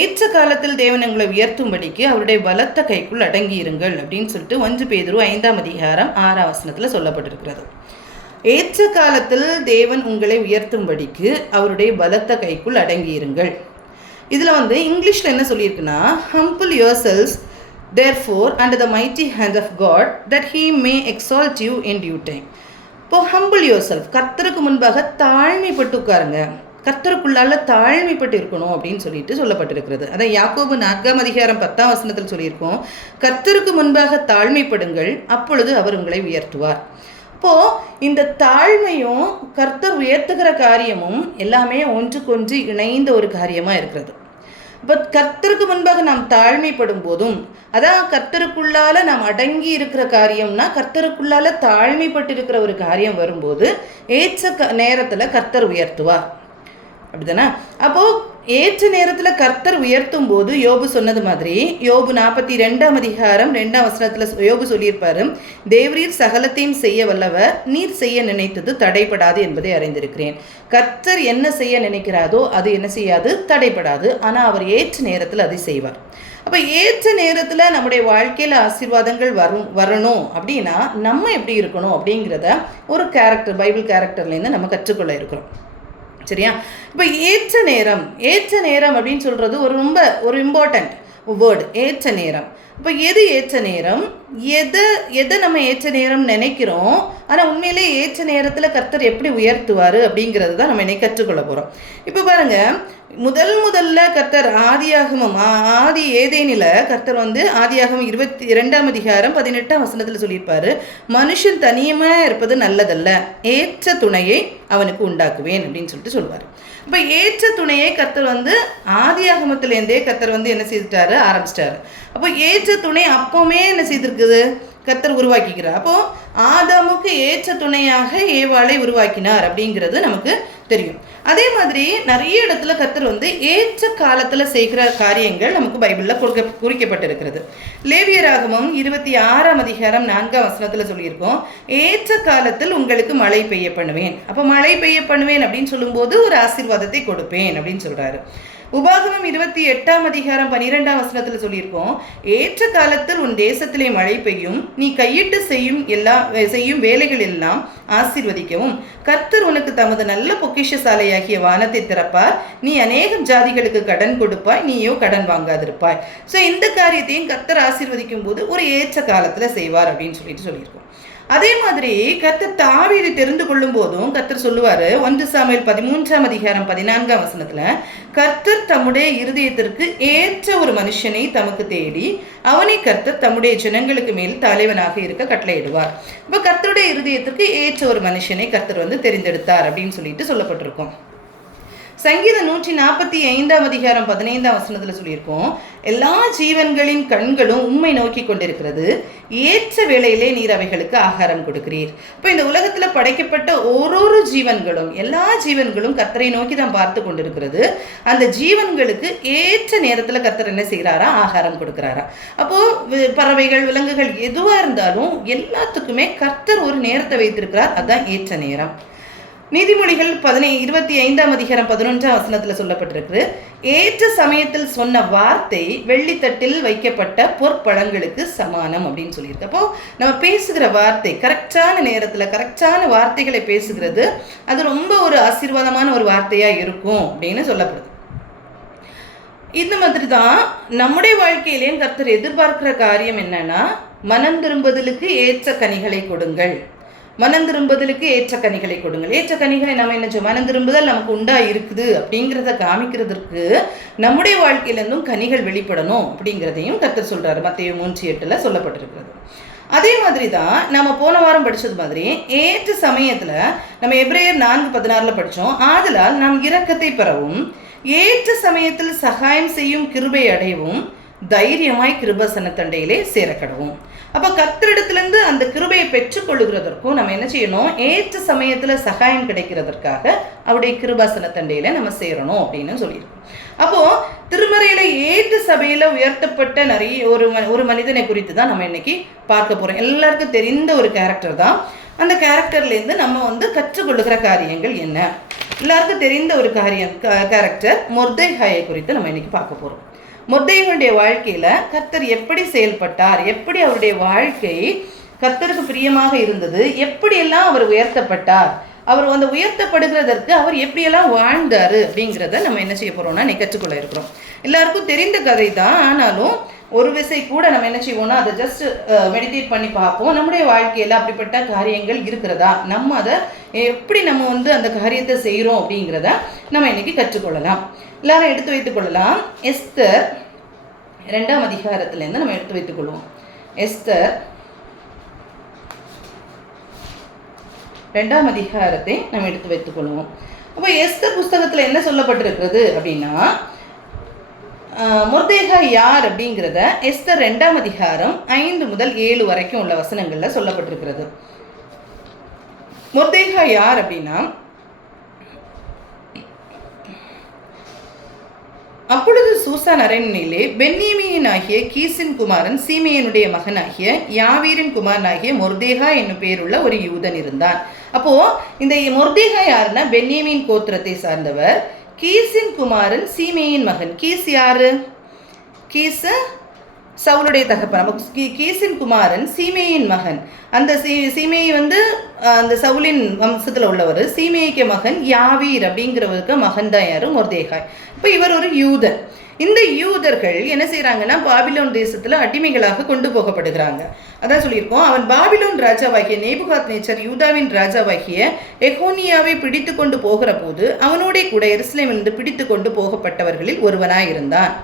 ஏற்ற காலத்தில் தேவன் உங்களை உயர்த்தும்படிக்கு அவருடைய பலத்த கைக்குள் அடங்கியிருங்கள் அப்படின்னு சொல்லிட்டு 1 பேதுரு 5ஆம் அதிகாரம் 6ஆம் வசனத்தில் சொல்லப்பட்டிருக்கிறது. ஏற்ற காலத்தில் தேவன் உங்களை உயர்த்தும்படிக்கு அவருடைய பலத்த கைக்குள் அடங்கியிருங்கள். இதில் இங்கிலீஷில் என்ன சொல்லியிருக்குன்னா, humble yourselves therefore under the mighty hand of God that he may exalt you in due time. இப்போ humble yourself, கர்த்தருக்கு முன்பாக தாழ்மைப்பட்டு உட்காருங்க, கர்த்தருக்குள்ளால தாழ்மைப்பட்டு இருக்கணும் அப்படின்னு சொல்லிட்டு சொல்லப்பட்டிருக்கிறது. அதான் யாக்கோபு 4ஆம் அதிகாரம் 10ஆம் வசனத்தில் சொல்லியிருக்கோம், கர்த்தருக்கு முன்பாக தாழ்மைப்படுங்கள், அப்பொழுது அவர் உங்களை உயர்த்துவார். அப்போது இந்த தாழ்மையும் கர்த்தர் உயர்த்துகிற காரியமும் எல்லாமே ஒன்றுக்கொன்று இணைந்த ஒரு காரியமாக இருக்கிறது. இப்போ கர்த்தருக்கு முன்பாக நாம் தாழ்மைப்படும் போதும், அதான் கர்த்தருக்குள்ளால நாம் அடங்கி இருக்கிற காரியம்னா, கர்த்தருக்குள்ளால தாழ்மைப்பட்டு இருக்கிற ஒரு காரியம் வரும்போது ஏற்ற நேரத்தில் கர்த்தர் உயர்த்துவார், அப்படிதானே? அப்போது ஏற்ற நேரத்தில் கர்த்தர் உயர்த்தும் போது யோபு சொன்னது மாதிரி, யோபு 42ஆம் அதிகாரம் 2ஆம் வசனத்தில் யோபு சொல்லியிருப்பாரு, தேவரீர் சகலத்தையும் செய்ய வல்லவர், நீர் செய்ய நினைத்தது தடைப்படாது என்பதை அறிந்திருக்கிறேன். கர்த்தர் என்ன செய்ய நினைக்கிறாரோ அது என்ன செய்யாது, தடைப்படாது. ஆனால் அவர் ஏற்ற நேரத்தில் அதை செய்வார். அப்போ ஏற்ற நேரத்தில் நம்முடைய வாழ்க்கையில் ஆசீர்வாதங்கள் வரணும் அப்படின்னா நம்ம எப்படி இருக்கணும் அப்படிங்கிறத ஒரு கேரக்டர், பைபிள் கேரக்டர்லேருந்து நம்ம கற்றுக்கொள்ள இருக்கிறோம். சரியா? இப்போ ஏற்ற நேரம் அப்படின்னு சொல்கிறது ஒரு இம்பார்ட்டண்ட் வேர்டு, ஏற்ற நேரம். இப்போ எது ஏற்ற நேரம், எதை நம்ம ஏற்ற நேரம் நினைக்கிறோம், ஆனால் உண்மையிலே ஏற்ற நேரத்தில் கர்த்தர் எப்படி உயர்த்துவார் அப்படிங்கிறது தான் நம்ம இன்னைக்கு கற்றுக்கொள்ள போகிறோம். இப்போ பாருங்கள், முதல்ல கர்த்தர் ஆதி ஏதேனில் கர்த்தர் ஆதியாகமம் 22ஆம் அதிகாரம் 18ஆம் வசனத்தில் சொல்லியிருப்பார், மனுஷன் தனியமாக இருப்பது நல்லதல்ல, ஏற்ற துணையை அவனுக்கு உண்டாக்குவேன் அப்படின்னு சொல்லிட்டு சொல்லுவார். இப்போ ஏற்ற துணையை கர்த்தர் ஆதியாகமத்திலேருந்தே கர்த்தர் என்ன செய்துட்டாரு, ஆரம்பிச்சிட்டாரு. அப்போ ஏற்ற துணை அப்போவுமே என்ன செய்திருக்குது, கர்த்தர் உருவாக்கிக்கிறார். அப்போது ஆதாமுக்கு ஏற்ற துணையாக ஏவாளை உருவாக்கினார் அப்படிங்கிறது நமக்கு தெரியும். அதே மாதிரி நிறைய இடத்துல கர்த்தர் ஏற்ற காலத்தில் செய்கிற காரியங்கள் நமக்கு பைபிளில் குறிக்கப்பட்டிருக்கிறது. லேவியராகமம் 26ஆம் அதிகாரம் 4ஆம் வசனத்தில் சொல்லியிருக்கோம், ஏற்ற காலத்தில் உங்களுக்கு மழை பெய்ய பண்ணுவேன். அப்போ மழை பெய்ய பண்ணுவேன் அப்படின்னு சொல்லும்போது ஒரு ஆசீர்வாதத்தை கொடுப்பேன் அப்படின்னு சொல்கிறாரு. உபாகமம் 28ஆம் அதிகாரம் 12ஆம் வசனத்தில் சொல்லியிருக்கோம், ஏற்ற காலத்தில் உன் தேசத்திலே மழை பெய்யும், நீ கையிட்டு செய்யும் வேலைகள் எல்லாம் ஆசீர்வதிக்கவும், கர்த்தர் உனக்கு தமது நல்ல பொக்கிஷசாலையாகிய வானத்தை திறப்பார், நீ அநேகம் ஜாதிகளுக்கு கடன் கொடுப்பாய், நீயோ கடன் வாங்காதிருப்பாய். ஸோ இந்த காரியத்தையும் கர்த்தர் ஆசீர்வதிக்கும் போது ஒரு ஏற்ற காலத்தில் செய்வார் அப்படின்னு சொல்லியிருக்கோம். அதே மாதிரி கர்த்தர் தாவீதை தெரிந்து கொள்ளும் போதும் கர்த்தர் சொல்லுவார், 1 சாமுவேல் 13ஆம் அதிகாரம் 14ஆம் வசனத்தில், கர்த்தர் தம்முடைய இருதயத்திற்கு ஏற்ற ஒரு மனுஷனை தமக்கு தேடி அவனை கர்த்தர் தம்முடைய ஜனங்களுக்கு மேல் தலைவனாக இருக்க கட்டளையிடுவார். இப்போ கர்த்தருடைய இருதயத்திற்கு ஏற்ற ஒரு மனுஷனை கர்த்தர் தெரிந்தெடுத்தார் அப்படின்னு சொல்லிட்டு சொல்லப்பட்டிருக்கோம். சங்கீதம் 145ஆம் அதிகாரம் 15ஆம் வசனத்தில் சொல்லியிருக்கோம், எல்லா ஜீவன்களின் கண்களும் உம்மை நோக்கி கொண்டிருக்கிறது, ஏற்ற வேளையிலே நீர் அவைகளுக்கு ஆகாரம் கொடுக்கிறீர். இப்போ இந்த உலகத்தில் படைக்கப்பட்ட ஒரு ஜீவன்களும், எல்லா ஜீவன்களும் கர்த்தரை நோக்கி தான் பார்த்து கொண்டிருக்கிறது. அந்த ஜீவன்களுக்கு ஏற்ற நேரத்தில் கர்த்தர் என்ன செய்கிறாரா, ஆகாரம் கொடுக்குறாரா. அப்போது பறவைகள், விலங்குகள் எதுவாக இருந்தாலும் எல்லாத்துக்குமே கர்த்தர் ஒரு நேரத்தை வைத்திருக்கிறார், அதுதான் ஏற்ற நேரம். நீதிமொழிகள் 25ஆம் அதிகாரம் 11ஆம் வசனத்தில் சொல்லப்பட்டிருக்கு, ஏற்ற சமயத்தில் சொன்ன வார்த்தை வெள்ளித்தட்டில் வைக்கப்பட்ட பொற்பழங்களுக்கு சமானம் அப்படின்னு சொல்லியிருக்கு. அப்போ நம்ம பேசுகிற வார்த்தை கரெக்டான நேரத்தில் கரெக்டான வார்த்தைகளை பேசுகிறது, அது ரொம்ப ஒரு ஆசீர்வாதமான ஒரு வார்த்தையாக இருக்கும் அப்படின்னு சொல்லப்படுது. இந்த மாதிரி தான் நம்முடைய வாழ்க்கையிலேயும் கர்த்தர் எதிர்பார்க்கிற காரியம் என்னன்னா, மனம் திரும்புதலுக்கு ஏற்ற கனிகளை கொடுங்கள், மனம் திரும்புதலுக்கு ஏற்ற கனிகளை கொடுங்கள். ஏற்ற கனிகளை நம்ம என்ன, மனம் திரும்புதல் நமக்கு உண்டா இருக்குது அப்படிங்கிறத காமிக்கிறதுக்கு நம்முடைய வாழ்க்கையிலேருந்தும் கனிகள் வெளிப்படணும் அப்படிங்கிறதையும் கர்த்தர் சொல்கிறார். மத்தேயு 3:8 சொல்லப்பட்டிருக்கிறது. அதே மாதிரி தான் நம்ம போன வாரம் படித்தது மாதிரி ஏற்ற சமயத்தில் நம்ம எபிரேயர் 4:16 படித்தோம், ஆதலால் நாம் இரக்கத்தை பெறவும் ஏற்ற சமயத்தில் சகாயம் செய்யும் கிருபை அடையவும் தைரியமாய் கிருபாசன தண்டையிலே சேரக்கடவும். அப்போ கர்த்தரிடத்திலிருந்து அந்த கிருபையை பெற்றுக்கொள்ளுகிறதற்கும் நம்ம என்ன செய்யணும், ஏற்ற சமயத்தில் சகாயம் கிடைக்கிறதற்காக அவருடைய கிருபாசன தண்டையில் நம்ம சேரணும் அப்படின்னு சொல்லியிருக்கோம். அப்போது திருமறையில் ஏற்ற சபையில் உயர்த்தப்பட்ட நிறைய ஒரு மனிதனை குறித்து தான் நம்ம இன்னைக்கு பார்க்க போகிறோம். எல்லாருக்கும் தெரிந்த ஒரு கேரக்டர் தான். அந்த கேரக்டர்லேருந்து நம்ம கற்றுக்கொள்ளுகிற காரியங்கள் என்ன எல்லாருக்கும் தெரிந்த ஒரு கேரக்டர் மொர்தெகாயை குறித்து நம்ம இன்னைக்கு பார்க்க போகிறோம். மொர்தெகாயுடைய வாழ்க்கையில் கர்த்தர் எப்படி செயல்பட்டார், எப்படி அவருடைய வாழ்க்கை கர்த்தருக்கு பிரியமாக இருந்தது, எப்படியெல்லாம் அவர் உயர்த்தப்பட்டார், அவர் அந்த உயர்த்தப்படுகிறதற்கு அவர் எப்படியெல்லாம் வாழ்ந்தார் அப்படிங்கிறத நம்ம என்ன செய்ய போகிறோம்னா கற்றுக்கொள்ள இருக்கிறோம். எல்லாருக்கும் தெரிந்த கதை தான். ஆனாலும் ஒரு விசை கூட நம்ம என்ன செய்வோம்னா அதை ஜஸ்ட் மெடிடேட் பண்ணி பார்ப்போம். நம்முடைய வாழ்க்கையில் அப்படிப்பட்ட காரியங்கள் இருக்கிறதா, நம்ம அதை எப்படி நம்ம அந்த காரியத்தை செய்கிறோம் அப்படிங்கிறத நம்ம இன்னைக்கு கற்றுக்கொள்ளலாம். எல்லாரும் எடுத்து வைத்துக்கொள்ளலாம். எஸ்தர் 2ஆம் அதிகாரத்திலேருந்து நம்ம எடுத்து வைத்துக்கொள்வோம். எஸ்தர் 2ஆம் அதிகாரத்தை நம்ம எடுத்து வைத்துக்கொள்வோம். அப்போ எஸ்தர் புஸ்தகத்தில் என்ன சொல்லப்பட்டிருக்கிறது அப்படின்னா, மொர்தெகாய் யார் அப்படிங்கிறத எஸ்தர் 2ஆம் அதிகாரம் 5 முதல் 7 வரைக்கும் உள்ள வசனங்களில் சொல்லப்பட்டிருக்கிறது. மொர்தெகாய் யார் அப்படின்னா, அப்பொழுது சூசான் அரண்மனையிலே பென்யமீனாகிய கீசின் குமாரன் சீமேயனுடைய மகனாகிய யாவீரின் குமாரனாகிய மொர்தெகாய் என்னும் பேருள்ள ஒரு யூதன் இருந்தான். அப்போ இந்த மொர்தெகாய் யாருன்னா பென்யமீன் கோத்திரத்தை சார்ந்தவர். கீசின் குமாரன் சீமேயின் மகன். கீஸ் யாரு? கீஸ் சவுலுடைய தகப்பன். கீசின் குமாரன் சீமேயின் மகன். அந்த சீமேய் அந்த சவுலின் வம்சத்தில் உள்ளவர். சீமேய்க்கு மகன் யாவீர் அப்படிங்கிறவருக்கு மகன் தான் யாரு? மொர்தெகாய். இப்போ இவர் ஒரு யூதன். இந்த யூதர்கள் என்ன செய்கிறாங்கன்னா பாபிலோன் தேசத்தில் அடிமைகளாக கொண்டு போகப்படுகிறாங்க. அதான் சொல்லியிருக்கோம், அவன் பாபிலோன் ராஜாவாகிய நேபுகாத்நேச்சர் யூதாவின் ராஜாவாகிய எகோனியாவை பிடித்து கொண்டு போகிற போது அவனோட கூட எருசலேமிலிருந்து பிடித்து கொண்டு போகப்பட்டவர்களில் ஒருவனாயிருந்தான்.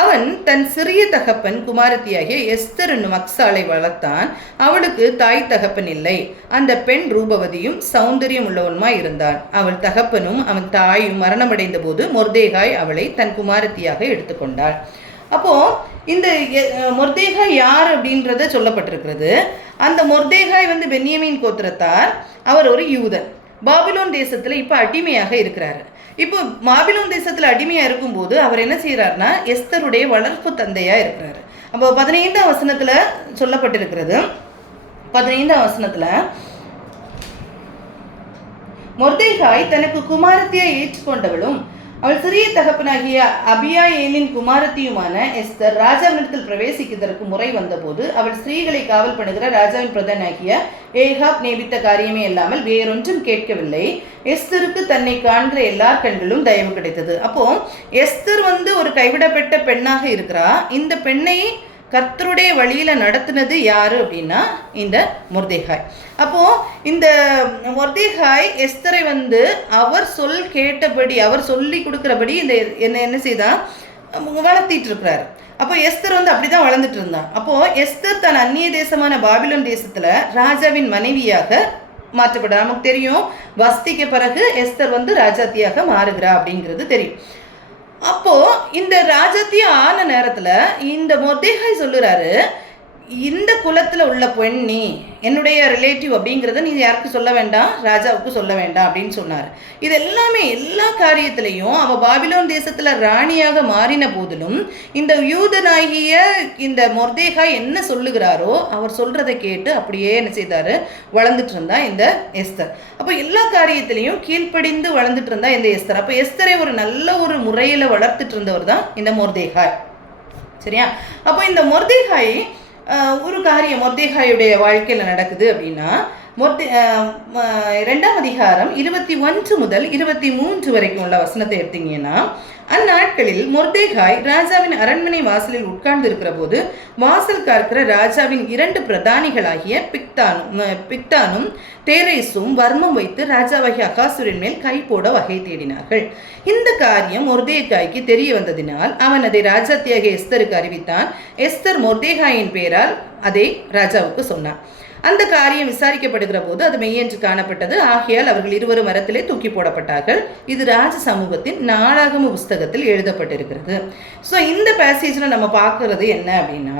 அவன் தன் சிறிய தகப்பன் குமாரத்தியாகிய எஸ்தர் என்னும் மக்சாலை வளர்த்தான். அவளுக்கு தாய் தகப்பன் இல்லை. அந்த பெண் ரூபவதியும் சௌந்தரியம் உள்ளவனுமாய் இருந்தான். அவள் தகப்பனும் அவன் தாயும் மரணமடைந்த போது மொர்தெகாய் அவளை தன் குமாரத்தியாக எடுத்துக்கொண்டாள். அப்போ இந்த மொர்தெகாய் யார் அப்படின்றத சொல்லப்பட்டிருக்கிறது. அந்த மொர்தெகாய் பென்யமீன் கோத்திரத்தார். அவர் ஒரு யூதன். பாபிலோன் தேசத்தில் இப்போ அடிமையாக இருக்கிறாரு. இப்போ பாபிலோன் தேசத்தில் அடிமையாக இருக்கும்போது அவர் என்ன செய்கிறாருன்னா எஸ்தருடைய வளர்ப்பு தந்தையாக இருக்கிறாரு. அப்போ 15ஆம் வசனத்தில் சொல்லப்பட்டிருக்கிறது. 15ஆம் வசனத்தில் மொர்தெகாய் தனக்கு குமாரத்தியை ஏற்றுக்கொண்டவளும் அவள் சிறிய தகப்பனாகிய அபியாயேலின் குமாரத்தியுமான எஸ்தர் ராஜாவினிடத்தில் பிரவேசிக்கிறதற்கு முறை வந்தபோது அவள் ஸ்திரீகளை காவல் பண்ணுகிற ராஜாவின் பிரதானாகிய ஏகாப் நேபித்த காரியமே இல்லாமல் வேறொன்றும் கேட்கவில்லை. எஸ்தருக்கு தன்னை காண்கிற எல்லார் கண்களும் தயவு கிடைத்தது. அப்போ எஸ்தர் ஒரு கைவிடப்பட்ட பெண்ணாக இருக்கிறா. இந்த பெண்ணை கர்த்தருடைய வழியில நடத்தினது யாரு அப்படின்னா இந்த மொர்தெகாய். அப்போ இந்த மொர்தெகாய் எஸ்தரை அவர் சொல் கேட்டபடி, அவர் சொல்லி கொடுக்கிறபடி இந்த என்ன செய்தா வளர்த்திட்டு இருக்கிறாரு. அப்போ எஸ்தர் அப்படிதான் வளர்ந்துட்டு இருந்தான். அப்போ எஸ்தர் தன் அந்நிய தேசமான பாபிலோன் தேசத்துல ராஜாவின் மனைவியாக மாற்றப்பட நமக்கு தெரியும். வஸ்திக்கு பிறகு எஸ்தர் ராஜாத்தியாக மாறுகிறா அப்படிங்கிறது தெரியும். அப்போ இந்த ராஜாத்தியம் ஆன நேரத்துல இந்த மொர்தெகாய் சொல்லுறாரு, இந்த குலத்துல உள்ள பெண் நீ என்னுடைய ரிலேட்டிவ் அப்படிங்கிறத நீ யாருக்கு சொல்ல வேண்டாம், ராஜாவுக்கு சொல்ல வேண்டாம் அப்படின்னு சொன்னார். இது எல்லாமே எல்லா காரியத்திலையும் அவ பாபிலோன் தேசத்துல ராணியாக மாறின போதிலும் இந்த யூதனாகிய இந்த மொர்தெகாய் என்ன சொல்லுகிறாரோ அவர் சொல்றதை கேட்டு அப்படியே என்ன செய்தாரு, வளர்ந்துட்டு இருந்தா இந்த எஸ்தர். அப்போ எல்லா காரியத்திலையும் கீழ்ப்படிந்து வளர்ந்துட்டு இருந்தா இந்த எஸ்தர். அப்போ எஸ்தரை ஒரு நல்ல ஒரு முறையில வளர்த்துட்டு இருந்தவர் தான் இந்த மொர்தெகாய். சரியா? அப்போ இந்த மொர்தெகாய் ஒரு காரியம் மொர்தெகாயுடைய வாழ்க்கையில் நடக்குது அப்படின்னா 2ஆம் அதிகாரம் 21 முதல் 23 வரைக்கும் உள்ள வசனத்தை எடுத்தீங்கன்னா, அந்நாட்களில் மொர்தெகாய் ராஜாவின் அரண்மனை வாசலில் உட்கார்ந்து இருக்கிற போது வாசல் காக்கிற ராஜாவின் 2 பிரதானிகளாகிய பிக்தானும் தேரேசும் வர்மம் வைத்து ராஜாவாகிய அகாசுரின் மேல் கை போட வகை தேடினார்கள். இந்த காரியம் மொர்தெகாய்க்கு தெரிய வந்ததினால் அவன் அதை ராஜாத்தியாக எஸ்தருக்கு அறிவித்தான். எஸ்தர் மொர்தெகாயின் பேரால் அதை ராஜாவுக்கு சொன்னான். அந்த காரியம் விசாரிக்கப்படுகிற போது அது மெய்யென்று காணப்பட்டது. ஆகையால் அவர்கள் இருவரும் மரத்திலே தூக்கி போடப்பட்டார்கள். இது ராஜ சமூகத்தின் நாளாகம புஸ்தகத்தில் எழுதப்பட்டிருக்கிறது. ஸோ இந்த பேசேஜில் நம்ம பார்க்கறது என்ன அப்படின்னா,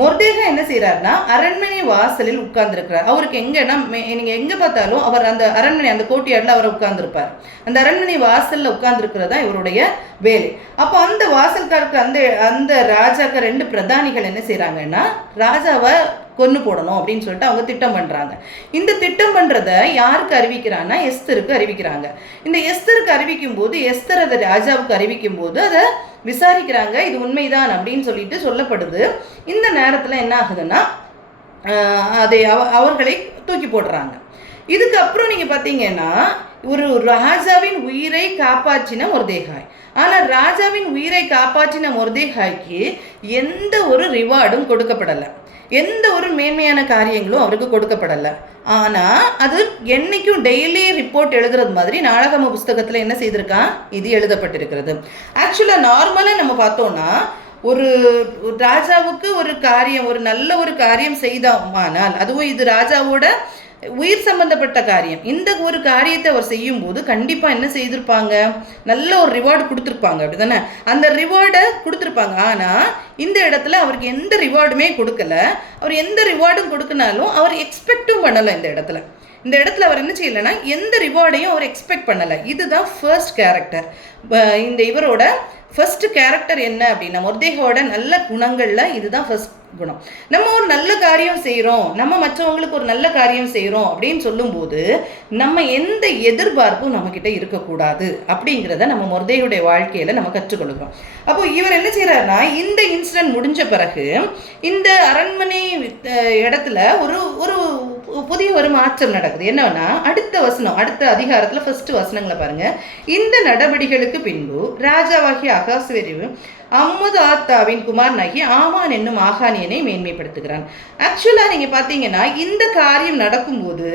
மொர்தெகாய் என்ன செய்யறாருன்னா அரண்மனை வாசலில் உட்கார்ந்துருக்கிறார். அவருக்கு எங்கன்னா நீங்க எங்க பார்த்தாலும் அவர் அந்த அரண்மனை அந்த கோட்டையாடில் அவர் உட்கார்ந்துருப்பார். அந்த அரண்மனை வாசல்ல உட்கார்ந்துருக்கிறதா இவருடைய வேலை. அப்போ அந்த வாசல்காருக்கு அந்த ராஜாக்க 2 பிரதானிகள் என்ன செய்யறாங்கன்னா ராஜாவை கொன்று போடணும் அப்படின்னு சொல்லிட்டு அவங்க திட்டம் பண்ணுறாங்க. இந்த திட்டம் பண்ணுறத யாருக்கு அறிவிக்கிறான்னா எஸ்தருக்கு அறிவிக்கிறாங்க. இந்த எஸ்தருக்கு அறிவிக்கும் போது எஸ்தர் அதை ராஜாவுக்கு அறிவிக்கும் போது அதை விசாரிக்கிறாங்க. இது உண்மைதான் அப்படின்னு சொல்லிட்டு சொல்லப்படுது. இந்த நேரத்தில் என்ன ஆகுதுன்னா அதை அவர்களை தூக்கி போடுறாங்க. இதுக்கப்புறம் நீங்கள் பார்த்தீங்கன்னா ஒரு ராஜாவின் உயிரை காப்பாற்றின மொர்தெகாய். ஆனால் ராஜாவின் உயிரை காப்பாற்றின மொர்தெகாய்க்கு எந்த ஒரு ரிவார்டும் கொடுக்கப்படலை, எந்த ஒரு மேன்மையான காரியங்களும் அவருக்கு கொடுக்கப்படலை. ஆனால் அது என்னைக்கும் டெய்லி ரிப்போர்ட் எழுதுறது மாதிரி நாடகம புஸ்தகத்தில் என்ன செய்திருக்கான், இது எழுதப்பட்டிருக்கிறது. ஆக்சுவலாக நார்மலாக நம்ம பார்த்தோன்னா ஒரு ராஜாவுக்கு ஒரு காரியம், ஒரு நல்ல ஒரு காரியம் செய்தோமானால், அதுவும் இது ராஜாவோட உயிர் சம்பந்தப்பட்ட காரியம், இந்த ஒரு காரியத்தை அவர் செய்யும் போது கண்டிப்பாக என்ன செய்திருப்பாங்க, நல்ல ஒரு ரிவார்டு கொடுத்துருப்பாங்க, அப்படி தானே? அந்த ரிவார்டை கொடுத்துருப்பாங்க. ஆனால் இந்த இடத்துல அவருக்கு எந்த ரிவார்டுமே கொடுக்கல. அவர் எந்த ரிவார்டும் கொடுக்கனாலும் அவர் எக்ஸ்பெக்டும் பண்ணலை. இந்த இடத்துல அவர் என்ன செய்யலைன்னா எந்த ரிவார்டையும் அவர் எக்ஸ்பெக்ட் பண்ணலை. இதுதான் ஃபர்ஸ்ட் கேரக்டர். இந்த இவரோட ஃபர்ஸ்ட் கேரக்டர் என்ன அப்படின்னா, மொர்தெகாயோட நல்ல குணங்களில் இதுதான் ஃபர்ஸ்ட் குணம். நம்ம ஒரு நல்ல காரியம் செய்கிறோம், நம்ம மற்றவங்களுக்கு ஒரு நல்ல காரியம் செய்கிறோம் அப்படின்னு சொல்லும்போது நம்ம எந்த எதிர்பார்ப்பும் நம்மக்கிட்ட இருக்கக்கூடாது அப்படிங்கிறத நம்ம மொர்தெகாயோடைய வாழ்க்கையில் நம்ம கற்றுக்கொள்கிறோம். அப்போ இவர் என்ன செய்கிறாருன்னா, இந்த இன்சிடென்ட் முடிஞ்ச பிறகு இந்த அரண்மனை இடத்துல ஒரு புதிய ஒரு மாற்றம் நடக்குது. என்னன்னா, அடுத்த அதிகாரத்தில் ஃபர்ஸ்ட் வசனங்களை பாருங்க. இந்த நடவடிக்கைகளுக்கு பின்பு ராஜாவாகிய அகாஸ்வேரு அம்முதாத்தாவின் குமாரனாகி ஆமான் என்னும் ஆகானியனை மேன்மைப்படுத்துகிறான். ஆக்சுவலாக நீங்கள் பார்த்தீங்கன்னா இந்த காரியம் நடக்கும்போது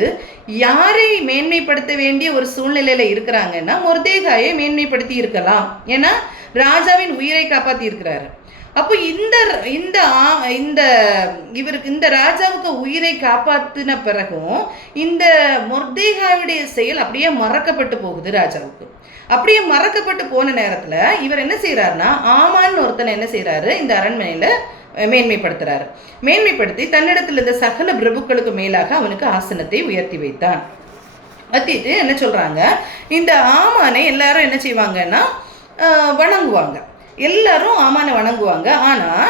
யாரை மேன்மைப்படுத்த வேண்டிய ஒரு சூழ்நிலையில் இருக்கிறாங்கன்னா மொர்தெகாயை மேன்மைப்படுத்தி இருக்கலாம். ஏன்னா ராஜாவின் உயிரை காப்பாற்றி இருக்கிறாரு. அப்போ இந்த ராஜாவுக்கு உயிரை காப்பாற்றின பிறகும் இந்த மொர்தெகாயுடைய செயல் அப்படியே மறக்கப்பட்டு போகுது ராஜாவுக்கு. அப்படியே மறக்கப்பட்டு போன நேரத்தில் இவர் என்ன செய்கிறாருன்னா, ஆமான்னு ஒருத்தனை என்ன செய்கிறாரு, இந்த அரண்மனையில் மேன்மைப்படுத்தி தன்னிடத்தில் இருந்த சகல பிரபுக்களுக்கு மேலாக அவனுக்கு ஆசனத்தை உயர்த்தி வைத்தான். வத்திட்டு என்ன சொல்கிறாங்க, இந்த ஆமானை எல்லாரும் என்ன செய்வாங்கன்னா வணங்குவாங்க. எல்லாரும் ஆமானை வணங்குவாங்க. ஆனால்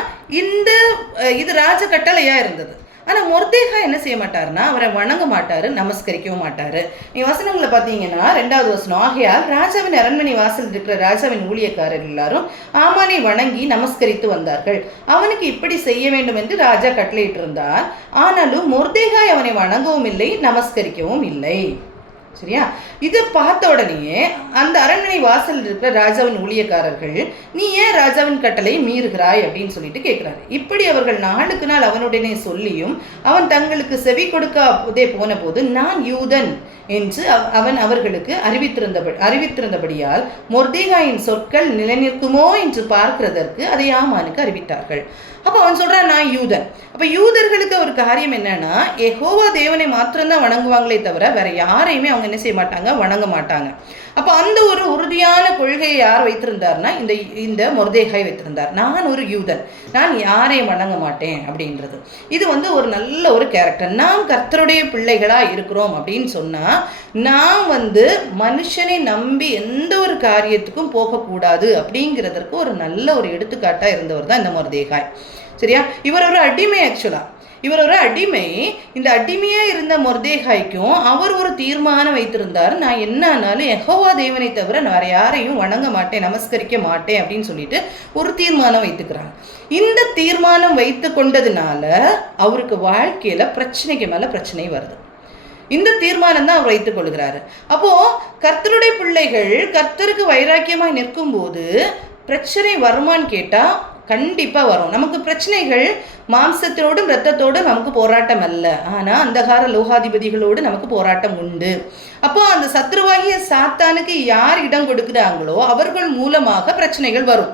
இது ராஜ கட்டளையாக இருந்தது. ஆனால் மொர்தெகாய் என்ன செய்ய மாட்டார்னா, அவரை வணங்க மாட்டார், நமஸ்கரிக்கவும் மாட்டார். நீ வசனங்களை பார்த்தீங்கன்னா 2வது வசனம், ஆகையால் ராஜாவின் அரண்மனை வாசல் இருக்கிற ராஜாவின் ஊழியக்காரர் எல்லாரும் ஆமானை வணங்கி நமஸ்கரித்து வந்தார்கள். அவனுக்கு இப்படி செய்ய வேண்டும் என்று ராஜா கட்டளையிட்டிருந்தார். ஆனாலும் மொர்தெகாய் அவனை வணங்கவும் இல்லை, நமஸ்கரிக்கவும் இல்லை. சரியா? இதை பார்த்த உடனே அந்த அரண்மனை வாசல் இருக்கிற ராஜாவின் ஊழியக்காரர்கள், நீ ஏன் ராஜாவின் கட்டளை மீறுகிறாய் அப்படின்னு சொல்லிட்டு கேட்கிறாரு. இப்படி அவர்கள் நாளுக்கு நாள் அவனுடனே சொல்லியும் அவன் தங்களுக்கு செவி கொடுக்காதே போன போது நான் யூதன் என்று அவன் அவர்களுக்கு அறிவித்திருந்தபடியால் மொர்தெகாயின் சொற்கள் நிலைநிற்குமோ என்று பார்க்கிறதற்கு அதை ஆமானுக்கு அறிவித்தார்கள். அப்போ அவன் சொல்கிறான், நான் யூதன். அப்போ யூதர்களுக்கு ஒரு காரியம் என்னன்னா, யெகோவா தேவனை மாத்திரம்தான் வணங்குவாங்களே தவிர வேற யாரையுமே அவங்க என்ன செய்ய மாட்டாங்க, வணங்க மாட்டாங்க. அப்போ அந்த ஒரு உறுதியான கொள்கையை யார் வைத்திருந்தார்னா, இந்த மொர்தெகாய் வைத்திருந்தார். நான் ஒரு யூதன், நான் யாரையும் வணங்க மாட்டேன் அப்படின்றது. இது ஒரு நல்ல ஒரு கேரக்டர். நாம் கர்த்தருடைய பிள்ளைகளாக இருக்கிறோம் அப்படின்னு சொன்னால் நாம் மனுஷனை நம்பி எந்த ஒரு காரியத்துக்கும் போகக்கூடாது அப்படிங்கிறதற்கு ஒரு நல்ல ஒரு எடுத்துக்காட்டாக இருந்தவர் தான் இந்த மொர்தெகாய். சரியா? இவர் ஒரு அடிமை. ஆக்சுவலாக இவர் ஒரு அடிமை. இந்த அடிமையாக இருந்த மொர்தெகாய்க்கும் அவர் ஒரு தீர்மானம் வைத்திருந்தார், நான் என்ன ஆனாலும் யெகோவா தேவனை தவிர வேற யாரையும் வணங்க மாட்டேன், நமஸ்கரிக்க மாட்டேன் அப்படின்னு சொல்லிட்டு ஒரு தீர்மானம் வைத்துக்கிறாங்க. இந்த தீர்மானம் வைத்து கொண்டதுனால அவருக்கு வாழ்க்கையில் பிரச்சனைக்கு மேலே பிரச்சனை வருது. இந்த தீர்மானம் தான் அவர் வைத்துக் கொள்கிறாரு. அப்போது கர்த்தருடைய பிள்ளைகள் கர்த்தருக்கு வைராக்கியமாக நிற்கும் போது பிரச்சனை வருமானு கேட்டால் கண்டிப்பாக வரும். நமக்கு பிரச்சனைகள் மாம்சத்தோடும் இரத்தத்தோடும் நமக்கு போராட்டம் அல்ல, ஆனால் அந்தகார லோகாதிபதிகளோடு நமக்கு போராட்டம் உண்டு. அப்போ அந்த சத்ருவாகிய சாத்தானுக்கு யார் இடம் கொடுக்குறாங்களோ அவர்கள் மூலமாக பிரச்சனைகள் வரும்.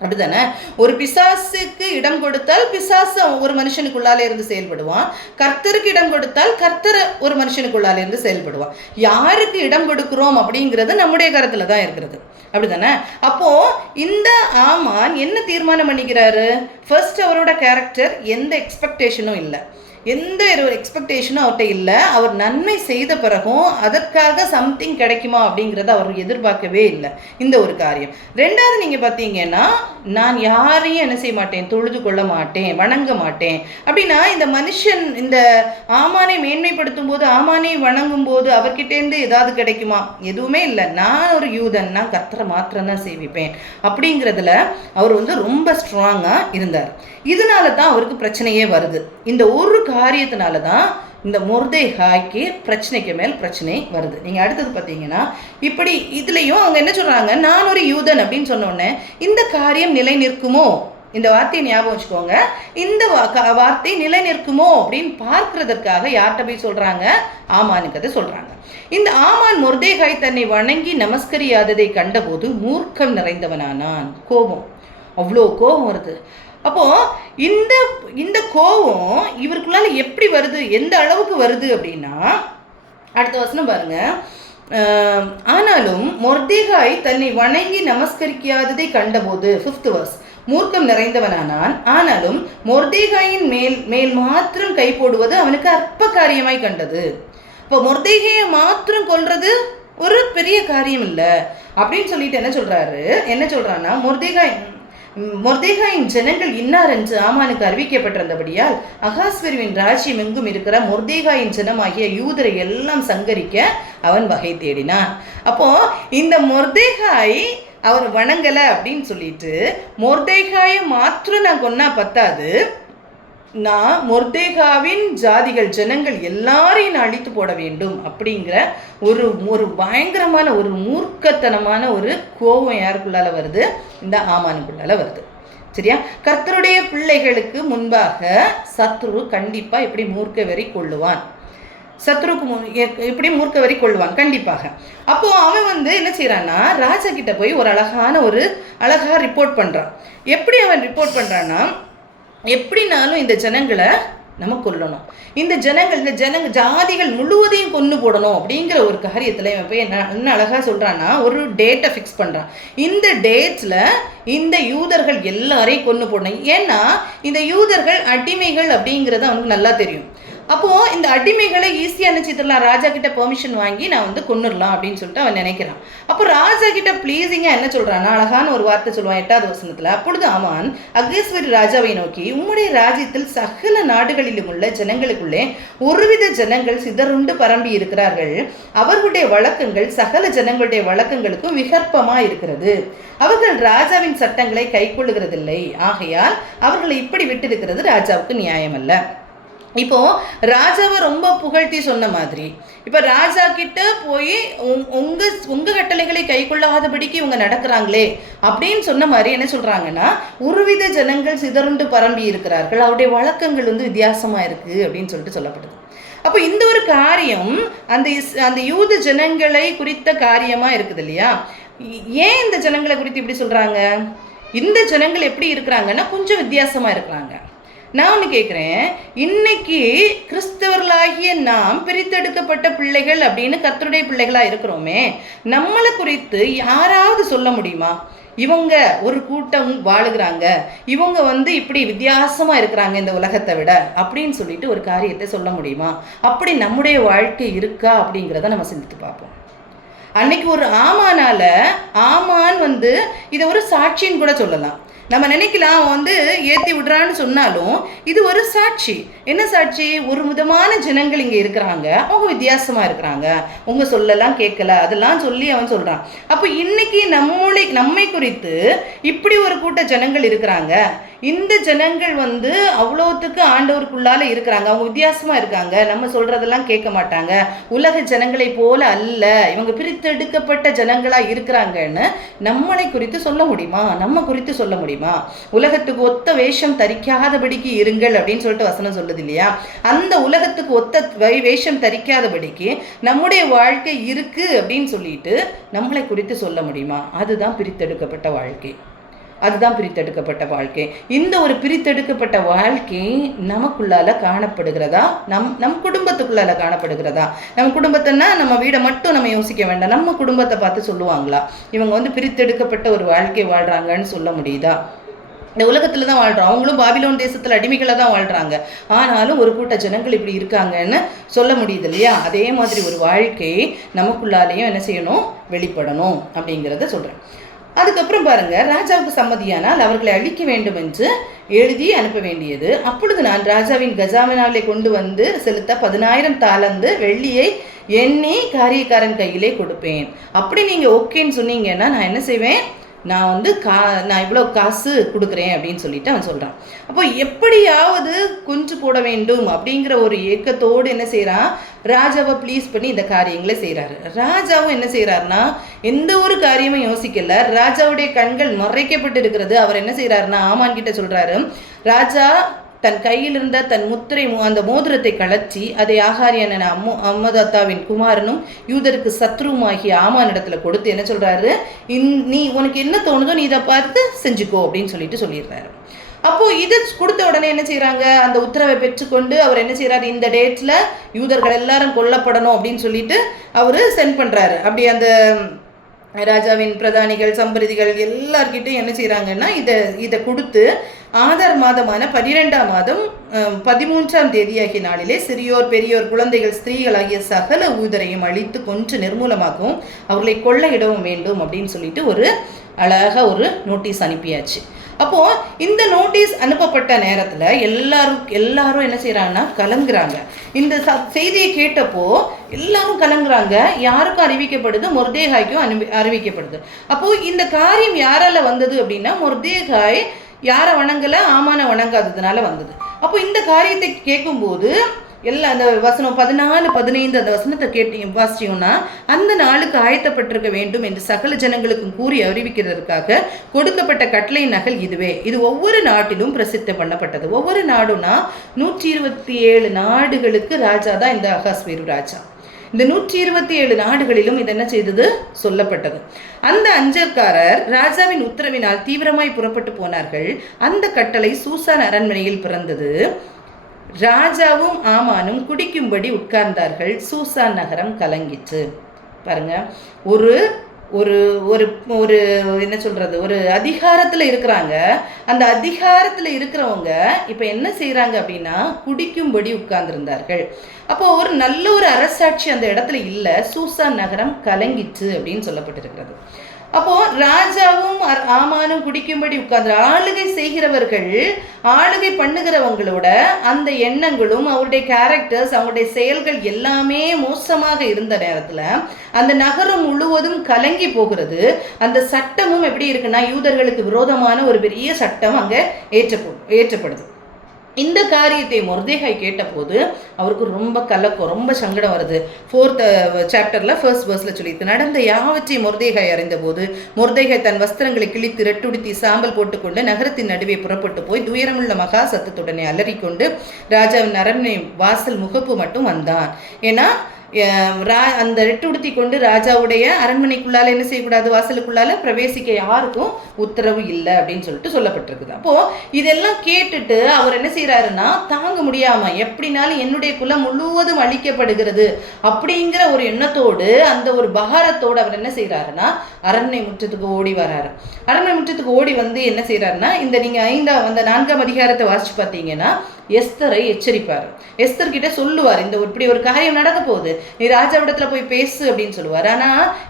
அப்படித்தானே? ஒரு பிசாசுக்கு இடம் கொடுத்தால் பிசாசு ஒரு மனுஷனுக்குள்ளாலே இருந்து செயல்படுவான். கர்த்தருக்கு இடம் கொடுத்தால் கர்த்தர் ஒரு மனுஷனுக்குள்ளாலே இருந்து செயல்படுவான். யாருக்கு இடம் கொடுக்குறோம் அப்படிங்கிறது நம்முடைய கருத்துல தான் இருக்கிறது. அப்படித்தானே? அப்போ இந்த ஆமான் என்ன தீர்மானம் பண்ணிக்கிறாரு? ஃபர்ஸ்ட் அவரோட கேரக்டர் எந்த எக்ஸ்பெக்டேஷனும் இல்லை. எந்த ஒரு எக்ஸ்பெக்டேஷனும் அவர்கிட்ட இல்லை. அவர் நன்மை செய்த பிறகும் அதற்காக சம்திங் கிடைக்குமா அப்படிங்கிறத அவர் எதிர்பார்க்கவே இல்லை. இந்த ஒரு காரியம். ரெண்டாவது நீங்கள் பார்த்தீங்கன்னா, நான் யாரையும் என்ன செய்ய மாட்டேன், தொழுது கொள்ள மாட்டேன், வணங்க மாட்டேன் அப்படின்னா, இந்த மனுஷன் இந்த ஆமானை மேன்மைப்படுத்தும் போது, ஆமானை வணங்கும் போது அவர்கிட்டேருந்து ஏதாவது கிடைக்குமா? எதுவுமே இல்லை. நான் ஒரு யூதன், நான் கர்த்தரை மாத்திரம் தான் சேவிப்பேன் அப்படிங்கிறதுல அவர் ரொம்ப ஸ்ட்ராங்காக இருந்தார். இதனால தான் அவருக்கு பிரச்சனையே வருது. இந்த ஒரு காரியத்தினால தான் இந்த மொர்தெகாய்க்கு பிரச்சனைக்கு மேல் பிரச்சனை வருது. நீங்கள் அடுத்தது பார்த்தீங்கன்னா, இப்படி இதுலேயும் அவங்க என்ன சொல்கிறாங்க, நான் ஒரு யூதன் அப்படின்னு சொன்னோடனே இந்த காரியம் நிலை நிற்குமோ, இந்த வார்த்தையை ஞாபகம் வச்சுக்கோங்க, இந்த வார்த்தை நிலை நிற்குமோ அப்படின்னு பார்க்கறதற்காக யார்கிட்ட போய் சொல்கிறாங்க, ஆமானுக்கு அதை சொல்கிறாங்க. இந்த ஆமான் மொர்தெகாய் தன்னை வணங்கி நமஸ்கரியாததை கண்டபோது மூர்க்கம் நிறைந்தவனானான். கோபம், அவ்வளோ கோபம் வருது. அப்போது இந்த கோபம் இவருக்குள்ளால எப்படி வருது, எந்த அளவுக்கு வருது அப்படின்னா, அடுத்த வசனம் பாருங்க. ஆனாலும் மொர்தெகாய் தன்னை வணங்கி நமஸ்கரிக்காததை கண்டபோது, 5th verse, மூர்க்கம் நிறைந்தவனானான். ஆனாலும் மொர்தெகாயின் மேல் மாத்திரம் கை போடுவது அவனுக்கு அற்ப காரியமாய் கண்டது. இப்போ மொர்தெகாயை மாத்திரம் கொல்றது ஒரு பெரிய காரியம் இல்லை அப்படின்னு சொல்லிட்டு என்ன சொல்றான்னா, மொர்தெகாயின் ஜனங்கள் இன்னார் என்று ஆமானுக்கு அறிவிக்கப்பட்டிருந்தபடியால் அகாஸ்வருவின் ராஜ்யம் எங்கும் இருக்கிற மொர்தெகாயின் ஜனமாகிய யூதரை எல்லாம் சங்கரிக்க அவன் வகை தேடினான். அப்போ இந்த மொர்தெகாய் அவர் வணங்கலை அப்படின்னு சொல்லிட்டு, மொர்தெகாயை மாத்திரம் நான் கொன்னா பத்தாது, நான் மொர்தெகாவின் ஜாதிகள் ஜனங்கள் எல்லாரையும் நான் அழித்து போட வேண்டும் அப்படிங்கிற ஒரு பயங்கரமான ஒரு மூர்க்கத்தனமான ஒரு கோபம் யாருக்குள்ளால வருது, இந்த ஆமானுக்குள்ளால வருது. சரியா? கர்த்தருடைய பிள்ளைகளுக்கு முன்பாக சத்ரு கண்டிப்பாக எப்படி மூர்க்க வெறி கொள்ளுவான், இப்படி மூர்க்க வரி கொள்வான் கண்டிப்பாக. அப்போ அவன் என்ன செய்யறான்னா, ராஜா கிட்ட போய் ஒரு அழகா ரிப்போர்ட் பண்றான். எப்படி அவன் ரிப்போர்ட் பண்றான்னா, எப்படினாலும் இந்த ஜனங்களை நம்ம கொல்லணும், இந்த ஜாதிகள் முழுவதையும் கொண்டு போடணும் அப்படிங்கிற ஒரு காரியத்தில் இவன் போய் என்ன அழகாக சொல்கிறான்னா, ஒரு டேட்டை ஃபிக்ஸ் பண்ணுறான். இந்த டேட்டில் இந்த யூதர்கள் எல்லாரையும் கொண்டு போடணும். ஏன்னா இந்த யூதர்கள் அடிமைகள் அப்படிங்கிறது அவனுக்கு நல்லா தெரியும். அப்போது இந்த அடிமைகளை ஈஸியாக நினச்சிடலாம், ராஜா கிட்ட பெர்மிஷன் வாங்கி நான் கொன்னுடலாம் அப்படின்னு சொல்லிட்டு அவன் நினைக்கிறான். அப்போ ராஜா கிட்ட ப்ளீஸிங்காக என்ன சொல்கிறான்னா, அழகான ஒரு வார்த்தை சொல்லுவான் 8வது வசனத்தில். அப்பொழுது ஆமான் அகஸ்வேரு ராஜாவை நோக்கி, உம்முடைய ராஜ்யத்தில் சகல நாடுகளிலும் உள்ள ஜனங்களுக்குள்ளே ஒருவித ஜனங்கள் சிதறுண்டு பரம்பி இருக்கிறார்கள். அவர்களுடைய வழக்கங்கள் சகல ஜனங்களுடைய வழக்கங்களுக்கும் விகற்பமாக இருக்கிறது. அவர்கள் ராஜாவின் சட்டங்களை கை கொள்ளுகிறதில்லை. ஆகையால் அவர்களை இப்படி விட்டிருக்கிறது ராஜாவுக்கு நியாயம் அல்ல. இப்போ ராஜாவை ரொம்ப புகழ்த்தி சொன்ன மாதிரி, இப்போ ராஜா கிட்ட போய் உங்க கட்டளைகளை கை கொள்ளாதபடிக்கு இவங்க நடக்கிறாங்களே அப்படின்னு சொன்ன மாதிரி என்ன சொல்றாங்கன்னா, ஒருவித ஜனங்கள் சிதறுண்டு பரம்பி இருக்கிறார்கள், அவருடைய வழக்கங்கள் வித்தியாசமா இருக்கு அப்படின்னு சொல்லிட்டு சொல்லப்படுது. அப்போ இந்த ஒரு காரியம் அந்த யூத ஜனங்களை குறித்த காரியமா இருக்குது இல்லையா? ஏன் இந்த ஜனங்களை குறித்து இப்படி சொல்றாங்க? இந்த ஜனங்கள் எப்படி இருக்கிறாங்கன்னா கொஞ்சம் வித்தியாசமா இருக்கிறாங்க. நான் ஒன்று கேட்குறேன், இன்னைக்கு கிறிஸ்தவர்களாகிய நாம் பிரித்தெடுக்கப்பட்ட பிள்ளைகள் அப்படின்னு கர்த்தருடைய பிள்ளைகளாக இருக்கிறோமே, நம்மளை குறித்து யாராவது சொல்ல முடியுமா? இவங்க ஒரு கூட்டம் வாழுகிறாங்க, இவங்க இப்படி வித்தியாசமாக இருக்கிறாங்க இந்த உலகத்தை விட அப்படின்னு சொல்லிட்டு ஒரு காரியத்தை சொல்ல முடியுமா? அப்படி நம்முடைய வாழ்க்கை இருக்கா அப்படிங்கிறத நம்ம சிந்தித்து பார்ப்போம். அன்னைக்கு ஒரு ஆமான் இதை ஒரு சாட்சின்னு கூட சொல்லலாம். நம்ம நினைக்கலாம் ஏற்றி விடுறான்னு சொன்னாலும் இது ஒரு சாட்சி. என்ன சாட்சி? ஒரு விதமான ஜனங்கள் இங்கே இருக்கிறாங்க, அவங்க வித்தியாசமாக இருக்கிறாங்க, உங்கள் சொல்லலாம் கேட்கல அதெல்லாம் சொல்லி அவன் சொல்கிறான். அப்போ இன்னைக்கு நம்மை குறித்து இப்படி ஒரு கூட்ட ஜனங்கள் இருக்கிறாங்க, இந்த ஜனங்கள் அவ்வளோத்துக்கு ஆண்டவருக்குள்ளால இருக்கிறாங்க, அவங்க வித்தியாசமாக இருக்காங்க, நம்ம சொல்கிறதெல்லாம் கேட்க மாட்டாங்க, உலக ஜனங்களை போல அல்ல, இவங்க பிரித்தெடுக்கப்பட்ட ஜனங்களாக இருக்கிறாங்கன்னு நம்மளை குறித்து சொல்ல முடியுமா? நம்ம குறித்து சொல்ல முடியுமா? உலகத்துக்கு ஒத்த வேஷம் தரிக்காதபடிக்கு இருங்கள் அப்படின்னு சொல்லிட்டு வசனம் சொல்லுது இல்லையா? அந்த உலகத்துக்கு ஒத்த வேஷம் தரிக்காதபடிக்கு நம்முடைய வாழ்க்கை இருக்கு அப்படின்னு சொல்லிட்டு நம்மளை குறித்து சொல்ல முடியுமா? அதுதான் பிரித்தெடுக்கப்பட்ட வாழ்க்கை. இந்த ஒரு பிரித்தெடுக்கப்பட்ட வாழ்க்கை நமக்குள்ளால காணப்படுகிறதா? நம் குடும்பத்துக்குள்ளால காணப்படுகிறதா? நம்ம குடும்பத்தைன்னா நம்ம வீடை மட்டும் நம்ம யோசிக்க வேண்டாம், நம்ம குடும்பத்தை பார்த்து சொல்லுவாங்களா இவங்க பிரித்தெடுக்கப்பட்ட ஒரு வாழ்க்கை வாழ்றாங்கன்னு சொல்ல முடியுதா? இந்த உலகத்தில் தான் வாழ்கிறோம். அவங்களும் பாபிலோன் தேசத்தில் அடிமைகளை தான் வாழ்கிறாங்க. ஆனாலும் ஒரு கூட்ட ஜனங்கள் இப்படி இருக்காங்கன்னு சொல்ல முடியுது இல்லையா? அதே மாதிரி ஒரு வாழ்க்கை நமக்குள்ளாலேயும் என்ன செய்யணும், வெளிப்படணும் அப்படிங்கிறத சொல்கிறேன். அதுக்கப்புறம் பாருங்க, ராஜாவுக்கு சம்மதியானால் அவர்களை அழிக்க வேண்டும் என்று எழுதி அனுப்ப வேண்டியது. அப்பொழுது நான் ராஜாவின் கஜாமினாலே கொண்டு வந்து செலுத்த 10,000 தாலந்து வெள்ளியை எண்ணி காரியக்காரன் கையிலே கொடுப்பேன். அப்படி நீங்கள் ஓகேன்னு சொன்னீங்கன்னா நான் என்ன செய்வேன், நான் நான் இவ்வளோ காசு கொடுக்குறேன் அப்படின்னு சொல்லிட்டு அவன் சொல்கிறான். அப்போ எப்படியாவது கொஞ்சம் போட வேண்டும் அப்படிங்கிற ஒரு ஏக்கத்தோடு என்ன செய்கிறான், ராஜாவை ப்ளீஸ் பண்ணி இந்த காரியங்களை செய்கிறாரு. ராஜாவும் என்ன செய்கிறாருன்னா எந்த ஒரு காரியமும் யோசிக்கல. ராஜாவுடைய கண்கள் மறைக்கப்பட்டு இருக்கிறது. அவர் என்ன செய்கிறாருன்னா ஆமான் கிட்ட சொல்கிறாரு, ராஜா தன் கையில் இருந்த தன் முத்திரை அந்த மோதிரத்தை கலற்றி அதை ஆகாரியான அம்மதாத்தாவின் குமாரனும் யூதருக்கு சத்ருமாகிய ஆமானிடத்துல கொடுத்து என்ன சொல்றாரு, நீ உனக்கு என்ன தோணுதோ நீ இதை பார்த்து செஞ்சுக்கோ அப்படின்னு சொல்லிடுறாரு. அப்போ இதை கொடுத்த உடனே என்ன செய்யறாங்க, அந்த உத்தரவை பெற்றுக்கொண்டு அவர் என்ன செய்யறாரு, இந்த டேட்ல யூதர்கள் எல்லாரும் கொல்லப்படணும் அப்படின்னு சொல்லிட்டு அவரு சென்ட் பண்றாரு. அப்படி அந்த ராஜாவின் பிரதானிகள் சம்பிரதிகள் எல்லார்கிட்டையும் என்ன செய்கிறாங்கன்னா இதை கொடுத்து ஆதார் மாதமான 12ஆம் மாதம் 13ஆம் தேதியாகிய நாளிலே சிறியோர் பெரியோர் குழந்தைகள் ஸ்திரீகள் ஆகிய சகல ஊதரையும் அழித்து கொன்று நிர்மூலமாகவும் அவர்களை கொள்ளையிடவும் வேண்டும் அப்படின்னு சொல்லிட்டு ஒரு அழகாக ஒரு நோட்டீஸ் அனுப்பியாச்சு. அப்போது இந்த நோட்டீஸ் அனுப்பப்பட்ட நேரத்தில் எல்லாரும் என்ன செய்கிறாங்கன்னா கலங்குறாங்க. இந்த செய்தியை கேட்டப்போ எல்லாரும் கலங்குறாங்க. யாருக்கும் அறிவிக்கப்படுது, மொர்தேகாய்க்கும் அறிவிக்கப்படுது. அப்போது இந்த காரியம் யாரால வந்தது அப்படின்னா, மொர்தேகாய் யாரை வணங்கலை, ஆமான வணங்காததுனால வந்தது. அப்போ இந்த காரியத்தை கேட்கும்போது எல்லாம் அந்த வசனம் 14, 15 அந்த வசனத்தை வாசிச்சோம்னா, அந்த நாளுக்கு ஆயத்தப்பட்டிருக்க வேண்டும் என்று சகல ஜனங்களுக்கும் கூறி அறிவிக்கிறதுக்காக கொடுக்கப்பட்ட கட்டளை நகல் இதுவே. இது ஒவ்வொரு நாட்டிலும் பிரசித்தம் பண்ணப்பட்டது. ஒவ்வொரு நாடுனா 127 நாடுகளுக்கு ராஜா தான் இந்த அகாஸ்வேரு ராஜா. இந்த 127 நாடுகளிலும் இது என்ன செய்தது, சொல்லப்பட்டது. அந்த அஞ்சற்காரர் ராஜாவின் உத்தரவினால் தீவிரமாய் புறப்பட்டு போனார்கள். அந்த கட்டளை சூசான் அரண்மனையில் பிறந்தது. ராஜாவும் ஆமானும் குடிக்கும்படி உட்கார்ந்தார்கள். சூசான் நகரம் கலங்கிற்று. பாருங்க, ஒரு ஒரு ஒரு ஒரு என்ன சொல்றது, ஒரு அதிகாரத்தில் இருக்கிறாங்க. அந்த அதிகாரத்தில் இருக்கிறவங்க இப்போ என்ன செய்கிறாங்க அப்படின்னா குடிக்கும்படி உட்கார்ந்துருந்தார்கள். அப்போ ஒரு நல்ல ஒரு அரசாட்சி அந்த இடத்துல இல்லை. சூசான் நகரம் கலங்கிற்று அப்படின்னு சொல்லப்பட்டிருக்கிறது. அப்போ ராஜாவும் ஆமானும் குடிக்கும்படி உட்கார்ந்து ஆளுகை செய்கிறவர்கள், ஆளுகை பண்ணுகிறவங்களோட அந்த எண்ணங்களும் அவருடைய கேரக்டர்ஸ், அவங்களுடைய செயல்கள் எல்லாமே மோசமாக இருந்த நேரத்தில் அந்த நகரம் முழுவதும் கலங்கி போகிறது. அந்த சட்டமும் எப்படி இருக்குன்னா, யூதர்களுக்கு விரோதமான ஒரு பெரிய சட்டம் அங்கே ஏற்றப்படுது. இந்த காரியத்தை மொர்தேகாய் கேட்டபோது அவருக்கு ரொம்ப கலக்கம், ரொம்ப சங்கடம் வருது. 4th சாப்டர்ல 1st verseல சொல்லியிருக்கு, நடந்த யாவற்றையும் மொர்தேகாய் அறிந்தபோது மொர்தேகாய் தன் வஸ்திரங்களை கிழித்து ரெட்டுடுத்தி சாம்பல் போட்டுக்கொண்டு நகரத்தின் நடுவே புறப்பட்டு போய் துயரமுள்ள மகா சத்தத்துடனே அலறிக்கொண்டு ராஜாவின் அரண்மனை வாசல் முகப்பு மட்டும் வந்தான். ஏன்னா அந்த ரெட்டுடுத்தி கொண்டு ராஜாவுடைய அரண்மனைக்குள்ளால என்ன செய்யக்கூடாது, வாசலுக்குள்ளால பிரவேசிக்க யாருக்கும் உத்தரவு இல்லை அப்படின்னு சொல்லிட்டு சொல்லப்பட்டிருக்குது. அப்போ இதெல்லாம் கேட்டுட்டு அவர் என்ன செய்யறாருன்னா, தாங்க முடியாம எப்படினாலும் என்னுடைய குலம் முழுவதும் அழிக்கப்படுகிறது அப்படிங்கிற ஒரு எண்ணத்தோடு, அந்த ஒரு பகாரத்தோடு அவர் என்ன செய்யறாருன்னா அரண்மனை முற்றத்துக்கு ஓடி வராரு. அரண்மனை முற்றத்துக்கு ஓடி வந்து என்ன செய்யறாருன்னா, இந்த நீங்க 4ஆம் அதிகாரத்தை வாசிச்சு பார்த்தீங்கன்னா எஸ்தரை எச்சரிப்பார். எஸ்தர் கிட்ட சொல்லுவார், இந்த இப்படி ஒரு காரியம் நடக்க போகுது, நீ ராஜாவிடத்துல போய் பேசு அப்படின்னு சொல்லுவார். ஆனா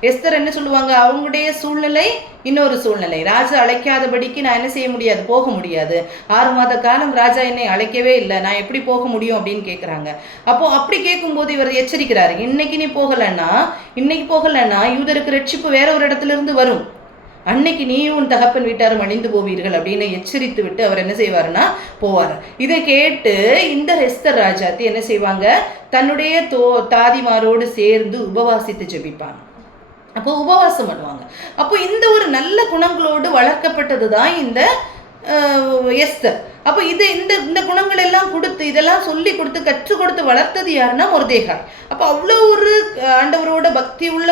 எஸ்தர் என்ன சொல்லுவாங்க, அவங்களுடைய சூழ்நிலை இன்னொரு சூழ்நிலை. ராஜா அழைக்காதபடிக்கு நான் என்ன செய்ய முடியாது, போக முடியாது. 6 மாத காலம் ராஜா என்னை அழைக்கவே இல்லை, நான் எப்படி போக முடியும் அப்படின்னு கேட்குறாங்க. அப்போ அப்படி கேட்கும்போது இவர் எச்சரிக்கிறாரு, இன்னைக்கு நீ போகலன்னா யூதருக்கு ரட்சிப்பு வேற ஒரு இடத்துல இருந்து வரும், அன்னைக்கு நீயும் உன் தகப்பன் வீட்டாரும் அழிந்து போவீர்கள் அப்படின்னு எச்சரித்து விட்டு அவர் என்ன செய்வாருன்னா போவார். இதை கேட்டு இந்த எஸ்தர் ராஜாத்தி என்ன செய்வாங்க, தன்னுடைய தாதிமாரோடு சேர்ந்து உபவாசித்து ஜெபிப்பாங்க. அப்போ உபவாசம் பண்ணுவாங்க. அப்போ இந்த ஒரு நல்ல குணங்களோடு வளர்க்கப்பட்டது தான் இந்த எஸ்தர். அப்போ இந்த குணங்கள் எல்லாம் கொடுத்து, இதெல்லாம் சொல்லி கொடுத்து கற்றுக் கொடுத்து வளர்த்தது யாருன்னா மொர்தேகாய். அப்போ அவ்வளோ ஒரு ஆண்டவரோட பக்தி உள்ள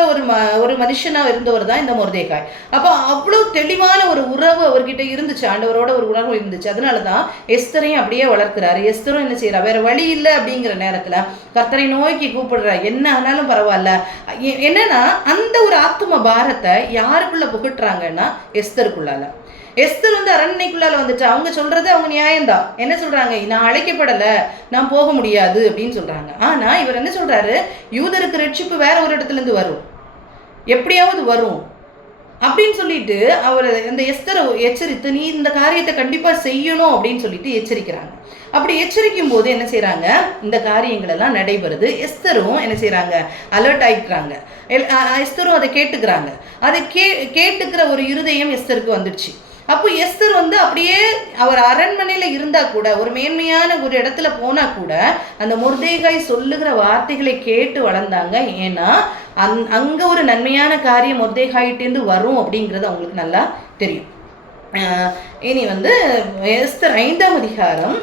ஒரு மனுஷனாக இருந்தவர் தான் இந்த மொர்தேகாய். அப்போ அவ்வளோ தெளிவான ஒரு உறவு அவர்கிட்ட இருந்துச்சு, ஆண்டவரோட ஒரு உறவு இருந்துச்சு. அதனால தான் எஸ்தரையும் அப்படியே வளர்க்கிறாரு. எஸ்தரும் என்ன செய்யறா, வேற வழி இல்லை அப்படிங்கிற நேரத்தில் கர்த்தரை நோக்கி கூப்பிடுறா, என்ன ஆனாலும் பரவாயில்ல. என்னன்னா அந்த ஒரு ஆத்தும பாரத்தை யாருக்குள்ள புகட்டுறாங்கன்னா எஸ்தருக்குள்ளால. எஸ்தர் வந்து அரண்மனைக்குள்ளால வந்துட்டு அவங்க சொல்றது அவங்க நியாயம்தான். என்ன சொல்றாங்க, நான் அழைக்கப்படலை, நான் போக முடியாது அப்படின்னு சொல்றாங்க. ஆனா இவர் என்ன சொல்றாரு, யூதருக்கு ரட்சிப்பு வேற ஒரு இடத்துல இருந்து வரும், எப்படியாவது வரும் அப்படின்னு சொல்லிட்டு அவர் அந்த எஸ்தரை எச்சரித்து, நீ இந்த காரியத்தை கண்டிப்பா செய்யணும் அப்படின்னு சொல்லிட்டு எச்சரிக்கிறாங்க. அப்படி எச்சரிக்கும் போது என்ன செய்யறாங்க, இந்த காரியங்கள் எல்லாம் நடைபெறுது. எஸ்தரும் என்ன செய்யறாங்க, அலர்ட் ஆயிக்கிறாங்க. எஸ்தரும் அதை கேட்டுக்கிறாங்க. அதை கேட்டுக்கிற ஒரு இருதயம் எஸ்தருக்கு வந்துடுச்சு. அப்போ எஸ்தர் வந்து அப்படியே அவர் அரண்மனையில் இருந்தால் கூட, ஒரு மேன்மையான ஒரு இடத்துல போனால் கூட அந்த மொர்தேகாய் சொல்லுகிற வார்த்தைகளை கேட்டு வளர்ந்தாங்க. ஏன்னா அங்கே ஒரு நன்மையான காரியம் மொர்தேகாயிட்டேருந்து வரும் அப்படிங்கிறது அவங்களுக்கு நல்லா தெரியும். இனி வந்து எஸ்தர் 5ஆம் அதிகாரம்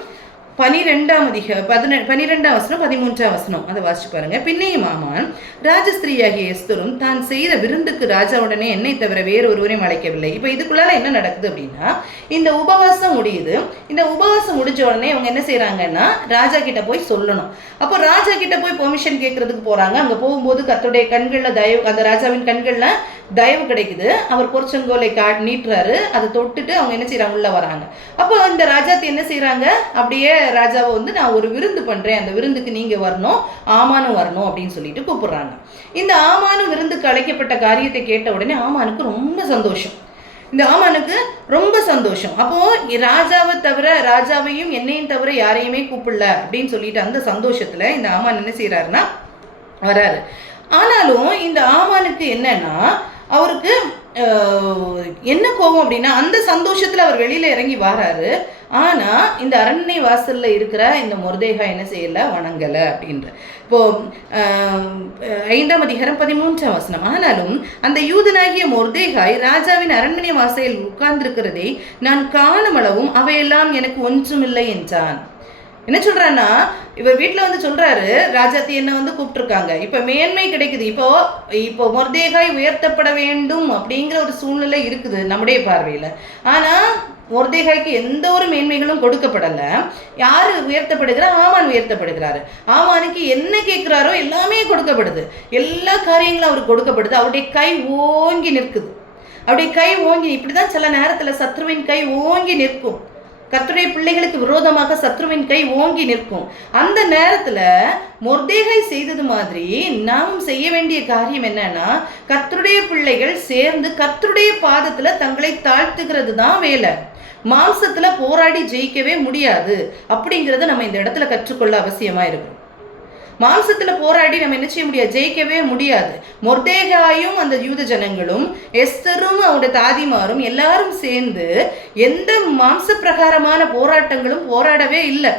12ஆம் வசனம் 13ஆம் வசனம் அதை வாசிச்சு பாருங்க. பின்னையும் ஆமான் ராஜஸ்திரீயாகிய எஸ்தரும் தான் செய்த விருந்துக்கு ராஜாவுடனே என்னை தவிர வேறு ஒருவரையும் அழைக்கவில்லை. இப்போ இதுக்குள்ளால என்ன நடக்குது அப்படின்னா, இந்த உபவாசம் முடியுது. இந்த உபவாசம் முடிஞ்ச உடனே அவங்க என்ன செய்யறாங்கன்னா, ராஜா கிட்ட போய் சொல்லணும். அப்போ ராஜா கிட்ட போய் பெர்மிஷன் கேட்கறதுக்கு போறாங்க. அங்க போகும்போது கர்த்தருடைய கண்கள்ல தயவு, அந்த ராஜாவின் கண்கள்ல தயவு கிடைக்குது. அவர் பொற்செங்கோலை நீட்டுறாரு. அதை தொட்டுட்டு அவங்க என்ன செய்யறாங்க, உள்ள வராங்க. அப்போ இந்த ராஜாத்தி என்ன செய்யறாங்க, அப்படியே ராஜாவை வந்து நான் ஒரு விருந்து பண்றேன், அந்த விருந்துக்கு நீங்க வரணும், ஆமானும் வரணும் அப்படின்னு சொல்லிட்டு கூப்பிடுறாங்க. இந்த ஆமானும் விருந்துக்கு அழைக்கப்பட்ட காரியத்தை கேட்ட உடனே ஆமானுக்கு ரொம்ப சந்தோஷம். இந்த ஆமானுக்கு ரொம்ப சந்தோஷம். அப்போ ராஜாவை தவிர, ராஜாவையும் என்னையும் தவிர யாரையுமே கூப்பிடல அப்படின்னு சொல்லிட்டு அந்த சந்தோஷத்துல இந்த ஆமான் என்ன செய்யறாருன்னா வராரு. ஆனாலும் இந்த ஆமானுக்கு என்னன்னா, அவருக்கு என்ன கோபம் அப்படின்னா, அந்த சந்தோஷத்துல அவர் வெளியில இறங்கி வராரு. ஆனா இந்த அரண்மனை வாசல்ல இருக்கிற இந்த மொர்தேகாய் என்ன செய்யல, வணங்கல அப்படின்ற. இப்போ 5ஆம் அதிகாரம் 13ஆம் வசனம். ஆனாலும் அந்த யூதனாகிய மொர்தேகாய் ராஜாவின் அரண்மனை வாசலில் உட்கார்ந்திருக்கிறதை நான் காணும் அளவும் அவையெல்லாம் எனக்கு ஒன்றுமில்லை என்றான். என்ன சொல்றான்னா, இவர் வீட்டில் வந்து சொல்றாரு, ராஜாத்தி என்ன வந்து கூப்பிட்டுருக்காங்க, இப்போ மேன்மை கிடைக்குது, இப்போ மொர்தேகாய் உயர்த்தப்பட வேண்டும் அப்படிங்கிற ஒரு சூழ்நிலை இருக்குது நம்முடைய பார்வையில். ஆனால் மொர்தேகாய்க்கு எந்த ஒரு மேன்மைகளும் கொடுக்கப்படலை. யார் உயர்த்தப்படுகிறார், ஆமான் உயர்த்தப்படுகிறாரு. ஆமானுக்கு என்ன கேட்குறாரோ எல்லாமே கொடுக்கப்படுது, எல்லா காரியங்களும் அவருக்கு கொடுக்கப்படுது. அவருடைய கை ஓங்கி நிற்குது. அவருடைய கை ஓங்கி, இப்படிதான் சில நேரத்தில் சத்ருவின் கை ஓங்கி நிற்கும். கர்த்தருடைய பிள்ளைகளுக்கு விரோதமாக சத்ருவின் கை ஓங்கி நிற்கும். அந்த நேரத்துல மொர்தேகாய் செய்தது மாதிரி நாம் செய்ய வேண்டிய காரியம் என்னன்னா, கர்த்தருடைய பிள்ளைகள் சேர்ந்து கர்த்தருடைய பாதத்துல தங்களை தாழ்த்துகிறது தான் வேலை. மாம்சத்துல போராடி ஜெயிக்கவே முடியாது அப்படிங்கிறத நம்ம இந்த இடத்துல கற்றுக்கொள்ள அவசியமா இருக்கும். மாம்சத்துல போராடி நம்ம என்ன செய்ய முடியாது, ஜெயிக்கவே முடியாது. மொர்தேகாயும் அந்த யூத ஜனங்களும் எஸ்தரும் அவருடைய தாதிமாரும் எல்லாரும் சேர்ந்து எந்த மாம்ச பிரகாரமான போராட்டங்களும் போராடவே இல்லை.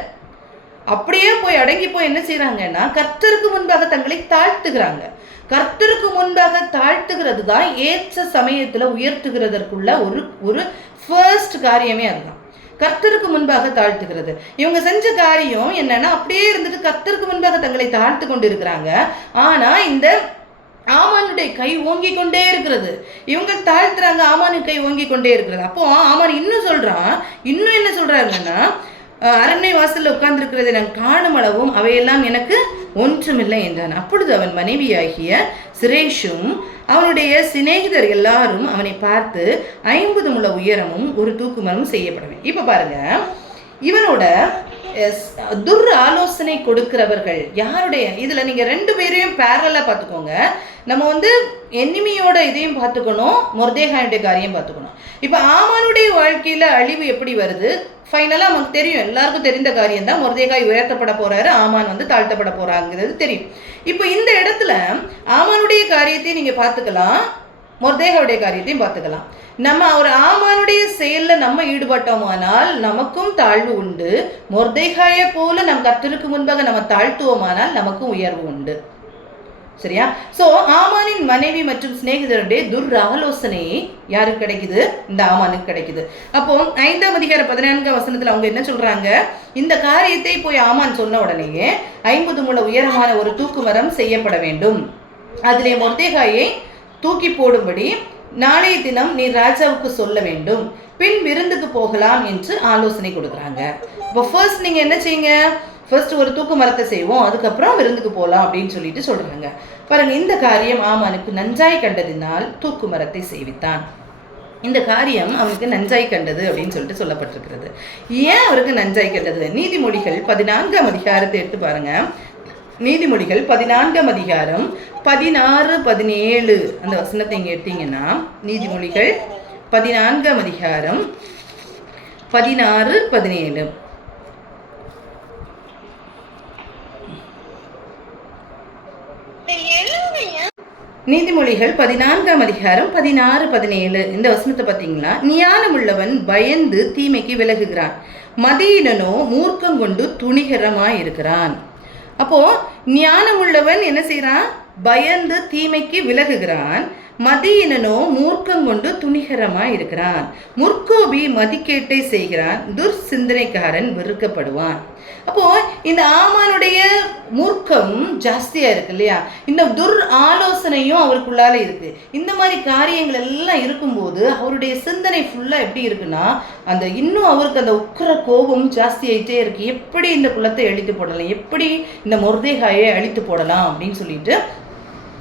அப்படியே போய் அடங்கி போய் என்ன செய்யறாங்கன்னா, கர்த்தருக்கு முன்பாக தங்களை தாழ்த்துகிறாங்க. கர்த்தருக்கு முன்பாக தாழ்த்துகிறது தான் ஏற்ற சமயத்துல உயர்த்துகிறதற்குள்ள ஒரு ஃபர்ஸ்ட் காரியமே அதுதான், கர்த்தருக்கு முன்பாக தாழ்த்துகிறது. இவங்க செஞ்ச காரியம் என்னன்னா, அப்படியே இருந்துட்டு கர்த்தருக்கு முன்பாக தங்களை தாழ்த்து கொண்டு இருக்கிறாங்க. ஆனா இந்த ஆமானுடைய கை ஓங்கி கொண்டே இருக்கிறது. இவங்க தாழ்த்துறாங்க, ஆமானுடைய கை ஓங்கி கொண்டே இருக்கிறது. அப்போ ஆமான் இன்னும் சொல்றான், இன்னும் என்ன சொல்றாருன்னா, அரண்மனை வாசல்ல உட்கார்ந்து இருக்கிறதை நான் காணும் அளவும் அவையெல்லாம் எனக்கு ஒன்றுமில்லை என்றான். அப்பொழுது அவன் மனைவியாகிய சிரேஷும் அவனுடைய சிநேகிதர் எல்லாரும் அவனை பார்த்து 50 முழ உயரமும் ஒரு தூக்குமரமும் செய்யப்படவேன். இப்ப பாருங்க, இவனோட ஆலோசனை கொடுக்கிறவர்கள் யாருடைய, இதுல நீங்க 2 பேரையும் பேரலா பார்த்துக்கோங்க. நம்ம வந்து எனிமியோட இதையும் பார்த்துக்கணும், மொர்தேகாயுடைய காரியம் பார்த்துக்கணும். இப்ப ஆமானுடைய வாழ்க்கையில அழிவு எப்படி வருது, ஃபைனலாக நமக்கு தெரியும், எல்லாருக்கும் தெரிந்த காரியம் தான். மொர்தேகாய் உயர்த்தப்பட போறாரு, ஆமான் வந்து தாழ்த்தப்பட போறாங்கிறது தெரியும். இப்போ இந்த இடத்துல ஆமானுடைய காரியத்தையும் நீங்க பார்த்துக்கலாம், மொர்தேகாயுடைய காரியத்தையும் பார்த்துக்கலாம். நம்ம ஒரு ஆமானுடைய செயல்ல நம்ம ஈடுபட்டோமானால் நமக்கும் தாழ்வு உண்டு. மொர்தேகாயை போல நம் கர்த்தருக்கு முன்பாக நம்ம தாழ்த்துவோமானால் நமக்கும் உயர்வு உண்டு. சரியா? சோ ஆமானின் மனைவி மற்றும் சிநேகிதருடைய ஆலோசனை யாருக்கு கிடைக்குது, இந்த ஆமானுக்கு கிடைக்குது. அப்போ 5ஆம் அதிகாரம் 14ஆம் வசனத்துல அவங்க என்ன சொல்றாங்க, இந்த காரியத்தை போய் ஆமான் சொன்ன உடனேயே 50 முழ உயரமான ஒரு தூக்கு மரம் செய்யப்பட வேண்டும், அதிலே மொர்தேகாயை தூக்கி போடும்படி நாளைய தினம் நீ ராஜாவுக்கு சொல்ல வேண்டும், பின் விருந்துக்கு போகலாம் என்று ஆலோசனை கொடுக்குறாங்க. இப்போ ஃபர்ஸ்ட் நீங்க என்ன செய்யுங்க, ஃபர்ஸ்ட் ஒரு தூக்கு மரத்தை செய்வோம், அதுக்கப்புறம் விருந்துக்கு போகலாம் அப்படின்னு சொல்லிட்டு சொல்றாங்க. பாருங்க, இந்த காரியம் ஆமானுக்கு நன்றாய் கண்டதினால் தூக்கு மரத்தை செய்வித்தான். இந்த காரியம் அவனுக்கு நஞ்சாய் கண்டது அப்படின்னு சொல்லிட்டு சொல்லப்பட்டிருக்கிறது. ஏன் அவருக்கு நஞ்சாய் கண்டது? நீதிமொழிகள் 14ஆம் அதிகாரத்தை எடுத்து பாருங்க. நீதிமொழிகள் 14ஆம் அதிகாரம் 16, 17 அந்த வசனத்தை இங்கே எடுத்தீங்கன்னா, நீதிமொழிகள் 14ஆம் அதிகாரம் 16, 17. நீதிமொழிகள் 14ஆம் அதிகாரம் 16, 17 இந்த வசனத்தை பார்த்தீங்களா? ஞானம் உள்ளவன் பயந்து தீமைக்கு விலகுகிறான், மதியினனோ மூர்க்கம் கொண்டு துணிகரமாய் இருக்கிறான். அப்போ ஞானம் உள்ளவன் என்ன செய்யறான்? பயந்து தீமைக்கு விலகுகிறான், மதியினனோ மூர்க்கம் கொண்டு துணிகரமாய் இருக்கிறான். முற்கோபி மதிக்கேட்டை செய்கிறான், துர்சிந்தனைக்காரன் வெறுக்கப்படுவான். அப்போ இந்த ஆமானுடைய மூர்க்கம் ஜாஸ்தியா இருக்கு இல்லையா? இந்த துர் ஆலோசனையும் அவருக்குள்ளால இருக்கு. இந்த மாதிரி காரியங்கள் எல்லாம் இருக்கும்போது அவருடைய சிந்தனை ஃபுல்லா எப்படி இருக்குன்னா, அந்த இன்னும் அவருக்கு அந்த உக்கிர கோபம் ஜாஸ்தி ஆயிட்டே இருக்கு. எப்படி இந்த குலத்தை அழித்து போடலாம், எப்படி இந்த மொர்தேகாயை அழித்து போடலாம் அப்படின்னு சொல்லிட்டு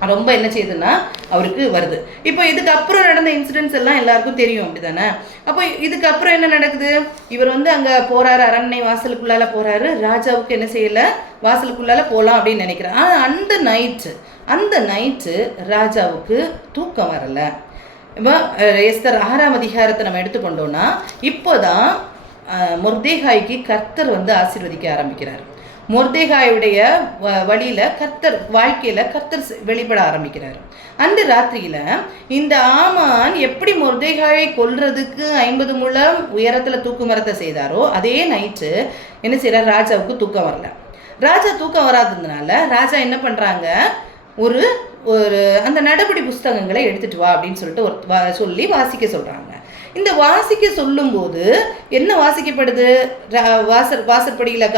ரொம்ப என்ன செய்யுதுன்னா அவருக்கு வருது. இப்போ இதுக்கப்புறம் நடந்த இன்சிடென்ட்ஸ் எல்லாம் எல்லாருக்கும் தெரியும், அப்படி தானே? அப்போ இதுக்கப்புறம் என்ன நடக்குது? இவர் அங்கே போகிறாரு, அரண்மனை வாசலுக்குள்ளால போகிறாரு. ராஜாவுக்கு என்ன செய்யலை, வாசலுக்குள்ளால போகலாம் அப்படின்னு நினைக்கிறார். ஆனால் அந்த நைட்டு ராஜாவுக்கு தூக்கம் வரலை. இப்போ எஸ்தர் 6ஆம் அதிகாரத்தை நம்ம எடுத்துக்கொண்டோன்னா, இப்போதான் மொர்தேகாய்க்கு கர்த்தர் ஆசீர்வதிக்க ஆரம்பிக்கிறார். மொர்தேகாயுடைய வழியில கர்த்தர் வாழ்க்கையில கர்த்தர் வெளிப்பட ஆரம்பிக்கிறார். அந்த ராத்திரியில இந்த ஆமான் எப்படி மொர்தேகாயை கொல்றதுக்கு 50 முழம் உயரத்துல தூக்கு மரத்தை செய்தாரோ, அதே நைட்டு என்ன செய்யறார்? ராஜாவுக்கு தூக்கம் வரல. ராஜா தூக்கம் வராததுனால ராஜா என்ன பண்றாங்க, ஒரு அந்த நடபடி புஸ்தகங்களை எடுத்துட்டு வா அப்படின்னு சொல்லிட்டு சொல்லி வாசிக்க சொல்றாங்க. இந்த வாசிக்க சொல்லும்போது என்ன வாசிக்கப்படுது? வாசற்படியில்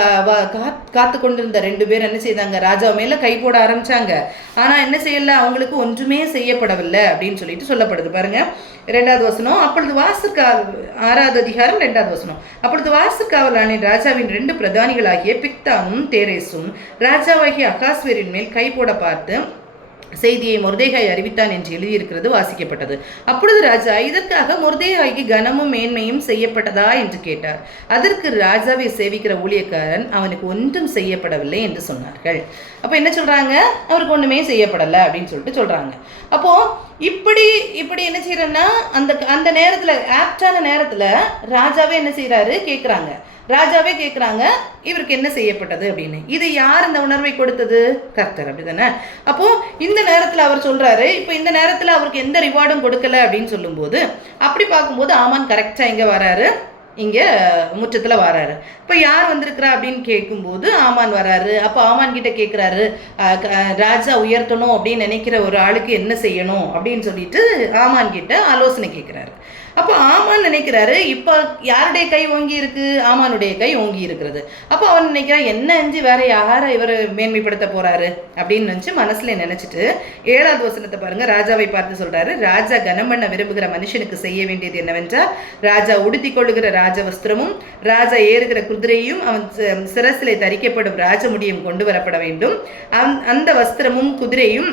காத்து கொண்டிருந்த 2 பேர் என்ன செய்தாங்க? ராஜா மேல கை போட ஆரம்பிச்சாங்க. ஆனா என்ன செய்யல, அவங்களுக்கு ஒன்றுமே செய்யப்படவில்லை அப்படின்னு சொல்லிட்டு சொல்லப்படுது. பாருங்க 2வது வசனம். அப்பொழுது 6வது அதிகாரம் 2வது வசனம். அப்பொழுது வாசற்காவலான ராஜாவின் 2 பிரதானிகளாகிய பிக்தானும் தேரேசும் ராஜாவாகிய அகாஸ்வேரின் மேல் கை போட பார்த்து செய்தியை மொர்தேகாய் அறிவித்தான் என்று எழுதியிருக்கிறது வாசிக்கப்பட்டது. அப்பொழுது ராஜா, இதற்காக மொர்தேகாய்க்கு கனமும் மேன்மையும் செய்யப்பட்டதா என்று கேட்டார். அதற்கு ராஜாவை சேவிக்கிற ஊழியக்காரன், அவனுக்கு ஒன்றும் செய்யப்படவில்லை என்று சொன்னார்கள். அப்போ என்ன சொல்றாங்க? அவருக்கு ஒன்றுமே செய்யப்படலை அப்படின்னு சொல்லிட்டு சொல்றாங்க. அப்போ இப்படி என்ன செய்யறன்னா, அந்த நேரத்தில் ஆப்டான நேரத்தில் ராஜாவே என்ன செய்யறாரு? ராஜாவே கேட்குறாங்க, இவருக்கு என்ன செய்யப்பட்டது அப்படின்னு. இது யார் இந்த உணர்வை கொடுத்தது? கர்த்தர், அப்படிதானே? அப்போ இந்த நேரத்தில் அவர் சொல்றாரு, இப்போ இந்த நேரத்தில் அவருக்கு எந்த ரிவார்டும் கொடுக்கல அப்படின்னு சொல்லும்போது, அப்படி பார்க்கும்போது ஆமான் கரெக்டாக இங்கே வராரு, இங்கே முற்றத்தில் வராரு. இப்போ யார் வந்திருக்கிறா அப்படின்னு கேட்கும்போது ஆமான் வராரு. அப்போ ஆமான் கிட்ட கேட்குறாரு, ராஜா உயர்த்தணும் அப்படின்னு நினைக்கிற ஒரு ஆளுக்கு என்ன செய்யணும் அப்படின்னு சொல்லிட்டு ஆமான் கிட்ட ஆலோசனை கேட்குறாரு. அப்போ ஆமான் நினைக்கிறாரு, இப்போ யாருடைய கை ஓங்கி இருக்கு? ஆமானுடைய கை ஓங்கி இருக்கிறது. அப்போ அவன் நினைக்கிறான், என்ன அஞ்சு வேற யாரை இவர் மேன்மைப்படுத்த போறாரு அப்படின்னு நினைச்சு மனசுல நினைச்சிட்டு 7வது வசனத்தை பாருங்க. ராஜாவை பார்த்து சொல்றாரு, ராஜா கனம் பண்ண விரும்புகிற மனுஷனுக்கு செய்ய வேண்டியது என்னவென்றால், ராஜா உடுத்தி கொள்ளுகிற ராஜ வஸ்திரமும் ராஜா ஏறுகிற குதிரையும் அவன் சிரசிலே தரிக்கப்படும் ராஜமுடியும் கொண்டு வரப்பட வேண்டும். அந்த வஸ்திரமும் குதிரையும்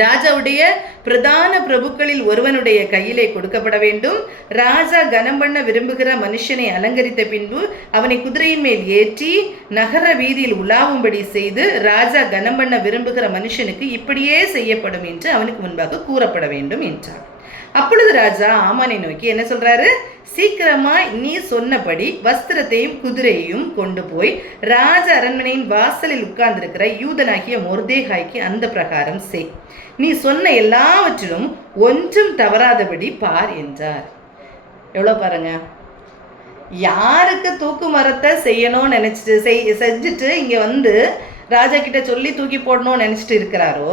ராஜாவுடைய பிரதான பிரபுக்களில் ஒருவனுடைய கையிலே கொடுக்கப்பட வேண்டும். ராஜா கனம் பண்ண விரும்புகிற மனுஷனை அலங்கரித்த பின்பு அவனை குதிரையின் மேல் ஏற்றி நகர வீதியில் உலாவும்படி செய்து, ராஜா கனம் பண்ண விரும்புகிற மனுஷனுக்கு இப்படியே செய்யப்படும் என்று அவனுக்கு முன்பாக கூறப்பட வேண்டும் என்றார். அப்பொழுது ராஜா ஆமானை நோக்கி என்ன சொல்றாரு? சீக்கிரமாய் நீ சொன்னபடி வஸ்திரத்தையும் குதிரையையும் கொண்டு போய் ராஜ அரண்மனையின் வாசலில் உட்கார்ந்திருக்கிற யூதனாகிய மொர்தேகாய்க்கு அந்த பிரகாரம் செய். நீ சொன்ன எல்லாவற்றிலும் ஒன்றும் தவறாதபடி பார் என்றார். எவ்வளோ பாருங்க, யாருக்கு தூக்கு மரத்தை செய்யணும்னு நினைச்சிட்டு செஞ்சுட்டு இங்க ராஜா கிட்ட சொல்லி தூக்கி போடணும்னு நினைச்சிட்டு இருக்கிறாரோ,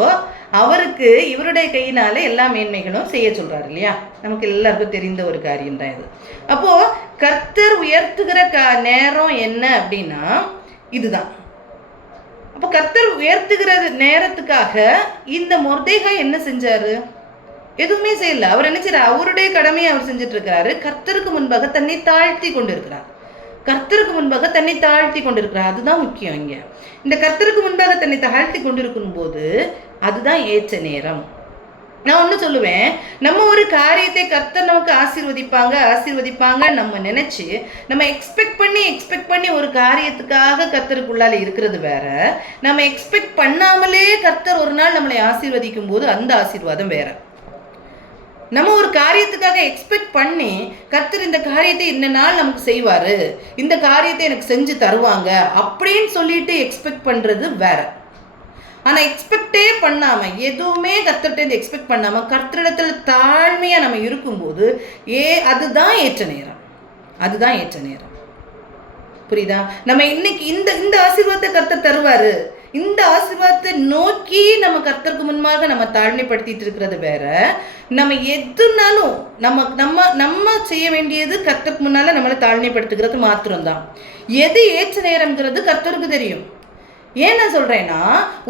அவருக்கு இவருடைய கையினால எல்லா மேன்மைகளும் செய்ய சொல்றாரு இல்லையா? நமக்கு எல்லாருக்கும் தெரிந்த ஒரு காரியம் தான் இது. அப்போ கர்த்தர் உயர்த்துகிற நேரம் என்ன அப்படின்னா இதுதான். அப்போ கர்த்தர் உயர்த்துகிற நேரத்துக்காக இந்த மொர்தேகாய் என்ன செஞ்சாரு? எதுவுமே செய்யல. அவர் என்ன செய்யறாரு? அவருடைய கடமையை அவர் செஞ்சுட்டு இருக்கிறாரு. கர்த்தருக்கு முன்பாக தன்னை தாழ்த்தி கொண்டிருக்கிறார். அதுதான் முக்கியம். இங்க இந்த கர்த்தருக்கு முன்பாக தன்னை தாழ்த்தி கொண்டிருக்கும் போது அதுதான் ஏற்ற நேரம். நான் ஒன்று சொல்லுவேன், நம்ம ஒரு காரியத்தை கர்த்தர் நமக்கு ஆசீர்வதிப்பாங்க நம்ம நினைச்சு நம்ம எக்ஸ்பெக்ட் பண்ணி ஒரு காரியத்துக்காக கர்த்தருக்குள்ளால இருக்கிறது வேற. நம்ம எக்ஸ்பெக்ட் பண்ணாமலே கர்த்தர் ஒரு நாள் நம்மளை ஆசீர்வதிக்கும் போது அந்த ஆசீர்வாதம் வேற. நம்ம ஒரு காரியத்துக்காக எக்ஸ்பெக்ட் பண்ணி கர்த்தர் இந்த காரியத்தை இந்த நாள் நமக்கு செய்வாரு, இந்த காரியத்தை எனக்கு செஞ்சு தருவாங்க அப்படின்னு சொல்லிட்டு எக்ஸ்பெக்ட் பண்றது வேற. ஆனால் எக்ஸ்பெக்டே பண்ணாமல், எதுவுமே கர்த்தர்கிட்ட எக்ஸ்பெக்ட் பண்ணாமல் கர்த்தரிடத்தில் தாழ்மையாக நம்ம இருக்கும்போது அதுதான் ஏற்ற நேரம். புரியுதா? நம்ம இன்னைக்கு இந்த ஆசீர்வாதத்தை கர்த்தர் தருவார், இந்த ஆசீர்வாதத்தை நோக்கி நம்ம கர்த்தருக்கு முன்பாக நம்ம தாழ்மைப்படுத்திட்டு இருக்கிறது வேற. நம்ம எதுனாலும் நம்ம செய்ய வேண்டியது கர்த்தருக்கு முன்னால் நம்மளை தாழ்மைப்படுத்துகிறது மாத்திரம்தான். எது ஏற்ற நேரம்ங்கிறது கர்த்தருக்கு தெரியும். ஏன் நான் சொல்றேன்னா,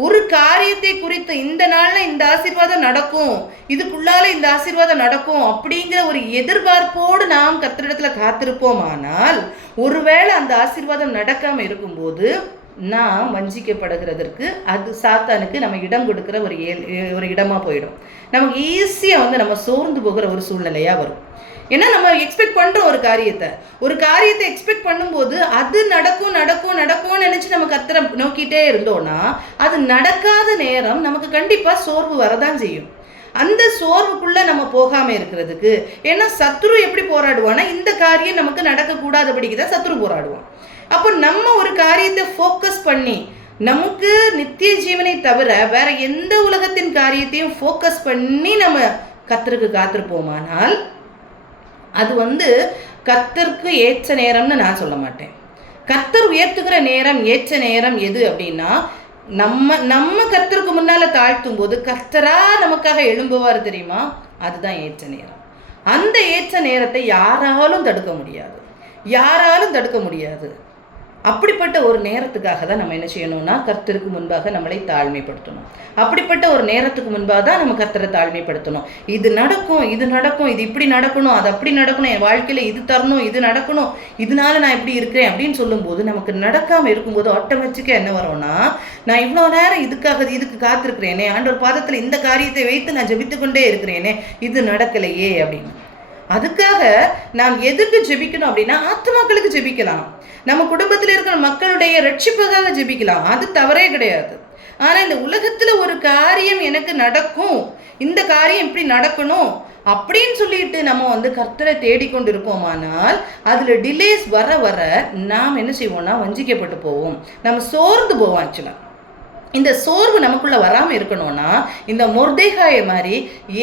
ஒரு காரியத்தை குறித்து இந்த நாள்ல இந்த ஆசீர்வாதம் நடக்கும், இதுக்குள்ளால இந்த ஆசீர்வாதம் நடக்கும் அப்படிங்கிற ஒரு எதிர்பார்ப்போடு நாம் கர்த்தரிடத்துல காத்திருப்போமானால், ஒருவேளை அந்த ஆசீர்வாதம் நடக்காம இருக்கும்போது நாம் வஞ்சிக்கப்படுகிறதற்கு அது சாத்தானுக்கு நம்ம இடம் கொடுக்குற ஒரு இடமா போயிடும். நமக்கு ஈஸியாக நம்ம சோர்ந்து போகிற ஒரு சூழ்நிலையாக வரும். ஏன்னா நம்ம எக்ஸ்பெக்ட் பண்ணுறோம் ஒரு காரியத்தை எக்ஸ்பெக்ட் பண்ணும்போது அது நடக்கும்னு நினச்சி நம்ம கர்த்தரை நோக்கிட்டே இருந்தோம்னா அது நடக்காத நேரம் நமக்கு கண்டிப்பாக சோர்வு வரதான் செய்யும். அந்த சோர்வுக்குள்ளே நம்ம போகாமல் இருக்கிறதுக்கு, ஏன்னா சத்துரு எப்படி போராடுவான்னா, இந்த காரியம் நமக்கு நடக்கக்கூடாதபடிக்கு தான் சத்துரு போராடுவான். அப்போ நம்ம ஒரு காரியத்தை ஃபோக்கஸ் பண்ணி நமக்கு நித்திய ஜீவனை தவிர வேற எந்த உலகத்தின் காரியத்தையும் ஃபோக்கஸ் பண்ணி நம்ம கர்த்தருக்கு காத்திருப்போமானால் அது கர்த்தருக்கு ஏற்ற நேரம்னு நான் சொல்ல மாட்டேன். கர்த்தர் உயர்த்துகிற நேரம், ஏற்ற நேரம் எது அப்படின்னா, நம்ம கர்த்தருக்கு முன்னால் தாழ்த்தும் போது கர்த்தரா நமக்காக எழும்புவார் தெரியுமா, அதுதான் ஏற்ற நேரம். அந்த ஏற்ற நேரத்தை யாராலும் தடுக்க முடியாது. அப்படிப்பட்ட ஒரு நேரத்துக்காக தான் நம்ம என்ன செய்யணும்னா, கர்த்தருக்கு முன்பாக நம்மளை தாழ்மைப்படுத்தணும். அப்படிப்பட்ட ஒரு நேரத்துக்கு முன்பாக தான் நம்ம கர்த்தரை தாழ்மைப்படுத்தணும். இது நடக்கும், இது இப்படி நடக்கணும், அது அப்படி நடக்கணும், என் வாழ்க்கையில் இது தரணும், இது நடக்கணும், இதனால நான் இப்படி இருக்கிறேன் அப்படின்னு சொல்லும்போது, நமக்கு நடக்காமல் இருக்கும்போது ஆட்டோமேட்டிக்காக என்ன வரும்னா, நான் இவ்வளோ நேரம் இதுக்கு காத்திருக்கிறேனே, ஆண்டவர் பாதத்தில் இந்த காரியத்தை வைத்து நான் ஜெபித்து கொண்டே இருக்கிறேனே, இது நடக்கலையே அப்படின்னு. அதுக்காக நாம் எதுக்கு ஜெபிக்கணும் அப்படின்னா, ஆத்துமாக்களுக்கு ஜெபிக்கலாம், நம்ம குடும்பத்தில் இருக்கிற மக்களுடைய ரட்சிப்புக்காக ஜெபிக்கலாம், அது தவறே கிடையாது. ஆனால் இந்த உலகத்தில் ஒரு காரியம் எனக்கு நடக்கும், இந்த காரியம் இப்படி நடக்கணும் அப்படின்னு சொல்லிட்டு நம்ம கர்த்தரை தேடிக்கொண்டு இருப்போமானால் அதில் டிலேஸ் வர நாம் என்ன செய்வோம்னா வஞ்சிக்கப்பட்டு போவோம், நம்ம சோர்ந்து போவோம். ஆக்சுவலாக இந்த சோர்வு நமக்குள்ளே வராமல் இருக்கணும்னா இந்த மொர்தேகாயை மாதிரி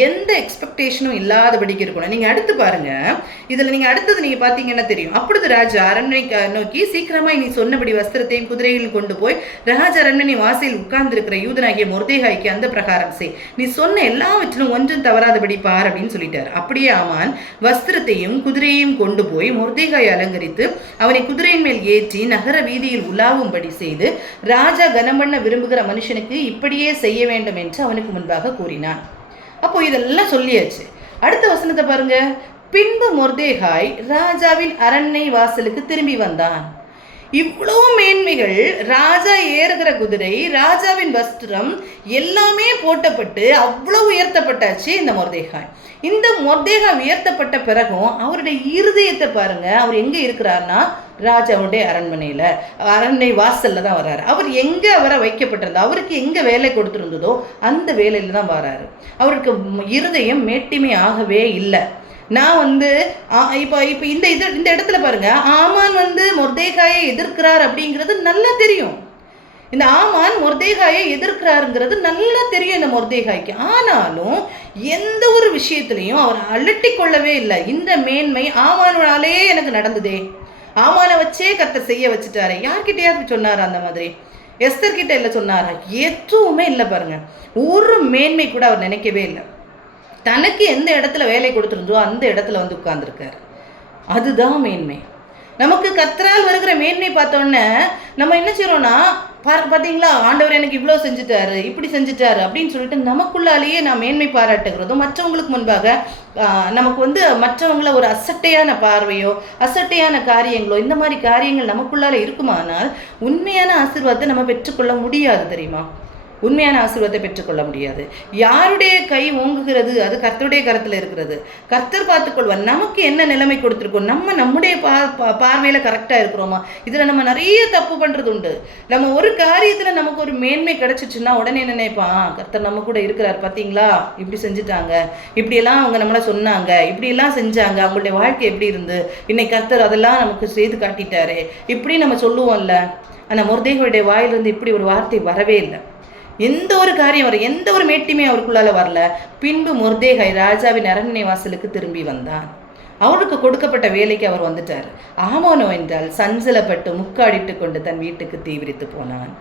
எந்த எக்ஸ்பெக்டேஷனும் இல்லாதபடிக்கு இருக்கணும். நீங்கள் அடுத்து பாருங்கள், இதில் நீங்கள் அடுத்தது நீங்கள் பார்த்தீங்கன்னா தெரியும். அப்பொழுது ராஜா அரண்மனை நோக்கி, சீக்கிரமாக நீ சொன்னபடி வஸ்திரத்தையும் குதிரையில் கொண்டு போய் ராஜ அரண்மனை வாசலில் உட்கார்ந்துருக்கிற யூதனாகிய மொர்தேகாய்க்கு அந்த பிரகாரம் செய், நீ சொன்ன எல்லாவற்றிலும் ஒன்றும் தவறாதபடி பார் அப்படின்னு சொல்லிட்டார். அப்படியே ஆமான் வஸ்திரத்தையும் குதிரையையும் கொண்டு போய் மொர்தேகாயை அலங்கரித்து அவனை குதிரையின் மேல் ஏற்றி நகர வீதியில் உலாவும்படி செய்து, ராஜா கனம் பண்ண விரும்புகிற மனுஷனுக்கு இப்படியே செய்ய வேண்டும் என்று அவனுக்கு முன்பாக கூறினான். அப்போ இதெல்லாம் சொல்லியாச்சு. அடுத்த வசனத்தை பாருங்க. பின்பு மொர்தேகாய் ராஜாவின் அரண்மனை வாசலுக்கு திரும்பி வந்தான். இவ்வளோ மேன்மைகள், ராஜா ஏறுகிற குதிரை, ராஜாவின் வஸ்திரம் எல்லாமே போட்டப்பட்டு அவ்வளோ உயர்த்தப்பட்டாச்சு இந்த மொர்தேகாய். இந்த மொர்தேகாய் உயர்த்தப்பட்ட பிறகும் அவருடைய இருதயத்தை பாருங்க, அவர் எங்கே இருக்கிறார்னா ராஜாவுடைய அரண்மனை வாசல்ல தான் வர்றாரு. அவர் எங்கே அவரை வைக்கப்பட்டிருந்தா, அவருக்கு எங்கே வேலை கொடுத்துருந்ததோ அந்த வேலையில் தான் வர்றாரு. அவருக்கு இருதயம் மேட்டிமை ஆகவே இல்லை. நான் இப்போ இந்த இடத்துல பாருங்க, ஆமான் மொர்தேகாயை எதிர்க்கிறார் அப்படிங்கிறது நல்லா தெரியும். இந்த ஆமான் மொர்தேகாயை எதிர்க்கிறாருங்கிறது நல்லா தெரியும் இந்த மொர்தேகாய்க்கு. ஆனாலும் எந்த ஒரு விஷயத்திலையும் அவர் அலட்டி கொள்ளவே இல்லை. இந்த மேன்மை ஆமானாலே எனக்கு நடந்ததே, ஆமானை வச்சே கர்த்தர் செய்ய வச்சுட்டாரு. யார்கிட்டயாவது சொன்னாரா அந்த மாதிரி? எஸ்தர் கிட்ட இல்லை சொன்னாரா? எதுவுமே இல்லை பாருங்க. ஒரு மேன்மை கூட அவர் நினைக்கவே இல்லை. தனக்கு எந்த இடத்துல வேலை கொடுத்துருந்தோ அந்த இடத்துல உட்கார்ந்துருக்காரு. அதுதான் மேன்மை. நமக்கு கர்த்தரால் வருகிற மேன்மை பார்த்தோன்னே நம்ம என்ன செய்யறோம்னா, பார்த்தீங்களா, ஆண்டவர் எனக்கு இவ்வளோ செஞ்சுட்டாரு, இப்படி செஞ்சுட்டாரு அப்படின்னு சொல்லிட்டு நமக்குள்ளாலேயே நான் மேன்மை பாராட்டுகிறதும், மற்றவங்களுக்கு முன்பாக நமக்கு மற்றவங்கள ஒரு அசட்டையான பார்வையோ அசட்டையான காரியங்களோ இந்த மாதிரி காரியங்கள் நமக்குள்ளால இருக்குமானால் உண்மையான ஆசீர்வாதத்தை நம்ம பெற்றுக்கொள்ள முடியாது தெரியுமா. உண்மையான ஆசீர்வாதத்தை பெற்றுக்கொள்ள முடியாது. யாருடைய கை ஓங்குகிறது? அது கர்த்தருடைய கரத்தில் இருக்கிறது. கர்த்தர் பார்த்துக்கொள்வார். நமக்கு என்ன நிலைமை கொடுத்துருக்கோம், நம்முடைய பார்வையில் கரெக்டாக இருக்கிறோமா? இதில் நம்ம நிறைய தப்பு பண்ணுறது உண்டு. நம்ம ஒரு காரியத்தில் நமக்கு ஒரு மேன்மை கிடைச்சிச்சுன்னா உடனே நினைப்பான், கர்த்தர் நம்ம கூட இருக்கிறார், பார்த்தீங்களா இப்படி செஞ்சுட்டாங்க, இப்படியெல்லாம் அவங்க நம்மளை சொன்னாங்க, இப்படியெல்லாம் செஞ்சாங்க, அவங்களுடைய வாழ்க்கை எப்படி இருந்து இன்னைக்கு கர்த்தர் அதெல்லாம் நமக்கு செய்து காட்டிட்டாரு, இப்படி நம்ம சொல்லுவோம்ல. ஆனால் மொர்தேகாயுடைய வாயிலிருந்து இப்படி ஒரு வார்த்தை வரவே இல்லை. எந்த ஒரு காரியம் வர, எந்த ஒரு மேட்டியுமே அவருக்குள்ளால வரல. பின்பு மொர்தேகாய் ராஜாவின் அரண்மனை வாசலுக்கு திரும்பி வந்தான். அவருக்கு கொடுக்கப்பட்ட வேலைக்கு அவர் வந்துட்டார். ஆமானோ என்றால் சஞ்சலப்பட்டு முக்காடிட்டு கொண்டு தன் வீட்டுக்கு தீவிரித்து போனான்.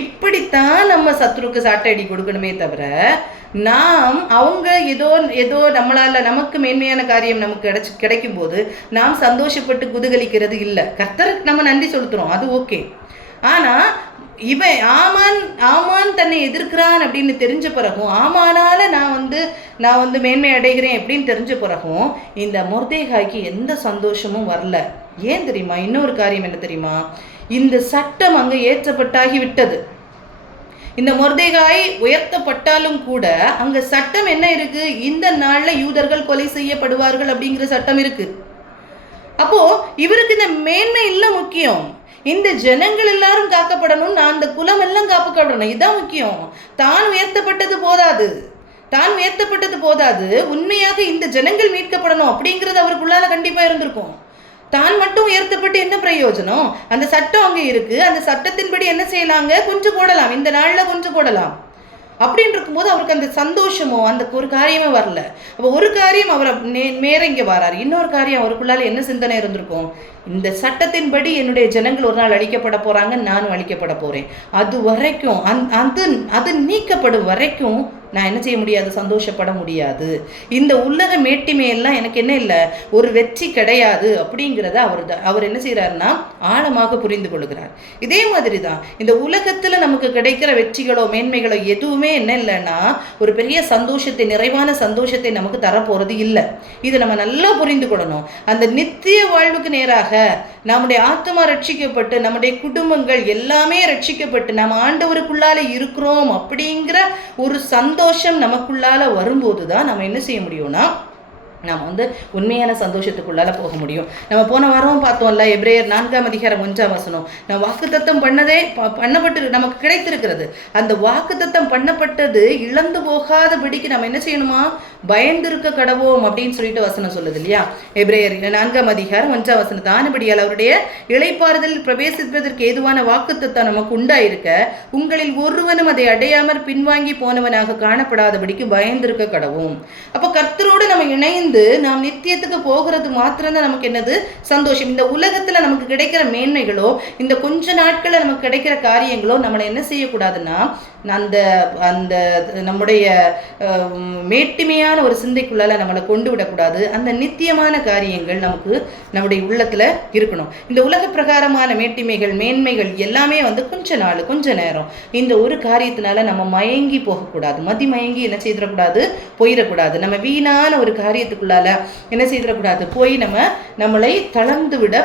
இப்படித்தான் நம்ம சத்ருக்கு சாட்டடி கொடுக்கணுமே தவிர, நாம் அவங்க ஏதோ நம்மளால நமக்கு மேன்மையான காரியம் நமக்கு கிடைக்கும் போது நாம் சந்தோஷப்பட்டு குதூகலிக்கிறது இல்லை. கர்த்தருக்கு நம்ம நன்றி செலுத்துறோம், அது ஓகே. ஆனால் இவன் ஆமான் தன்னை எதிர்க்கிறான் அப்படின்னு தெரிஞ்ச பிறகும், ஆமானால நான் வந்து மேன்மை அடைகிறேன் அப்படின்னு தெரிஞ்ச பிறகும் இந்த மொர்தேகாய்க்கு எந்த சந்தோஷமும் வரல. ஏன் தெரியுமா? இன்னொரு காரியம் என்ன தெரியுமா? இந்த சட்டம் அங்கே ஏற்றப்பட்டாகி விட்டது. இந்த மொர்தேகாய் உயர்த்தப்பட்டாலும் கூட அங்க சட்டம் என்ன இருக்கு? இந்த நாள்ல யூதர்கள் கொலை செய்யப்படுவார்கள் அப்படிங்கிற சட்டம் இருக்கு. அப்போ இவருக்கு இந்த மேன்மை இல்ல முக்கியம், இந்த ஜனங்கள் எல்லாரும் காக்கப்படணும், நான் அந்த குலம் எல்லாம் காக்கப்படணும், இதுதான் முக்கியம். தான் உயர்த்தப்பட்டது போதாது, உண்மையாக இந்த ஜனங்கள் மீட்கப்படணும் அப்படிங்கிறது அவருக்குள்ளால கண்டிப்பா இருந்திருக்கும். தான் மட்டும் உயர்த்தப்பட்டு என்ன பிரயோஜனம்? அந்த சட்டம் அங்கே இருக்கு, அந்த சட்டத்தின்படி என்ன செய்யலாங்க? கொஞ்சம் போடலாம், இந்த நாள்ல கொஞ்சம் போடலாம் அப்படின்னு இருக்கும்போது அவருக்கு அந்த சந்தோஷமோ அந்த ஒரு காரியமே வரல. அப்போ ஒரு காரியம் அவரை இங்கே வராரு, இன்னொரு காரியம் அவருக்குள்ளால என்ன சிந்தனை இருந்திருக்கும்? இந்த சட்டத்தின்படி என்னுடைய ஜனங்கள் ஒரு நாள் அழிக்கப்பட போறாங்க, நானும் அழிக்கப்பட போறேன். அது வரைக்கும் அது நீக்கப்படும் வரைக்கும் நான் என்ன செய்ய முடியாது? சந்தோஷப்பட முடியாது. இந்த உலக மேட்டிமையெல்லாம் எனக்கு என்ன இல்லை, ஒரு வெற்றி கிடையாது அப்படிங்கிறத அவர் என்ன செய்யறாருன்னா ஆழமாக புரிந்து கொள்கிறார். இதே மாதிரி தான் இந்த உலகத்துல நமக்கு கிடைக்கிற வெற்றிகளோ மேன்மைகளோ எதுவுமே என்ன இல்லைன்னா ஒரு பெரிய சந்தோஷத்தை, நிறைவான சந்தோஷத்தை நமக்கு தரப்போறது இல்லை. இதை நம்ம நல்லா புரிந்து கொள்ளணும். அந்த நித்திய வாழ்வுக்கு நேராக நம்முடைய ஆத்மா ரட்சிக்கப்பட்டு, நம்முடைய குடும்பங்கள் எல்லாமே ரட்சிக்கப்பட்டு நம்ம ஆண்டவருக்குள்ளால இருக்கிறோம் அப்படிங்கிற ஒரு சந்தோஷம் நமக்குள்ளால வரும்போது தான் நம்ம என்ன செய்ய முடியும்னா நம்ம உண்மையான சந்தோஷத்துக்குள்ளால போக முடியும். நம்ம போன வாரம் பார்த்தோம்ல, எபிரேயர் 4:1 நம்ம வாக்குத்தத்தம் பண்ணப்பட்டு நமக்கு கிடைத்திருக்கிறது. அந்த வாக்குத்தத்தம் பண்ணப்பட்டது இழந்து போகாதபடிக்கு நம்ம என்ன செய்யணுமா? பயந்திருக்க கடவோம் அப்படின்னு சொல்லிட்டு வசனம் சொல்லுது இல்லையா? எபிரேயர் 4:1 ஆனபடியால் அவருடைய இளைப்பாறுதலில் பிரவேசிப்பதற்கு ஏதுவான வாக்குத்தத்தம் நமக்கு உண்டாயிருக்க உங்களில் ஒருவனும் அதை அடையாமற் பின்வாங்கி போனவனாக காணப்படாதபடிக்கு பயந்திருக்க கடவோம். அப்போ கர்த்தரோடு நம்ம இணைந்து நாம் நித்தியத்துக்கு போகிறது மாத்திரம்தான் நமக்கு என்னது? சந்தோஷம். இந்த உலகத்துல நமக்கு கிடைக்கிற மேன்மைகளோ, இந்த கொஞ்ச நாட்கள்ல நமக்கு கிடைக்கிற காரியங்களோ நம்மளை என்ன செய்யக்கூடாதுன்னா அந்த அந்த நம்முடைய மேட்டிமையான ஒரு சிந்தைக்குள்ளால நம்மளை கொண்டு விடக்கூடாது. அந்த நித்தியமான காரியங்கள் நம்முடைய உள்ளத்துல இருக்கணும். இந்த உலக பிரகாரமான மேட்டிமைகள் மேன்மைகள் எல்லாமே கொஞ்ச நேரம். இந்த ஒரு காரியத்தினால நம்ம மயங்கி போகக்கூடாது, மயங்கி என்ன செய்திடக்கூடாது? போயிடக்கூடாது. நம்ம வீணான ஒரு காரியத்துக்குள்ளால என்ன செய்திடக்கூடாது? போய் நம்மளை தளர்ந்து விட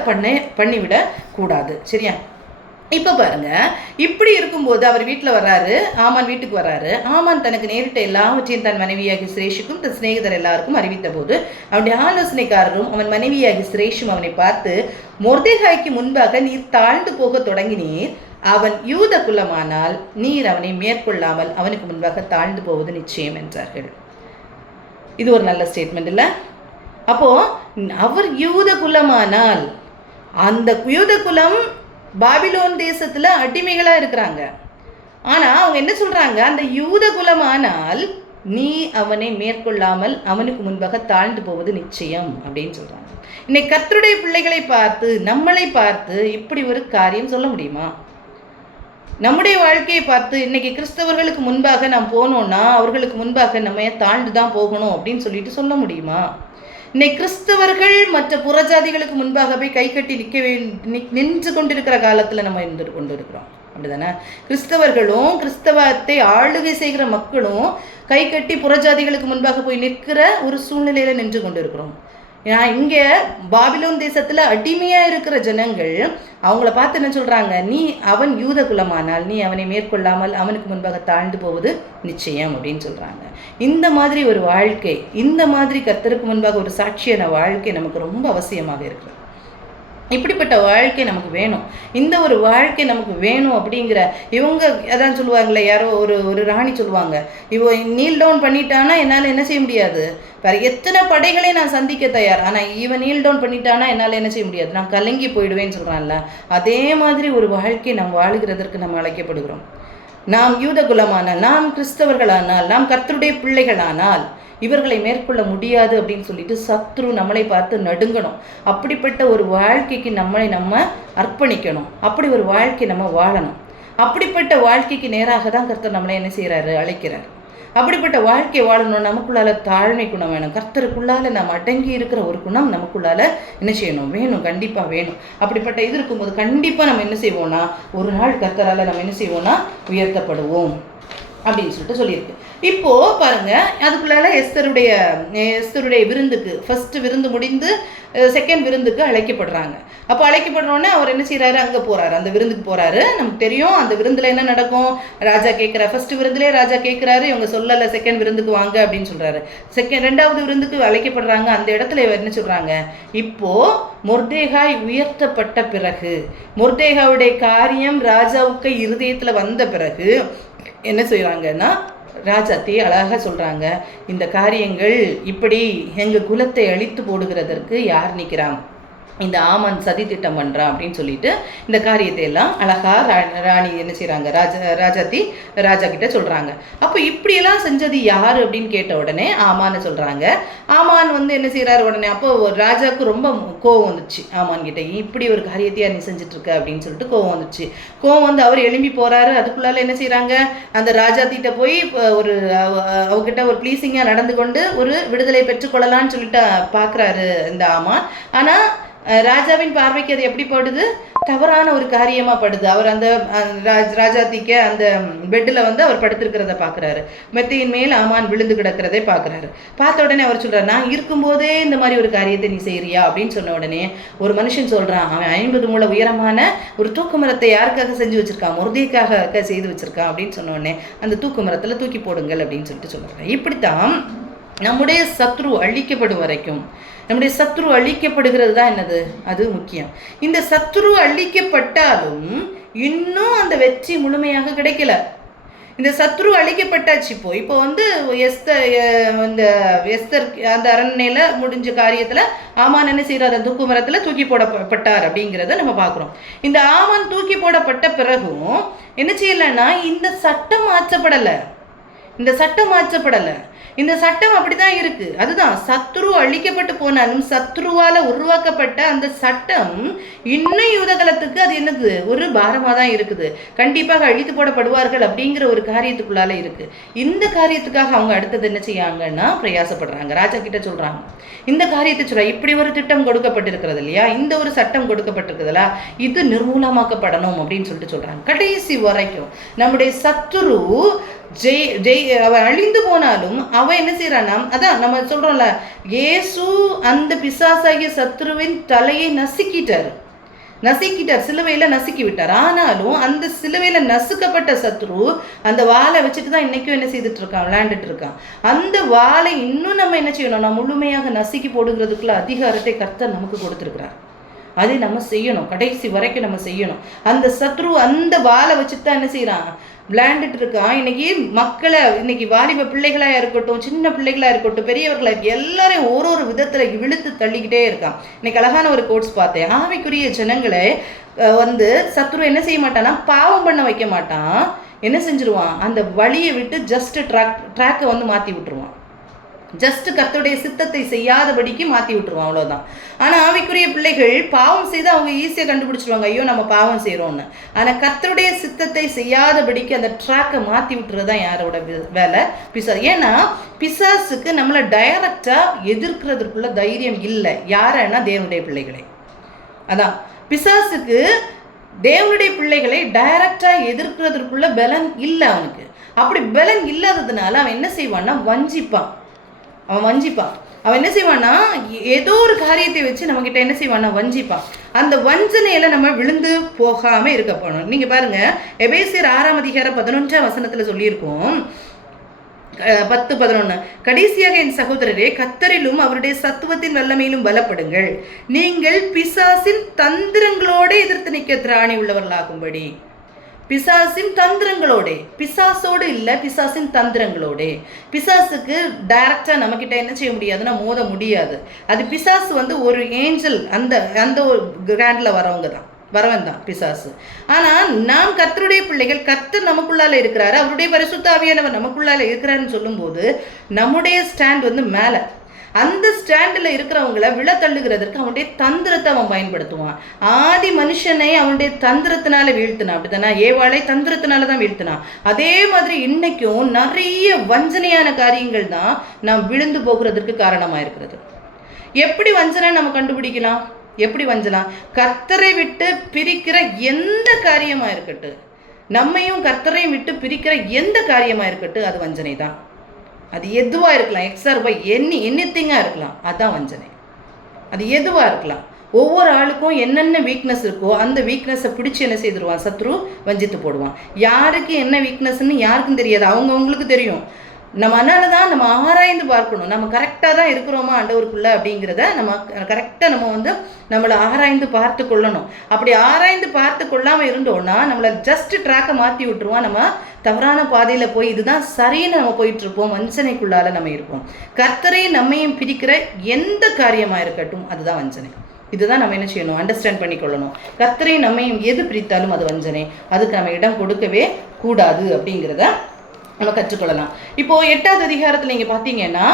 பண்ணிவிட கூடாது. சரியா? இப்போ பாருங்க, இப்படி இருக்கும்போது அவர் வீட்டில் வர்றாரு, ஆமான் வீட்டுக்கு வர்றாரு. ஆமான் தனக்கு நேரிட்ட எல்லாவற்றையும் தன் மனைவியாகி சுரேஷுக்கும் தன் சிநேகிதர் எல்லாருக்கும் அறிவித்த போது அவனுடைய ஆலோசனைக்காரரும் அவன் மனைவியாகி சுரேஷும் அவனை பார்த்து, மொர்தேகாய்க்கு முன்பாக நீர் தாழ்ந்து போக தொடங்கினீர், அவன் யூத குலமானால் நீர் அவனை மேற்கொள்ளாமல் அவனுக்கு முன்பாக தாழ்ந்து போவது நிச்சயம் என்றார்கள். இது ஒரு நல்ல ஸ்டேட்மெண்ட் இல்லை? அப்போ அவர் யூத குலமானால், அந்த யூத குலம் பாபிலோன் தேசத்துல அடிமைகளா இருக்கிறாங்க. ஆனா அவங்க என்ன சொல்றாங்க? அந்த யூத குலமானால் நீ அவனை மேற்கொள்ளாமல் அவனுக்கு முன்பாக தாழ்ந்து போவது நிச்சயம் அப்படின்னு சொல்றாங்க. இன்னைக்கு கர்த்தருடைய பிள்ளைகளை பார்த்து, நம்மளை பார்த்து இப்படி ஒரு காரியம் சொல்ல முடியுமா? நம்முடைய வாழ்க்கையை பார்த்து இன்னைக்கு கிறிஸ்தவர்களுக்கு முன்பாக நாம் போனோம்னா அவர்களுக்கு முன்பாக நம்ம தாழ்ந்து தான் போகணும் அப்படின்னு சொல்லிட்டு சொல்ல முடியுமா? இன்னைக்கு கிறிஸ்தவர்கள் மற்ற புறஜாதிகளுக்கு முன்பாக போய் கை கட்டி நின்று கொண்டிருக்கிற காலத்துல நம்ம இருந்து கொண்டு இருக்கிறோம். அப்படிதானே? கிறிஸ்தவர்களும் கிறிஸ்தவத்தை ஆளுகை செய்கிற மக்களும் கை கட்டி புறஜாதிகளுக்கு முன்பாக போய் நிற்கிற ஒரு சூழ்நிலையில நின்று கொண்டு இருக்கிறோம். நான் இங்கே பாபிலோன் தேசத்தில் அடிமையாக இருக்கிற ஜனங்கள் அவங்கள பார்த்து என்ன சொல்கிறாங்க, நீ அவன் யூத குலமானால் நீ அவனை மேற்கொள்ளாமல் அவனுக்கு முன்பாக தாழ்ந்து போவது நிச்சயம் அப்படின்னு சொல்கிறாங்க. இந்த மாதிரி ஒரு வாழ்க்கை, இந்த மாதிரி கர்த்தருக்கு முன்பாக ஒரு சாட்சியான வாழ்க்கை நமக்கு ரொம்ப அவசியமாக இருக்குது. இப்படிப்பட்ட வாழ்க்கை நமக்கு வேணும். இந்த ஒரு வாழ்க்கை நமக்கு வேணும் அப்படிங்கிற இவங்க அதான் சொல்லுவாங்களே, யாரோ ஒரு ராணி சொல்லுவாங்க, இவ நீல் டவுன் பண்ணிட்டானா என்னால் என்ன செய்ய முடியாது, வேறு எத்தனை படைகளை நான் சந்திக்க தயார், ஆனால் இவன் நீல் டவுன் பண்ணிட்டானா என்னால் என்ன செய்ய முடியாது, நான் கலங்கி போயிடுவேன்னு சொல்கிறான்ல. அதே மாதிரி ஒரு வாழ்க்கை நாம் வாழுகிறதற்கு நம்ம அழைக்கப்படுகிறோம். நாம் யூத குலமானால், நாம் கிறிஸ்தவர்களானால், நாம் கர்த்தருடைய பிள்ளைகளானால் இவர்களை மேற்கொள்ள முடியாது அப்படின்னு சொல்லிட்டு சத்ரு நம்மளை பார்த்து நடுங்கணும். அப்படிப்பட்ட ஒரு வாழ்க்கைக்கு நம்ம அர்ப்பணிக்கணும். அப்படி ஒரு வாழ்க்கை நம்ம வாழணும். அப்படிப்பட்ட வாழ்க்கைக்கு நேராக தான் கர்த்தர் நம்மளை என்ன செய்கிறாரு, அழைக்கிறார். அப்படிப்பட்ட வாழ்க்கை வாழணும். நமக்குள்ளால தாழ்மை குணம் வேணும். கர்த்தருக்குள்ளால நாம் அடங்கி இருக்கிற ஒரு குணம் நமக்குள்ளால என்ன செய்யணும், வேணும், கண்டிப்பாக வேணும். அப்படிப்பட்ட இது இருக்கும்போது கண்டிப்பாக நம்ம என்ன செய்வோம்னா, ஒரு நாள் கர்த்தரால் நம்ம என்ன செய்வோம்னா உயர்த்தப்படுவோம் அப்படின்னு சொல்லிட்டு சொல்லியிருக்கு. இப்போது பாருங்கள், அதுக்குள்ளால எஸ்தருடைய விருந்துக்கு ஃபஸ்ட்டு விருந்து முடிந்து செகண்ட் விருந்துக்கு அழைக்கப்படுறாங்க. அப்போ அழைக்கப்படுறோன்னே அவர் என்ன செய்கிறாரு, அங்கே போகிறாரு, அந்த விருந்துக்கு போகிறாரு. நமக்கு தெரியும் அந்த விருந்தில் என்ன நடக்கும். ராஜா கேட்குறாரு, ஃபஸ்ட்டு விருந்திலே ராஜா கேட்குறாரு, இவங்க சொல்லலை செகண்ட் விருந்துக்கு வாங்க அப்படின்னு சொல்கிறாரு. ரெண்டாவது விருந்துக்கு அழைக்கப்படுறாங்க. அந்த இடத்துல இவர் என்ன சொல்கிறாங்க, இப்போது மொர்தேகாய் உயர்த்தப்பட்ட பிறகு, மொர்தேகாவுடைய காரியம் ராஜாவுக்கு இருதயத்தில் வந்த பிறகு என்ன செய்கிறாங்கன்னா, ராஜாத்தி அழகாக சொல்கிறாங்க, இந்த காரியங்கள் இப்படி எங்கள் குலத்தை அழித்து போடுகிறதற்கு யார் நிற்கிறான், இந்த ஆமான் சதி திட்டம் பண்ணுறான் அப்படின்னு சொல்லிட்டு இந்த காரியத்தை எல்லாம் அழகாக ராணி என்ன செய்கிறாங்க, ராஜாத்தி ராஜா கிட்ட சொல்கிறாங்க. அப்போ இப்படியெல்லாம் செஞ்சது யார் அப்படின்னு கேட்ட உடனே ஆமான்னு சொல்கிறாங்க. ஆமான் என்ன செய்கிறாரு உடனே, அப்போ ராஜாவுக்கு ரொம்ப கோவம் வந்துச்சு. ஆமான் கிட்ட இப்படி ஒரு காரியத்தையா நீ செஞ்சிட்ருக்க அப்படின்னு சொல்லிட்டு கோவம் வந்துச்சு. கோவம் வந்து அவர் எழும்பி போகிறாரு. அதுக்குள்ளால என்ன செய்கிறாங்க, அந்த ராஜாத்திட்ட போய் ஒரு அவகிட்ட ஒரு ப்ளீஸிங்காக நடந்து கொண்டு ஒரு விடுதலை பெற்றுக்கொள்ளலான்னு சொல்லிட்டு பார்க்குறாரு இந்த ஆமான். ஆனால் ராஜாவின் பார்வைக்கு அது எப்படி படுது, தவறான ஒரு காரியமாக படுது. அவர் அந்த ராஜாத்திக்கு அந்த பெட்டில் அவர் படுத்திருக்கிறத பார்க்குறாரு. மெத்தையின் மேல் ஆமான் விழுந்து கிடக்கிறதே பார்க்குறாரு. பார்த்த உடனே அவர் சொல்கிறார், நான் இருக்கும்போதே இந்த மாதிரி ஒரு காரியத்தை நீ செய்கிறியா அப்படின்னு சொன்ன உடனே ஒரு மனுஷன் சொல்கிறான், அவன் 50 முழ உயரமான ஒரு தூக்கு மரத்தை யாருக்காக செஞ்சு வச்சுருக்கான், மொர்தேகாக செய்து வச்சுருக்கான் அப்படின்னு சொன்ன உடனே அந்த தூக்கு மரத்தில் தூக்கி போடுங்கள் அப்படின்னு சொல்லிட்டு சொல்கிறாங்க. இப்படித்தான் நம்முடைய சத்ரு அழிக்கப்படும் வரைக்கும், நம்முடைய சத்ரு அழிக்கப்படுகிறது தான் என்னது, அது முக்கியம். இந்த சத்ரு அழிக்கப்பட்டாலும் இன்னும் அந்த வெற்றி முழுமையாக கிடைக்கல. இந்த சத்ரு அழிக்கப்பட்டாச்சு. இப்போ எஸ்தர் அந்த அரண்மனையில் முடிஞ்ச காரியத்தில் ஆமான் என்ன செய்கிறார், அந்த தூக்கு மரத்தில் தூக்கி போடப்பட்டார் அப்படிங்கிறத நம்ம பார்க்குறோம். இந்த ஆமான் தூக்கி போடப்பட்ட பிறகும் என்ன செய்யலைன்னா இந்த சட்டம் மாற்றப்படலை. இந்த சட்டம் அப்படிதான் இருக்கு. அதுதான் சத்ரு அழிக்கப்பட்டு போனாலும் சத்ருவால உருவாக்கப்பட்ட அந்த சட்டம் இன்னும் யூதகலத்துக்கு அது என்னது, ஒரு பாரமாக தான் இருக்குது. கண்டிப்பாக அழித்து போடப்படுவார்கள் அப்படிங்கிற ஒரு காரியத்துக்குள்ளால இருக்கு. இந்த காரியத்துக்காக அவங்க அடுத்தது என்ன செய்யாங்கன்னா பிரயாசப்படுறாங்க. ராஜா கிட்ட சொல்றாங்க, இந்த காரியத்தை சொல்ற, இப்படி ஒரு திட்டம் கொடுக்கப்பட்டிருக்கிறது இல்லையா, இந்த ஒரு சட்டம் கொடுக்கப்பட்டிருக்குதுல்ல, இது நிர்மூலமாக்கப்படணும் அப்படின்னு சொல்லிட்டு சொல்றாங்க. கடைசி வரைக்கும் நம்முடைய சத்ரு அவன் அழிந்து போனாலும் அவன் என்ன செய்யறான்னா, அதான் நம்ம சொல்றோம்ல, இயேசு அந்த பிசாசாகிய சத்ருவின் தலையை நசுக்கிட்டார், சிலுவையில் நசுக்கி விட்டார். ஆனாலும் அந்த சிலுவையில் நசுக்கப்பட்ட சத்ரு அந்த வாளை வச்சுட்டு தான் இன்னைக்கும் என்ன செய்துட்டு இருக்கான், விளையாண்டுட்டு இருக்கான். அந்த வாளை இன்னும் நம்ம என்ன செய்யணும்னா முழுமையாக நசுக்கி போடுகிறதுக்குள்ள அதிகாரத்தை கர்த்தர் நமக்கு கொடுத்துருக்கிறார். அதை நம்ம செய்யணும், கடைசி வரைக்கும் நம்ம செய்யணும். அந்த சத்ரு அந்த வாளை வச்சுட்டு தான் என்ன செய்யறான், விளையாண்டுட்டு இருக்கான். இன்னைக்கு வாலிப பிள்ளைகளாக இருக்கட்டும், சின்ன பிள்ளைகளாக இருக்கட்டும், பெரியவர்களாக எல்லாரையும் ஒரு விதத்தில் இழுத்து தள்ளிக்கிட்டே இருக்கான். இன்னைக்கு அழகான ஒரு கோட்ஸ் பார்த்தேன். ஆவிக்குரிய ஜனங்களை சத்ரு என்ன செய்ய மாட்டான்னா, பாவம் பண்ண வைக்க மாட்டான். என்ன செஞ்சிருவான், அந்த வழியை விட்டு ஜஸ்ட் ட்ராக்கை மாற்றி விட்டுருவான். ஜஸ்ட் கர்த்தருடைய சித்தத்தை செய்யாதபடிக்கு மாற்றி விட்டுருவான், அவ்வளோதான். ஆனால் ஆவிக்குரிய பிள்ளைகள் பாவம் செய்து அவங்க ஈஸியாக கண்டுபிடிச்சிருவாங்க, ஐயோ நம்ம பாவம் செய்கிறோன்னு. ஆனால் கர்த்தருடைய சித்தத்தை செய்யாதபடிக்கு அந்த ட்ராக்கை மாற்றி விட்டுறது தான் யாரோட வேலை, பிசாசு. ஏன்னா பிசாசுக்கு நம்மளை டைரக்டாக எதிர்க்கிறதுக்குள்ள தைரியம் இல்லை. யாருன்னா தேவனுடைய பிள்ளைகளை. அதான் பிசாசுக்கு தேவனுடைய பிள்ளைகளை டைரக்டாக எதிர்க்கிறதுக்குள்ள பலன் இல்லை அவனுக்கு. அப்படி பலன் இல்லாததுனால அவன் என்ன செய்வான்னா வஞ்சிப்பான். அவன் என்ன செய்வான்னா ஏதோ ஒரு காரியத்தை வச்சு நம்மக்கிட்ட என்ன செய்வான்னா வஞ்சிப்பான். அந்த வஞ்சனையில் நம்ம விழுந்து போகாமல் இருக்க போகணும். நீங்கள் பாருங்கள், எபேசியர் 6ஆம் அதிகாரம் 11ஆம் வசனத்தில் சொல்லியிருக்கோம், 10-11, கடைசியாக என் சகோதரரே, கர்த்தரிலும் அவருடைய சத்துவத்தின் வல்லமையிலும் பலப்படுங்கள், நீங்கள் பிசாசின் தந்திரங்களோடு எதிர்த்து நிற்க திராணி உள்ளவர்களாகும்படி. பிசாசின் தந்திரங்களோட, பிசாசோடு இல்லை, பிசாசின் தந்திரங்களோட. பிசாசுக்கு டைரக்டாக நம்மக்கிட்ட என்ன செய்ய முடியாதுன்னா மோத முடியாது. அது பிசாசு ஒரு ஏஞ்சல், அந்த ஒரு கிராண்டில் வரவன் தான் பிசாசு. ஆனால் நாம் கர்த்தருடைய பிள்ளைகள், கர்த்தர் நமக்குள்ளால இருக்கிறாரு, அவருடைய பரிசுத்த ஆவியானவர் நமக்குள்ளால இருக்கிறாருன்னு சொல்லும்போது நம்முடைய ஸ்டாண்ட் மேலே. அந்த ஸ்டாண்டில் இருக்கிறவங்களை விழ தள்ளுகிறதற்கு அவனுடைய தந்திரத்தை அவன் பயன்படுத்துவான். ஆதி மனுஷனை அவனுடைய தந்திரத்தினால வீழ்த்தினான், அப்படித்தானா? ஏவாளை தந்திரத்தினால தான் வீழ்த்தினான். அதே மாதிரி இன்னைக்கும் நிறைய வஞ்சனையான காரியங்கள் தான் நாம் விழுந்து போகிறதற்கு காரணமாக இருக்கிறது. எப்படி வஞ்சனை நம்ம கண்டுபிடிக்கலாம்? எப்படி வஞ்சலாம்? கர்த்தரை விட்டு பிரிக்கிற எந்த காரியமாக இருக்கட்டும், நம்மையும் கர்த்தரையும் விட்டு பிரிக்கிற எந்த காரியமாக இருக்கட்டும், அது வஞ்சனை தான். அது எதுவாக இருக்கலாம், எக்ஸார்பை எனிதிங்காக இருக்கலாம், அதுதான் வஞ்சனை. அது எதுவாக இருக்கலாம். ஒவ்வொரு ஆளுக்கும் என்னென்ன வீக்னஸ் இருக்கோ அந்த வீக்னஸை பிடிச்சி என்ன செய்திருவான் சத்ரு, வஞ்சித்து போடுவான். யாருக்கு என்ன வீக்னஸ்ன்னு யாருக்கும் தெரியாது, அவங்களுக்கு தெரியும். அதனால தான் நம்ம ஆராய்ந்து பார்க்கணும், நம்ம கரெக்டாக தான் இருக்கிறோமா ஆண்டவருக்குள்ள அப்படிங்கிறத நம்ம கரெக்டாக நம்மளை ஆராய்ந்து பார்த்து கொள்ளணும். அப்படி ஆராய்ந்து பார்த்து கொள்ளாமல் இருந்தோம்னா நம்மளை ஜஸ்ட் ட்ராக்கை மாற்றி விட்டுருவோம். நம்ம தவறான பாதையில் போய் இதுதான் சரின்னு நம்ம போயிட்டுருப்போம், வஞ்சனைக்குள்ளால் நம்ம இருப்போம். கர்த்தரையும் நம்மையும் பிரிக்கிற எந்த காரியமாக இருக்கட்டும் அதுதான் வஞ்சனை. இதுதான் நம்ம என்ன செய்யணும், அண்டர்ஸ்டாண்ட் பண்ணிக்கொள்ளணும். கர்த்தரையும் நம்மையும் எது பிரித்தாலும் அது வஞ்சனை, அதுக்கு நம்ம இடம் கொடுக்கவே கூடாது அப்படிங்கிறத நம்ம கற்றுக்கொள்ளலாம். இப்போது 8ஆவது அதிகாரத்தில் நீங்கள் பார்த்தீங்கன்னா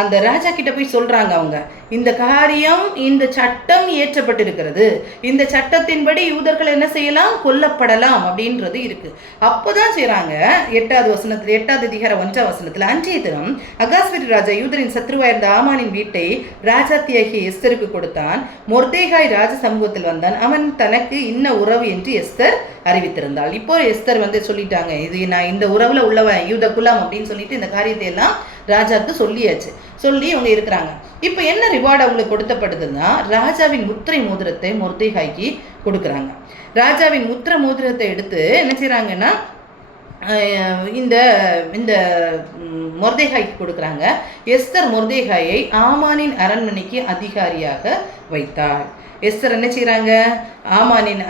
அந்த ராஜா கிட்ட போய் சொல்கிறாங்க, அவங்க இந்த காரியம், இந்த சட்டம் இயற்றப்பட்டிருக்கிறது, இந்த சட்டத்தின்படி யூதர்கள் என்ன செய்யலாம், கொல்லப்படலாம் அப்படின்றது இருக்குது. அப்போ தான் செய்கிறாங்க 8ஆவது அதிகாரம் 1ஆம் வசனத்தில், அன்றைய தினம் அகாஸ்வேரு ராஜா யூதரின் சத்ருவாயிருந்த ஆமானின் வீட்டை ராஜாத்தியாகிய எஸ்தருக்கு கொடுத்தான். மொர்தேகாய் ராஜ சமூகத்தில் வந்தான். அவன் தனக்கு இன்ன உறவு என்று எஸ்தர் அறிவித்திருந்தாள். இப்போ எஸ்தர் சொல்லிட்டாங்க, இது நான் இந்த உறவில் உள்ளவன், யூத குலம் அப்படின்னு சொல்லிட்டு இந்த காரியத்தை எல்லாம் ராஜாவுக்கு சொல்லியாச்சு. சொல்லி அவங்க இருக்கிறாங்க. இப்போ என்ன ரிவார்டு அவங்களுக்கு கொடுத்தப்படுதுன்னா, ராஜாவின் முத்திரை மோதிரத்தை மொர்தேகாய்க்கு கொடுக்குறாங்க. ராஜாவின் முத்திரை மோதிரத்தை எடுத்து என்ன செய்கிறாங்கன்னா இந்த இந்த மொர்தேகாய்க்கு கொடுக்குறாங்க. எஸ்தர் மொர்தேகாயை ஆமானின் அரண்மனைக்கு அதிகாரியாக வைத்தாள். எஸ்தர் என்ன செய்கிறாங்க, ஆமானின்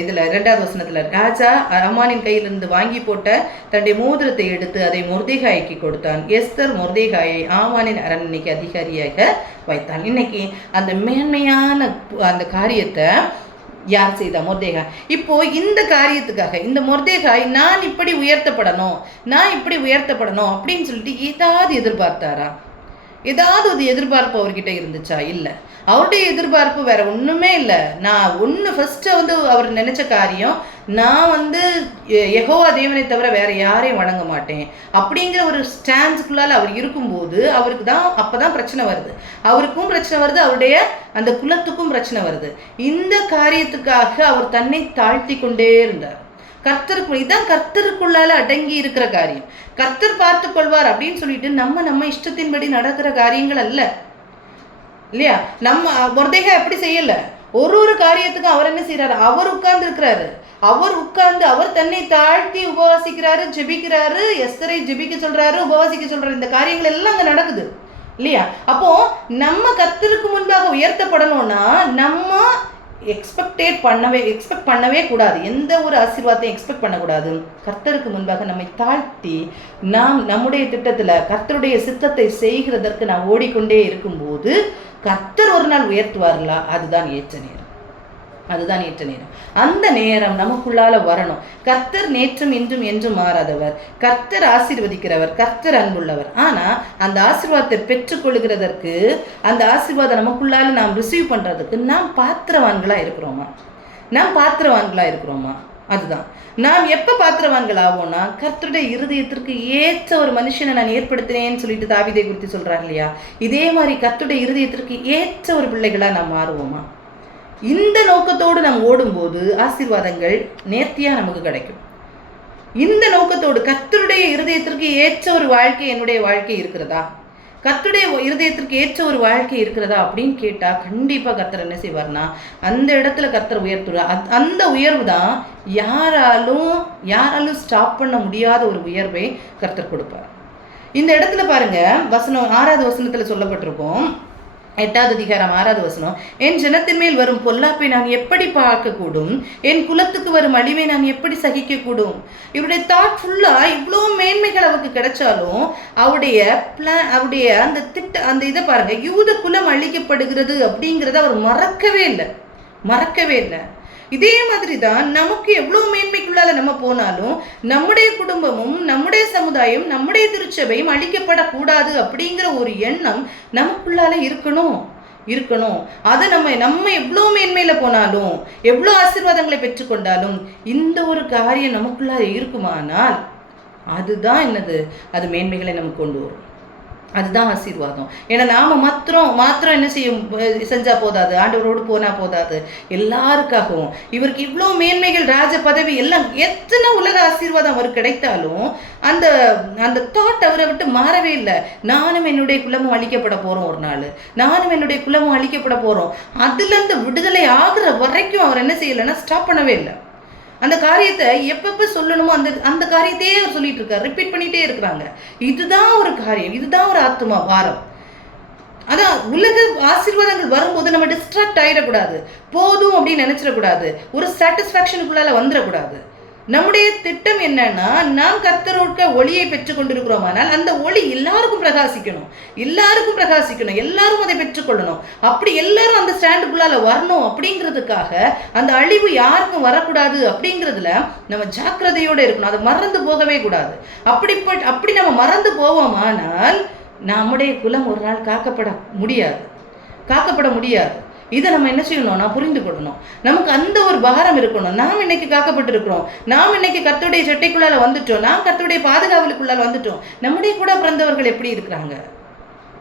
இதில் 2ஆவது வசனத்தில், ராஜா ஆமானின் கையிலிருந்து வாங்கி போட்ட தன்னுடைய மோதிரத்தை எடுத்து அதை மொர்தேகாய்க்கு கொடுத்தான். எஸ்தர் மொர்தேகாயை ஆமானின் அரண்மனைக்கு அதிகாரியாக வைத்தான். இன்னைக்கு அந்த மேன்மையான அந்த காரியத்தை யார் செய்தா, மொர்தேகாய். இப்போ இந்த காரியத்துக்காக இந்த மொர்தேகாய் நான் இப்படி உயர்த்தப்படணும் அப்படின்னு சொல்லிட்டு ஏதாவது எதிர்பார்த்தாரா? ஏதாவது ஒரு எதிர்பார்ப்பு அவர்கிட்ட இருந்துச்சா? இல்லை. அவருடைய எதிர்பார்ப்பு வேற ஒன்றுமே இல்லை. நான் ஃபஸ்ட்டு அவர் நினைச்ச காரியம், நான் யெகோவா தேவனை தவிர வேற யாரையும் வணங்க மாட்டேன் அப்படிங்கிற ஒரு ஸ்டாண்ட்ஸ்குள்ளால் அவர் இருக்கும்போது அவருக்கு தான் அப்போ தான் பிரச்சனை வருது. அவருக்கும் பிரச்சனை வருது, அவருடைய அந்த குலத்துக்கும் பிரச்சனை வருது. இந்த காரியத்துக்காக அவர் தன்னை தாழ்த்தி கொண்டே இருந்தார். இதுதான் கர்த்தருக்குள்ளால அடங்கி இருக்கிற காரியம். கர்த்தர் பார்த்து கொள்வார் அப்படின்னு சொல்லிட்டு நம்ம இஷ்டத்தின்படி நடக்கிற காரியங்கள் அல்ல, இல்லையா? நம்ம மொர்தேகாய் எப்படி செய்யல, ஒரு காரியத்துக்கும் அவர் என்ன செய்யறாரு, அவர் உட்கார்ந்து இருக்கிறாரு. அவர் தன்னை தாழ்த்தி உபவாசிக்கிறாரு, ஜெபிக்கிறாரு, எஸ்தரை ஜெபிக்க சொல்றாரு, உபவாசிக்க சொல்றாரு. இந்த காரியங்கள் எல்லாம் அங்க நடக்குது, இல்லையா? அப்போ நம்ம கர்த்தருக்கு முன்பாக உயர்த்தப்படணும்னா நம்ம எக்ஸ்பெக்ட் பண்ணவே கூடாது. எந்த ஒரு ஆசீர்வாதத்தையும் எக்ஸ்பெக்ட் பண்ணக்கூடாது. கர்த்தருக்கு முன்பாக நம்மை தாழ்த்தி நாம் நம்முடைய திட்டத்தில் கர்த்தருடைய சித்தத்தை செய்கிறதற்கு நாம் ஓடிக்கொண்டே இருக்கும்போது கர்த்தர் ஒரு நாள் உயர்த்துவார்களா? அதுதான் ஏற்ற நேரம். அந்த நேரம் நமக்குள்ளால வரணும். கர்த்தர் நேற்றும் இன்றும் என்றும் மாறாதவர், கர்த்தர் ஆசீர்வதிக்கிறவர், கர்த்தர் அன்புள்ளவர். ஆனால் அந்த ஆசீர்வாதத்தை பெற்றுக்கொள்கிறதற்கு, அந்த ஆசீர்வாதம் நமக்குள்ளால நாம் ரிசீவ் பண்ணுறதுக்கு நாம் பாத்திரவான்களாக இருக்கிறோமா? அதுதான். நாம் எப்போ பாத்திரவான்கள் ஆவோம்னா, கர்த்தருடைய இருதயத்திற்கு ஏற்ற ஒரு மனுஷனை நான் ஏற்படுத்தினேன்னு சொல்லிட்டு தாவீதை குறித்து சொல்கிறார் இல்லையா? இதே மாதிரி கர்த்தருடைய இருதயத்திற்கு ஏற்ற ஒரு பிள்ளைகளாக நாம் மாறுவோமா? இந்த நோக்கத்தோடு நாம் ஓடும்போது ஆசீர்வாதங்கள் நேர்த்தியாக நமக்கு கிடைக்கும். இந்த நோக்கத்தோடு கர்த்தருடைய இருதயத்திற்கு ஏற்ற ஒரு வாழ்க்கை என்னுடைய வாழ்க்கை இருக்கிறதா? கர்த்தருடைய இருதயத்திற்கு ஏற்ற ஒரு வாழ்க்கை இருக்கிறதா அப்படின்னு கேட்டால் கண்டிப்பாக கர்த்தர் என்ன செய்வார்னா அந்த இடத்துல கர்த்தர் உயர்த்துவார். அந்த உயர்வு தான் யாராலும் ஸ்டாப் பண்ண முடியாத ஒரு உயர்வை கர்த்தர் கொடுப்பார். இந்த இடத்துல பாருங்க, வசனம் 6வது வசனத்தில் சொல்லப்பட்டிருக்கும், 8வது அதிகாரம் 6வது வசனம், என் ஜனத்தின் மேல் வரும் பொல்லாப்பை நான் எப்படி பார்க்கக்கூடும், என் குலத்துக்கு வரும் அழிவை நான் எப்படி சகிக்கக்கூடும். இவருடைய தாட் ஃபுல்லாக இவ்வளோ மேன்மைகள் அவருக்கு கிடைச்சாலும் அவருடைய அந்த இதை பாருங்க, யூத குலம் அழிக்கப்படுகிறது அப்படிங்கிறத அவர் மறக்கவே இல்லை. இதே மாதிரி தான் நமக்கு எவ்வளோ மேன்மைக்குள்ளால நம்ம போனாலும் நம்முடைய குடும்பமும் நம்முடைய சமுதாயம் நம்முடைய திருச்சபையும் அழிக்கப்படக்கூடாது அப்படிங்கிற ஒரு எண்ணம் நமக்குள்ளால இருக்கணும். அதை நம்ம எவ்வளோ மேன்மையில போனாலும் எவ்வளோ ஆசீர்வாதங்களை பெற்றுக்கொண்டாலும் இந்த ஒரு காரியம் நமக்குள்ளார இருக்குமானால் அதுதான் என்னது, அது மேன்மைகளை நமக்கு கொண்டு வரும். அதுதான் ஆசீர்வாதம். ஏன்னா நாம மாத்திரம் என்ன செஞ்சா போதாது, ஆண்டவரோடு போனா போதாது, எல்லாருக்காகவும் இவருக்கு இவ்வளோ மேன்மைகள், ராஜ பதவி எல்லாம், எத்தனை உலக ஆசீர்வாதம் அவருக்கு கிடைத்தாலும் அந்த அந்த தாட் அவரை விட்டு மாறவே இல்லை. நானும் என்னுடைய குலமும் அழிக்கப்பட போறோம், ஒரு நாள் நானும் என்னுடைய குலமும் அழிக்கப்பட போறோம். அதுல இருந்து விடுதலை ஆகுற வரைக்கும் அவர் என்ன செய்யலைன்னா ஸ்டாப் பண்ணவே இல்லை. அந்த காரியத்தை எப்பப்ப சொல்லணுமோ அந்த காரியத்தையே அவர் சொல்லிட்டு இருக்காரு, ரிப்பீட் பண்ணிட்டே இருக்கிறாங்க. இதுதான் ஒரு காரியம், இதுதான் ஒரு ஆத்மா பாரம். அதான் உலக ஆசீர்வாதங்கள் வரும்போது நம்ம டிஸ்ட்ராக்ட் ஆயிடக்கூடாது, போதும் அப்படின்னு நினைச்சிடக்கூடாது, ஒரு சாட்டிஸ்ஃபேக்ஷனுக்குள்ளால வந்துடக்கூடாது. நம்முடைய திட்டம் என்னன்னா, நாம் கர்த்தரோட ஒளியை பெற்றுக் கொண்டிருக்கிறோமானால் அந்த ஒளி எல்லாருக்கும் பிரகாசிக்கணும், எல்லாரும் அதை பெற்றுக்கொள்ளணும். அப்படி எல்லாரும் அந்த ஸ்டாண்டுக்குள்ளால வரணும் அப்படிங்கிறதுக்காக அந்த அழிவு யாருக்கும் வரக்கூடாது அப்படிங்கிறதுல நம்ம ஜாக்கிரதையோடு இருக்கணும். அதை மறந்து போகவே கூடாது. அப்படி நம்ம மறந்து போவோமானால் நம்முடைய குலம் ஒரு நாள் காக்கப்பட முடியாது. இதை நம்ம என்ன செய்யணும்னா புரிந்து கொள்ளணும். நமக்கு அந்த ஒரு பாரம் இருக்கணும். நாம் இன்னைக்கு காக்கப்பட்டிருக்கிறோம், நாம் இன்னைக்கு கர்த்தருடைய சட்டைக்குள்ளால வந்துட்டோம், நாம் கர்த்தருடைய பாதுகாவலுக்குள்ளால வந்துட்டோம். நம்முடைய கூட பிறந்தவர்கள் எப்படி இருக்கிறாங்க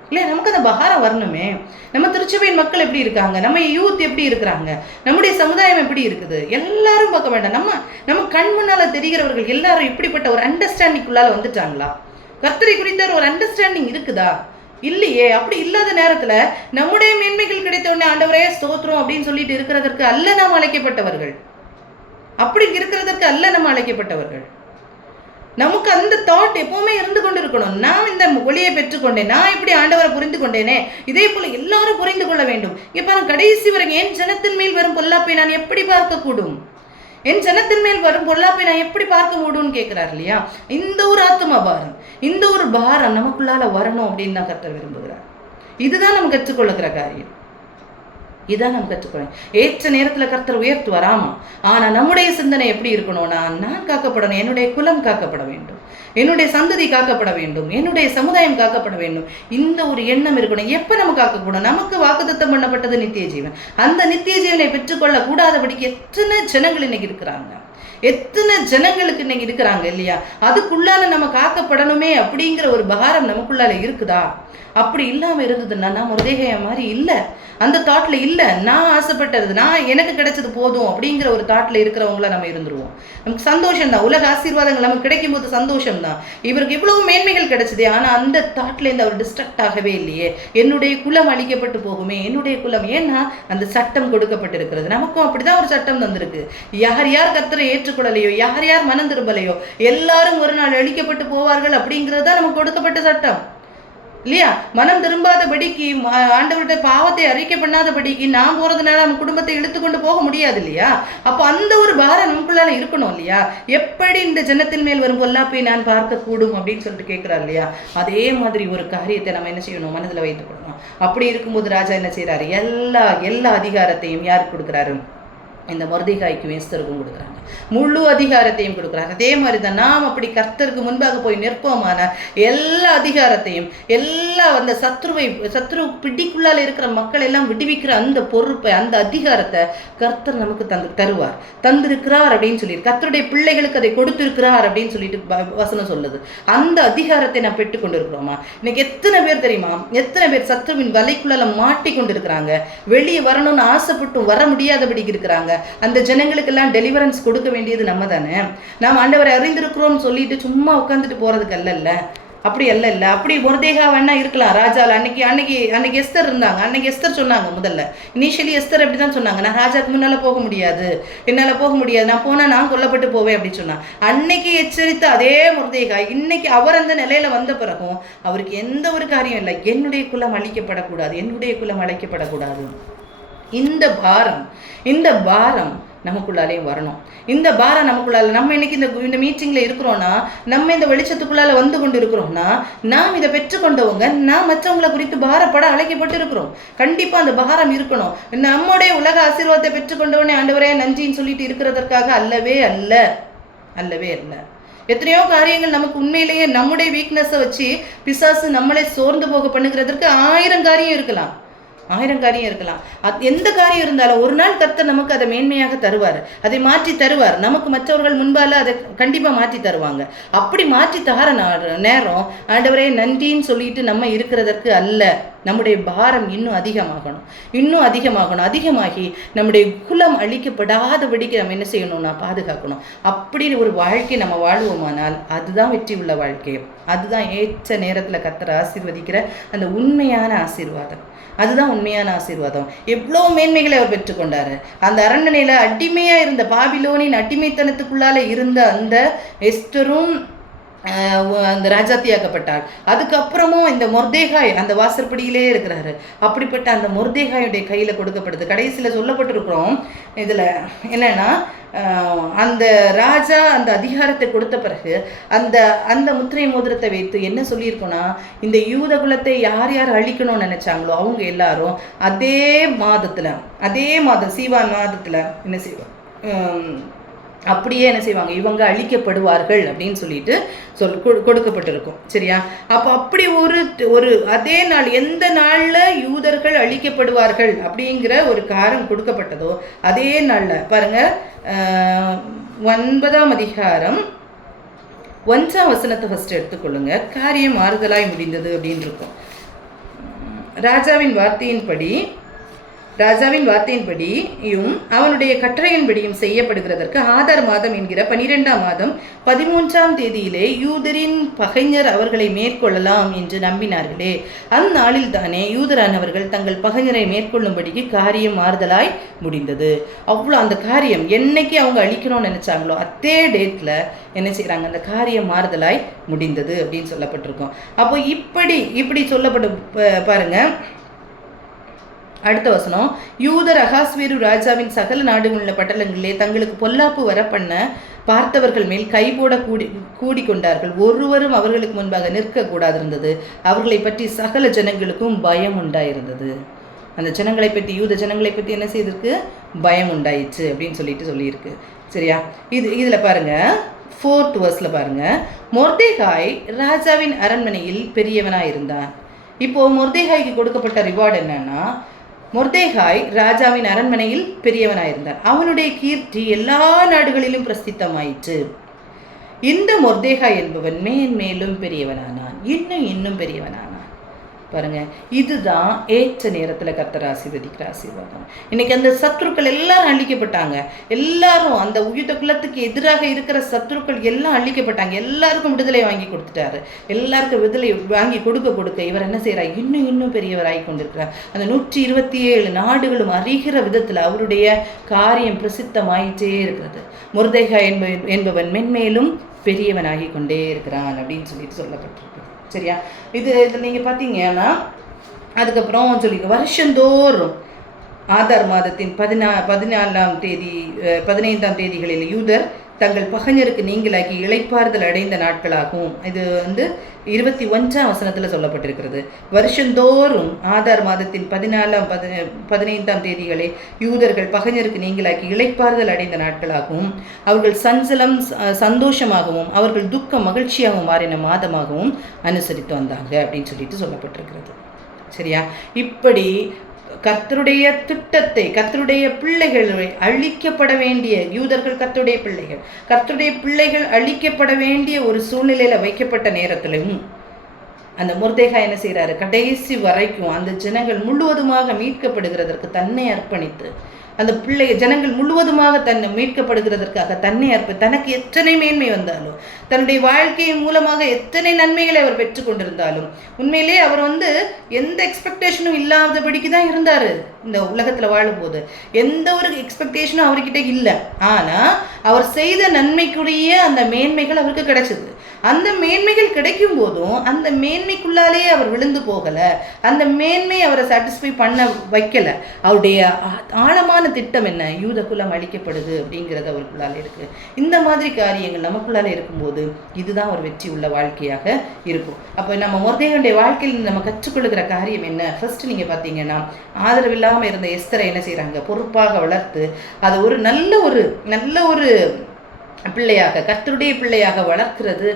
இல்லையா? நமக்கு அந்த பாரம் வரணுமே. நம்ம திருச்சபையின் மக்கள் எப்படி இருக்காங்க, நம்ம யூத் எப்படி இருக்கிறாங்க, நம்முடைய சமுதாயம் எப்படி இருக்குது, எல்லாரும் பார்க்க வேண்டாம். நம்ம கண் முன்னால தெரிகிறவர்கள் எல்லாரும் இப்படிப்பட்ட ஒரு அண்டர்ஸ்டாண்டிங்குள்ளால வந்துட்டாங்களா? கர்த்தரை குறித்த ஒரு அண்டர்ஸ்டாண்டிங் இருக்குதா? இல்லையே. அப்படி இல்லாத நேரத்துல நம்முடைய மேன்மைகள் கிடைத்த உடனே ஆண்டவரே ஸ்தோத்திரம் அப்படின்னு சொல்லிட்டு இருக்கிறதற்கு அல்ல நாம் அழைக்கப்பட்டவர்கள். நமக்கு அந்த தாட் எப்பவுமே இருந்து கொண்டு இருக்கணும். நான் இந்த ஒளியை பெற்றுக்கொண்டேன், நான் இப்படி ஆண்டவரை புரிந்து கொண்டேனே, இதே போல எல்லாரும் புரிந்து கொள்ள வேண்டும். இப்ப கடைசி வரை என் ஜனத்தின் மேல் வரும் பொல்லாப்பை நான் எப்படி பார்க்கக்கூடும், என் ஜனத்தின் மேல் வரும் பொல்லாப்பை நான் எப்படி பார்க்க முடியும்னு கேட்கிறார் இல்லையா? இந்த ஒரு ஆத்மா பாரம், இந்த ஒரு பாரம் நமக்குள்ளால வரணும் அப்படின்னு தான் கர்த்தர் விரும்புகிறார். இதுதான் நம்ம கற்றுக்கொள்ளுகிற காரியம். இதான் நம்ம கற்றுக்கொள்ளணும். ஏற்ற நேரத்தில் கர்த்தர் உயர்த்துவார், ஆமா. ஆனா நம்முடைய சிந்தனை எப்படி இருக்கணும்னா, நான் காக்கப்படணும், என்னுடைய குலம் காக்கப்பட வேண்டும், என்னுடைய சந்ததி காக்கப்பட வேண்டும், என்னுடைய சமுதாயம் காக்கப்பட வேண்டும். இந்த ஒரு எண்ணம் இருக்கணும். எப்ப நம்ம காக்கக்கூடாது? நமக்கு வாக்குத்தத்தம் பண்ணப்பட்டது நித்திய ஜீவன். அந்த நித்திய ஜீவனை பெற்றுக்கொள்ள கூடாதபடிக்கு எத்தனை ஜனங்கள் இன்னைக்கு இருக்கிறாங்க, எத்தனை ஜனங்களுக்கு இன்னைக்கு இருக்கிறாங்க இல்லையா? அதுக்குள்ளால நம்ம காக்கப்படணுமே அப்படிங்கிற ஒரு பாரம் நமக்குள்ளால இருக்குதா? அப்படி இல்லாம இருந்ததுன்னா நான் மொர்தெகாய் மாதிரி இல்லை, அந்த தாட்ல இல்லை. நான் ஆசைப்பட்டது, எனக்கு கிடைச்சது போதும் அப்படிங்கிற ஒரு தாட்ல இருக்கிறவங்கள நம்ம இருந்துருவோம். நமக்கு சந்தோஷம் தான், உலக ஆசீர்வாதங்கள் நமக்கு கிடைக்கும் போது சந்தோஷம் தான். இவருக்கு இவ்வளவு மேன்மைகள் கிடைச்சது, ஆனா அந்த தாட்ல இருந்து அவர் டிஸ்ட்ராக்ட் ஆகவே இல்லையே. என்னுடைய குலம் அழிக்கப்பட்டு போகுமே, என்னுடைய குலம், ஏன்னா அந்த சட்டம் கொடுக்கப்பட்டிருக்கிறது. நமக்கும் அப்படிதான் ஒரு சட்டம் தந்திருக்கு. யார் யார் கர்த்தரை ஏற்றுக்கொள்ளலையோ, யார் யார் மனம் திரும்பலையோ, எல்லாரும் ஒரு நாள் அழிக்கப்பட்டு போவார்கள் அப்படிங்கிறது தான் நமக்கு கொடுக்கப்பட்ட சட்டம் இல்லையா? மனம் திரும்பாதபடிக்கு, ஆண்டவருடைய பாவத்தை அறிக்கை பண்ணாதபடிக்கு நாம் போறதுனால நம்ம குடும்பத்தை இழுத்துக்கொண்டு போக முடியாது இல்லையா? அப்போ அந்த ஒரு பாரம் நமக்குள்ளால இருக்கணும் இல்லையா? எப்படி இந்த ஜனத்தின் மேல் வரும் பொல்லாப்பை நான் பார்க்க கூடும் அப்படின்னு சொல்லிட்டு கேட்கிறார் இல்லையா? அதே மாதிரி ஒரு காரியத்தை நம்ம என்ன செய்யணும், மனதில் வைத்துக் கொள்ளணும். அப்படி இருக்கும்போது ராஜா என்ன செய்யறாரு, எல்லா அதிகாரத்தையும் யாருக்கு கொடுக்குறாரு? இந்த மொர்தெகாய்க்கும் எஸ்தருக்கும் கொடுக்குறாங்க, முழு அதிகாரத்தையும் கொடுக்குறாங்க. அதே மாதிரி தான் நாம் அப்படி கர்த்தருக்கு முன்பாக போய் நிற்போமான எல்லா அதிகாரத்தையும், அந்த சத்ரு பிடிக்குள்ளால இருக்கிற மக்கள் எல்லாம் விடுவிக்கிற அந்த பொறுப்பை, அந்த அதிகாரத்தை கர்த்தர் நமக்கு தந்திருக்கிறார் அப்படின்னு சொல்லி, கர்த்தருடைய பிள்ளைகளுக்கு அதை கொடுத்திருக்கிறார் அப்படின்னு சொல்லிட்டு வசனம் சொல்லுது. அந்த அதிகாரத்தை நான் பெற்றுக்கொண்டு இருக்கிறோமா? இன்னைக்கு எத்தனை பேர் தெரியுமா, எத்தனை பேர் சத்ருவின் வலைக்குள்ளால மாட்டிக்கொண்டு இருக்கிறாங்க, வெளியே வரணும்னு ஆசைப்பட்டும் வர முடியாதபடி இருக்கிறாங்க. அந்த ஜனங்களுக்கெல்லாம் டெலிவரன்ஸ் கொடுக்க வேண்டியது நம்ம தானே. நாம் ஆண்டவரை அறிந்திருக்கிறோம் சொல்லிட்டு சும்மா உட்காந்துட்டு போறதுக்கு அல்ல. அப்படி அல்ல இல்லை. அப்படி மொர்தேகா வேணா இருக்கலாம் ராஜாவில். அன்னைக்கு எஸ்தர் இருந்தாங்க. அன்னைக்கு எஸ்தர் சொன்னாங்க, முதல்ல இனிஷியலி எஸ்தர் அப்படி தான் சொன்னாங்க, நான் ராஜாக்கு முன்னால் போக முடியாது, என்னால் போக முடியாது, நான் போனால் நான் கொல்லப்பட்டு போவேன் அப்படின்னு சொன்னாங்க. அன்னைக்கு எச்சரித்த அதே மொர்தேகா இன்னைக்கு அவர் அந்த நிலையில வந்த பிறகும் அவருக்கு எந்த ஒரு காரியம் இல்லை. என்னுடைய குலம் அழிக்கப்படக்கூடாது, என்னுடைய குலம் அழைக்கப்படக்கூடாது. இந்த பாரம் நமக்குள்ளாலேயும் வரணும். இந்த பாரம் நமக்குள்ளால, நம்ம இன்னைக்கு இந்த மீட்டிங்ல இருக்கிறோம்னா, நம்ம இந்த வெளிச்சத்துக்குள்ளால வந்து கொண்டு இருக்கிறோம்னா, நாம் இதை பெற்றுக்கொண்டவங்க, நாம் மற்றவங்களை குறித்து பாரப்பட அழைக்கப்பட்டு இருக்கிறோம். கண்டிப்பா அந்த பாரம் இருக்கணும். நம்முடைய உலக ஆசீர்வாதத்தை பெற்றுக்கொண்டவனே ஆண்டவரே நன்றின்னு சொல்லிட்டு இருக்கிறதற்காக அல்லவே அல்ல. எத்தனையோ காரியங்கள் நமக்கு உண்மையிலேயே நம்முடைய வீக்னஸை வச்சு பிசாசு நம்மளை சோர்ந்து போக பண்ணுகிறதற்கு 1000 காரியம் இருக்கலாம். எந்த காரியம் இருந்தாலும் ஒரு நாள் கர்த்தர் நமக்கு அதை மேன்மையாக தருவார், அதை மாற்றி தருவார். நமக்கு மற்றவர்கள் முன்பால அதை கண்டிப்பா மாற்றி தருவாங்க. அப்படி மாற்றி தர நேரம் ஆண்டவரே நன்றின்னு சொல்லிட்டு நம்ம இருக்கிறதற்கு அல்ல. நம்முடைய பாரம் இன்னும் அதிகமாகணும். அதிகமாகி நம்முடைய குலம் அழிக்கப்படாதபடிக்கு நம்ம என்ன செய்யணும்னா பாதுகாக்கணும். அப்படி ஒரு வாழ்க்கை நம்ம வாழ்வோமானால் அதுதான் வெற்றி உள்ள வாழ்க்கை. அதுதான் ஏற்ற நேரத்தில் கர்த்தர் ஆசீர்வதிக்கிற அந்த உண்மையான ஆசீர்வாதம். அதுதான் உண்மையான ஆசீர்வாதம். எவ்வளோ மேன்மைகளை அவர் பெற்றுக்கொண்டாரு. அந்த அரண்மனையில் அடிமையாக இருந்த, பாபிலோனின் அடிமைத்தனத்துக்குள்ளால இருந்த அந்த எஸ்தரும் அந்த ராஜாத்தியாக்கப்பட்டார். அதுக்கப்புறமும் இந்த மொர்தேகாய் அந்த வாசற்படியிலே இருக்கிறாரு. அப்படிப்பட்ட அந்த மொர்தேகாயுடைய கையில் கொடுக்கப்படுது. கடைசியில் சொல்லப்பட்டிருக்கிறோம் இதில் என்னன்னா, அந்த ராஜா அந்த அதிகாரத்தை கொடுத்த பிறகு அந்த முத்திரை மோதிரத்தை வைத்து என்ன சொல்லியிருக்கோன்னா, இந்த யூத குலத்தை யார் அழிக்கணும்னு நினைச்சாங்களோ அவங்க எல்லாரும் அதே மாதம் சீவான் மாதத்தில் என்ன செய்வாங்க, அப்படியே என்ன செய்வாங்க, இவங்க அழிக்கப்படுவார்கள் அப்படின்னு சொல்லிட்டு கொடுக்கப்பட்டிருக்கும். சரியா? அப்போ அப்படி ஒரு அதே நாள், எந்த நாளில் யூதர்கள் அழிக்கப்படுவார்கள் அப்படிங்கிற ஒரு காரம் கொடுக்கப்பட்டதோ அதே நாளில் பாருங்க, 9ஆம் அதிகாரம் 1ஆம் வசனத்தை ஃபர்ஸ்ட் எடுத்துக்கொள்ளுங்க. காரியம் ஆறுதலாய் முடிந்தது அப்படின்னு இருக்கும். ராஜாவின் வார்த்தையின்படியும் அவனுடைய கட்டளையின்படியும் செய்யப்படுகிறதற்கு ஆதார் மாதம் என்கிற 12ஆம் மாதம் 13ஆம் தேதியிலே யூதரின் பகைஞர் அவர்களை மேற்கொள்ளலாம் என்று நம்பினார்களே, அந்நாளில் தானே யூதரானவர்கள் தங்கள் பகைஞரை மேற்கொள்ளும்படிக்கு காரியம் ஆறுதலாய் முடிந்தது. அவ்வளோ அந்த காரியம் என்னைக்கு அவங்க அழிக்கணும்னு நினைச்சாங்களோ அதே டேட்ல என்ன செய்யறாங்க, அந்த காரியம் மாறுதலாய் முடிந்தது அப்படின்னு சொல்லப்பட்டிருக்கோம். அப்போ இப்படி சொல்லப்பட்டு பாருங்க. அடுத்த வசனம், யூதர் அகாஸ்வேரு ராஜாவின் சகல நாடுகளுள்ள பட்டணங்களிலே தங்களுக்கு பொல்லாப்பு வர பண்ண பார்த்தவர்கள் மேல் கைபோட கூடிக்கொண்டார்கள். ஒருவரும் அவர்களுக்கு முன்பாக நிற்கக்கூடாது இருந்தது. அவர்களை பற்றி சகல ஜனங்களுக்கும் பயம் உண்டாயிருந்தது. அந்த ஜனங்களை பற்றி, யூத ஜனங்களை பற்றி என்ன செய்திருக்கு, பயம் உண்டாயிடுச்சு அப்படின்னு சொல்லியிருக்கு. சரியா? இதில் பாருங்க, 4th verse பாருங்க, மொர்தேகாய் ராஜாவின் அரண்மனையில் பெரியவனாக இருந்தான். இப்போ மொர்தேகாய்க்கு கொடுக்கப்பட்ட ரிவார்டு என்னன்னா, மொர்தேகாய் ராஜாவின் அரண்மனையில் பெரியவனாயிருந்தார். அவனுடைய கீர்த்தி எல்லா நாடுகளிலும் பிரசித்தமாயிற்று. இந்த மொர்தேகாய் என்பவன் மேன்மேலும் பெரியவனானான், இன்னும் பெரியவனானான். பாருங்க, இதுதான் ஏற்ற நேரத்தில் கர்த்தர் ஆசீர்வதிக்கிற ஆசீர்வாதம். இன்னைக்கு அந்த சத்துருக்கள் எல்லாரும் அழிக்கப்பட்டாங்க. எல்லாரும் அந்த உயிர்த்த குலத்துக்கு எதிராக இருக்கிற சத்துருக்கள் எல்லாம் அழிக்கப்பட்டாங்க. எல்லாருக்கும் விடுதலை வாங்கி கொடுத்துட்டாரு. எல்லாருக்கும் விடுதலை வாங்கி கொடுக்க இவர் என்ன செய்யறார், இன்னும் பெரியவராகி கொண்டிருக்கிறார். அந்த 127 நாடுகளும் அறிகிற விதத்தில் அவருடைய காரியம் பிரசித்தமாயிட்டே இருக்கிறது. மொர்தேகாய் என்பவன் மென்மேலும் பெரியவனாகி கொண்டே இருக்கிறான் அப்படின்னு சொல்லிட்டு சொல்லப்பட்டிருக்கு. சரியா? இது நீங்கள் பார்த்தீங்கன்னா அதுக்கப்புறம் சொல்லிங்க, வருஷந்தோறும் ஆதார் மாதத்தின் 14ஆம் தேதி 15ஆம் தேதிகளில் யூதர் தங்கள் பகைஞருக்கு நீங்களாகி இளைப்பாறுதல் அடைந்த நாட்களாகவும், இது 21ஆம் வசனத்தில் சொல்லப்பட்டிருக்கிறது. வருஷந்தோறும் ஆதார் மாதத்தின் 15ஆம் தேதிகளே யூதர்கள் பகைஞருக்கு நீங்களாக்கி இளைப்பாறுதல் அடைந்த நாட்களாகவும், அவர்கள் சந்தோஷமாகவும் அவர்கள் துக்கம் மகிழ்ச்சியாகவும் மாறின மாதமாகவும் அனுசரித்து வந்தாங்க அப்படின்னு சொல்லிட்டு சொல்லப்பட்டிருக்கிறது. சரியா? இப்படி கர்த்தருடைய திட்டத்தை, கர்த்தருடைய பிள்ளைகள் அழிக்கப்பட வேண்டிய யூதர்கள், கர்த்தருடைய பிள்ளைகள் அழிக்கப்பட வேண்டிய ஒரு சூழ்நிலையில வைக்கப்பட்ட நேரத்திலும் அந்த மொர்தேகாய் என்ன செய்யறாரு, கடைசி வரைக்கும் அந்த ஜனங்கள் முழுவதுமாக மீட்கப்படுகிறதற்கு தன்னை அர்ப்பணித்து அந்த பிள்ளை ஜனங்கள் முழுவதுமாக தன்னை மீட்கப்படுகிறதற்காக தன்னை தனக்கு எத்தனை மேன்மை வந்தாலும், தன்னுடைய வாழ்க்கையின் மூலமாக எத்தனை நன்மைகளை அவர் பெற்றுக்கொண்டிருந்தாலும், உண்மையிலே அவர் எந்த எக்ஸ்பெக்டேஷனும் இல்லாதபடிக்கு தான் இருந்தார். இந்த உலகத்தில் வாழும்போது எந்த ஒரு எக்ஸ்பெக்டேஷனும் அவர்கிட்ட இல்லை. ஆனால் அவர் செய்த நன்மைக்குரிய அந்த மேன்மைகள் அவருக்கு கிடைச்சது. அந்த மேன்மைகள் கிடைக்கும் போதும் அந்த மேன்மைக்குள்ளாலே அவர் விழுந்து போகலை. அந்த மேன்மை அவரை சாட்டிஸ்ஃபை பண்ண வைக்கலை. அவருடைய ஆழமான திட்டம் என்ன? யூத குலம் அழிக்கப்படுது அப்படிங்கிறது அவருக்குள்ளால இருக்குது. இந்த மாதிரி காரியங்கள் நமக்குள்ளால இருக்கும்போது இதுதான் ஒரு வெற்றி உள்ள வாழ்க்கையாக இருக்கும். அப்போ நம்ம மொர்தெகாயுடைய வாழ்க்கையில் நம்ம கற்றுக்கொள்கிற காரியம் என்ன? ஃபர்ஸ்ட் நீங்கள் பார்த்தீங்கன்னா, ஆதரவில்லாமல் இருந்த எஸ்தரை என்ன செய்கிறாங்க? பொறுப்பாக வளர்த்து அதை ஒரு நல்ல ஒரு பிள்ளையாக, கர்த்தருடைய பிள்ளையாக வளர்க்கிறது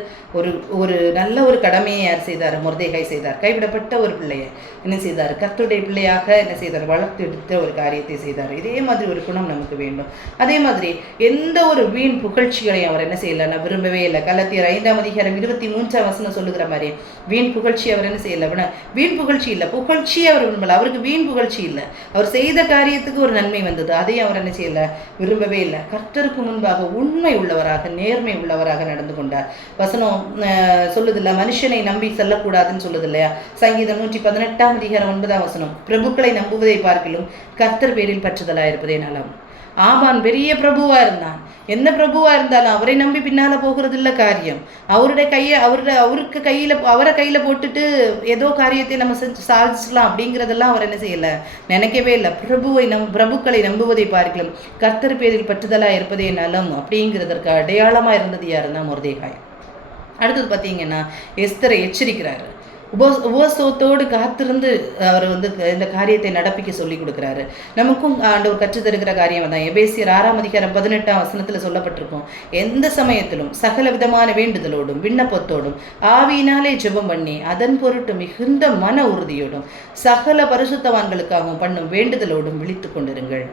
ஒரு நல்ல ஒரு கடமையை யார் செய்தார்? மொர்தெகாய் செய்தார். கைவிடப்பட்ட ஒரு பிள்ளையை என்ன செய்தார்? கர்த்தருடைய பிள்ளையாக என்ன செய்தார்? வளர்த்து எடுத்த ஒரு காரியத்தை செய்தார். இதே மாதிரி ஒரு குணம் நமக்கு வேண்டும். அதே மாதிரி எந்த ஒரு வீண் புகழ்ச்சிகளையும் அவர் என்ன செய்யலை? நான் விரும்பவே இல்லை. கலாத்தியர் 5:23 சொல்லுகிற மாதிரி வீண் புகழ்ச்சி அவர் என்ன செய்யலை? வீண் புகழ்ச்சி இல்லை, புகழ்ச்சியை அவர் விரும்பலை. அவருக்கு வீண் புகழ்ச்சி இல்லை. அவர் செய்த காரியத்துக்கு ஒரு நன்மை வந்தது, அதையும் அவர் என்ன செய்யலை? விரும்பவே இல்லை. கர்த்தருக்கு முன்பாக உண்மை உள்ளவராக, நேர்மை உள்ளவராக நடந்து கொண்டார். வசனம் சொல்லுதில்ல, மனுஷனை நம்பி செல்லக்கூடாதுன்னு சொல்லுது இல்லையா? சங்கீதம் 118:9 பிரபுக்களை நம்புவதை பார்க்கிலும் கர்த்தர் பேரில் பற்றுதலாக இருப்பதே நலம். ஆமான் பெரிய பிரபுவா இருந்தான். என்ன பிரபுவா இருந்தாலும் அவரை நம்பி பின்னால போகிறது இல்லை காரியம். அவரை கையில போட்டுட்டு ஏதோ காரியத்தை நம்ம சாதிச்சிடலாம் அப்படிங்கிறதெல்லாம் அவர் என்ன செய்யலை? நினைக்கவே இல்லை. பிரபுக்களை நம்புவதை பார்க்கலாம் கர்த்தர் பேரில் பற்றுதலா இருப்பதே நலம் அப்படிங்கிறதற்கு அடையாளமா இருந்தது யாருன்னா மொர்தெகாய். அடுத்தது பார்த்தீங்கன்னா, எஸ்தரை எச்சரிக்கிறாரு. உபவாசத்தோடு காத்திருந்து அவர் இந்த காரியத்தை நடப்பிக்க சொல்லி கொடுக்குறாரு. நமக்கும் ஆண்டவர் கற்றுத்தருகிற காரியம் தான். எபேசியர் 6:18 சொல்லப்பட்டிருக்கும், எந்த சமயத்திலும் சகல விதமான வேண்டுதலோடும் விண்ணப்பத்தோடும் ஆவியினாலே ஜெபம் பண்ணி அதன் பொருட்டு மிகுந்த மன உறுதியோடும் சகல பரிசுத்தவான்களுக்காகவும் பண்ணும் வேண்டுதலோடும் விழித்து கொண்டிருங்கள்.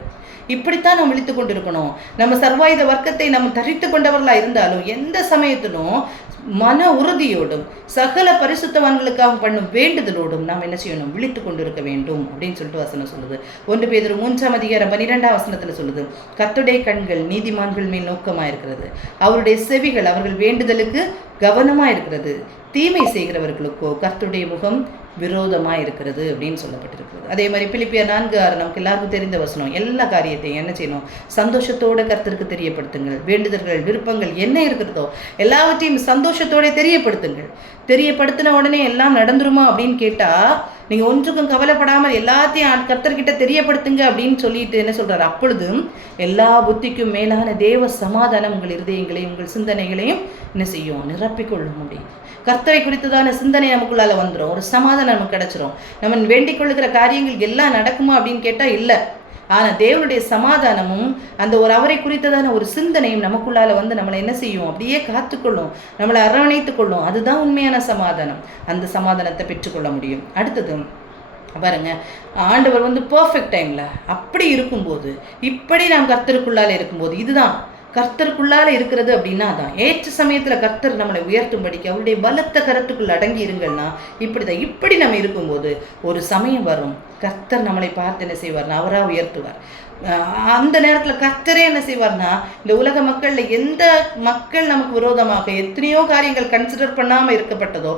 இப்படித்தான் நம்ம விழித்து கொண்டிருக்கணும். நம்ம சர்வாயுத வர்க்கத்தை நம்ம தரித்து கொண்டவர்களாக இருந்தாலும் எந்த சமயத்திலும் மன உறுதியோடும் சகல பரிசுத்தவான்களுக்காக பண்ணும் வேண்டுதலோடும் நாம் என்ன செய்யணும்? விழித்து கொண்டு இருக்க வேண்டும் அப்படின்னு சொல்லிட்டு வசனம் சொல்லுது. 1 பேதுரு 3:12 சொல்லுது, கர்த்தருடைய கண்கள் நீதிமான்கள் மேல் நோக்கமாக இருக்கிறது, அவருடைய செவிகள் அவர்கள் வேண்டுதலுக்கு கவனமாக இருக்கிறது, தீமை செய்கிறவர்களுக்கோ கர்த்தருடைய முகம் விரோதமாக இருக்கிறது அப்படின்னு சொல்லப்பட்டிருக்கிறது. அதே மாதிரி பிலிப்பியர் 4:6 நமக்கு எல்லாருக்கும் தெரிந்த வசனம். எல்லா காரியத்தையும் என்ன செய்யணும்? சந்தோஷத்தோடு கர்த்தருக்கு தெரியப்படுத்துங்கள். வேண்டுதல்கள் விருப்பங்கள் என்ன இருக்கிறதோ எல்லாவற்றையும் சந்தோஷத்தோட தெரியப்படுத்துங்கள். தெரியப்படுத்தின உடனே எல்லாம் நடந்துருமா அப்படின்னு கேட்டால், நீங்கள் ஒன்றுக்கும் கவலைப்படாமல் எல்லாத்தையும் கர்த்தர்கிட்ட தெரியப்படுத்துங்க அப்படின்னு சொல்லிட்டு என்ன சொல்கிறார்? அப்பொழுதும் எல்லா புத்திக்கும் மேலான தேவ சமாதானம் உங்கள் இருதயங்களையும் உங்கள் சிந்தனைகளையும் என்ன செய்யும்? நிரப்பிக்கொள்ள முடியும். கர்த்தரை குறித்ததான சிந்தனை நமக்குள்ளால வந்துடும். ஒரு சமாதானம் நமக்கு கிடைச்சிரும். நம்ம வேண்டிக் கொள்ளுகிற காரியங்கள் எல்லாம் நடக்குமா அப்படின்னு கேட்டால் இல்லை. ஆனால் தேவனுடைய சமாதானமும் அந்த அவரை குறித்ததான ஒரு சிந்தனையும் நமக்குள்ளால நம்மளை என்ன செய்யும்? அப்படியே காத்துக்கொள்ளும், நம்மளை அரவணைத்துக் கொள்ளும். அதுதான் உண்மையான சமாதானம். அந்த சமாதானத்தை பெற்றுக்கொள்ள முடியும். அடுத்தது பாருங்க, ஆண்டவர் பர்ஃபெக்ட் டைம்ல அப்படி இருக்கும்போது, இப்படி நாம் கர்த்தருக்குள்ளால இருக்கும்போது, இதுதான் கர்த்தருக்குள்ளால இருக்கிறது அப்படின்னா தான் ஏற்ற சமயத்தில் கர்த்தர் நம்மளை உயர்த்தும்படிக்கு அவருடைய பலத்த கருத்துக்குள் அடங்கி இருங்கன்னா இப்படிதான். இப்படி நம்ம இருக்கும்போது ஒரு சமயம் வரும், கர்த்தர் நம்மளை பார்த்து என்ன செய்வார்னா அவராக உயர்த்துவார். அந்த நேரத்தில் கர்த்தரே என்ன செய்வார்னா, இந்த உலக மக்களில் எந்த மக்கள் நமக்கு விரோதமாக எத்தனையோ காரியங்கள் கன்சிடர் பண்ணாமல் இருக்கப்பட்டதோ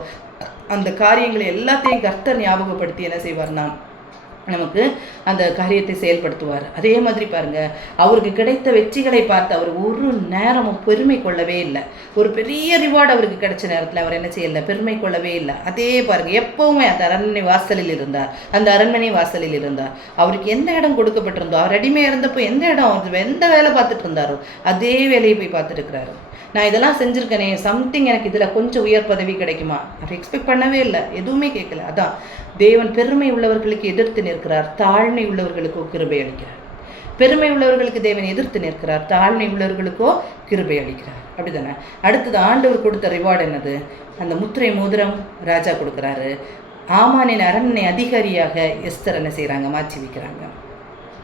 அந்த காரியங்களை எல்லாத்தையும் கர்த்தர் ஞாபகப்படுத்தி என்ன செய்வார்னா நமக்கு அந்த காரியத்தை செயல்படுத்துவார். அதே மாதிரி பாருங்க, அவருக்கு கிடைத்த வெற்றிகளை பார்த்து அவர் ஒரு நேரமும் பெருமை கொள்ளவே இல்லை. ஒரு பெரிய ரிவார்டு அவருக்கு கிடைச்ச நேரத்தில் அவர் என்ன செய்யலை? பெருமை கொள்ளவே இல்லை. அதே பாருங்க, எப்பவுமே அந்த அரண்மனை வாசலில் இருந்தார். அவருக்கு எந்த இடம் கொடுக்கப்பட்டிருந்தோ, அவர் அடிமையாக இருந்தப்போ எந்த இடம் எந்த வேலை பார்த்துட்டு இருந்தாரோ அதே வேலையை போய் பார்த்துட்டு இருக்கிறாரு. நான் இதெல்லாம் செஞ்சுருக்கேனே, சம்திங் எனக்கு இதில் கொஞ்சம் உயர் பதவி கிடைக்குமா? அவர் எக்ஸ்பெக்ட் பண்ணவே இல்லை, எதுவுமே கேட்கல. அதான் தேவன் பெருமை உள்ளவர்களுக்கு எதிர்த்து நிற்கிறார், தாழ்மை உள்ளவர்களுக்கோ கிருபை அளிக்கிறார். பெருமை உள்ளவர்களுக்கு தேவன் எதிர்த்து நிற்கிறார், தாழ்மை உள்ளவர்களுக்கோ கிருபை அளிக்கிறார். அப்படிதானே? அடுத்தது ஆண்டவர் கொடுத்த ரிவார்டு என்னது? அந்த முத்திரை மோதிரம் ராஜா கொடுக்குறாரு. ஆமானின் அரண்மனை அதிகாரியாக எஸ்தர் என்ன செய்கிறாங்க? மாற்றி வைக்கிறாங்க.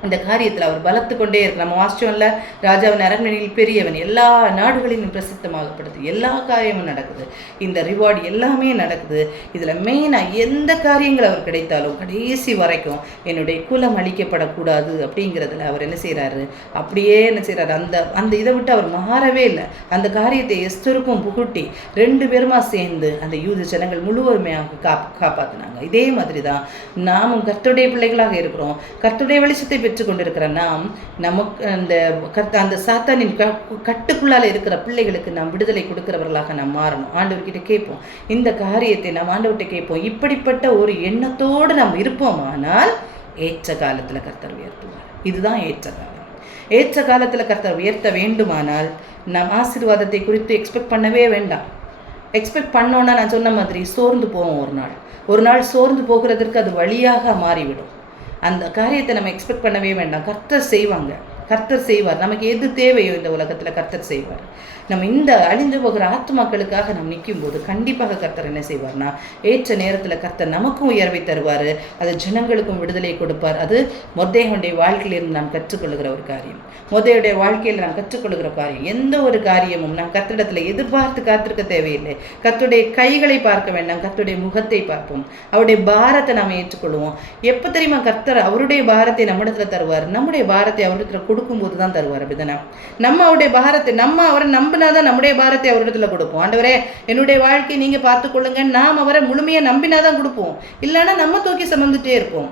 இந்த காரியத்தில் அவர் பலத்து கொண்டே இருக்கு. நம்ம வாசிச்சோம்ல, ராஜாவின் அரண்மனையில் பெரியவன், எல்லா நாடுகளிலும் பிரசித்தமாகப்படுது, எல்லா காரியமும் நடக்குது, இந்த ரிவார்டு எல்லாமே நடக்குது. இதில் மெயினாக எந்த காரியங்கள் அவர் கிடைத்தாலும் கடைசி வரைக்கும் என்னுடைய குலம் அழிக்கப்படக்கூடாது அப்படிங்கிறதுல அவர் என்ன செய்கிறாரு, அப்படியே என்ன செய்கிறாரு, அந்த அந்த இதை விட்டு அவர் மாறவே இல்லை. அந்த காரியத்தை எஸ்தருக்கும் புகுட்டி 2 பேருமா சேர்ந்து அந்த யூத ஜனங்கள் முழுவதுமையாக காப்பாற்றினாங்க. இதே மாதிரி தான் நாமும் கர்த்தருடைய பிள்ளைகளாக இருக்கிறோம். கர்த்தருடைய வெளிச்சத்தை பெற்றுக்கொண்டிருக்கிற நாம் நமக்கு அந்த சாத்தானின் கட்டுக்குள்ளால் இருக்கிற பிள்ளைகளுக்கு நாம் விடுதலை கொடுக்கிறவர்களாக நாம் மாறணும். ஆண்டவர்கிட்ட கேட்போம், இந்த காரியத்தை நாம் ஆண்டவர்கிட்ட கேட்போம். இப்படிப்பட்ட ஒரு எண்ணத்தோடு நாம் இருப்போமானால் ஏற்ற காலத்தில் கர்த்தர் உயர்த்துவார். இதுதான் ஏற்ற காலம். ஏற்ற காலத்தில் கர்த்தர் உயர்த்த வேண்டுமானால் நாம் ஆசீர்வாதத்தை குறித்து எக்ஸ்பெக்ட் பண்ணவே வேண்டாம். எக்ஸ்பெக்ட் பண்ணோன்னா நான் சொன்ன மாதிரி சோர்ந்து போவோம். ஒரு நாள் சோர்ந்து போகிறதற்கு அது வழியாக மாறிவிடும். அந்த காரியத்தை நம்ம எக்ஸ்பெக்ட் பண்ணவே வேண்டாம். கர்த்தர் செய்வாங்க, கர்த்தர் செய்வார். நமக்கு எது தேவையோ இந்த உலகத்தில் கர்த்தர் செய்வார். நம்ம இந்த அழிந்து போகிற ஆத்துமாக்களுக்காக நம்ம நிற்கும் போது கண்டிப்பாக கர்த்தர் என்ன செய்வார்னா, ஏற்ற நேரத்தில் கர்த்தர் நமக்கும் உயர்வை தருவார், அது ஜனங்களுக்கும் விடுதலை கொடுப்பார். அது மொர்தேகாயுடைய வாழ்க்கையிலிருந்து நாம் கற்றுக்கொள்கிற ஒரு காரியம். மொர்தேகாயுடைய வாழ்க்கையில் நாம் கற்றுக்கொள்கிற காரியம், எந்த ஒரு காரியமும் நாம் கர்த்தரிடத்தில் எதிர்பார்த்து காத்திருக்க தேவையில்லை. கர்த்தருடைய கைகளை பார்க்க வேண்டாம், கர்த்தருடைய முகத்தை பார்ப்போம். அவருடைய பாரத்தை நாம் ஏற்றுக்கொள்வோம். எப்போ தெரியுமா கர்த்தர் அவருடைய பாரத்தை நம்மிடத்தில் தருவார்? நம்முடைய பாரத்தை அவரிடத்தில் கொடுக்கும்போது தான் தருவார். அப்படிதானே? நம்ம அவருடைய பாரத்தை அவரை நம்பினாதான் நம்முடைய பாரத்தை அவரிடத்துல கொடுப்போம். ஆண்டவரே, என்னுடைய வாழ்க்கையை நீங்க பார்த்துக்கொள்ளுங்க, நாம் அவரை முழுமையா நம்பினாதான் கொடுப்போம். இல்லைன்னா நம்ம தூக்கி சுமந்துட்டே இருப்போம்.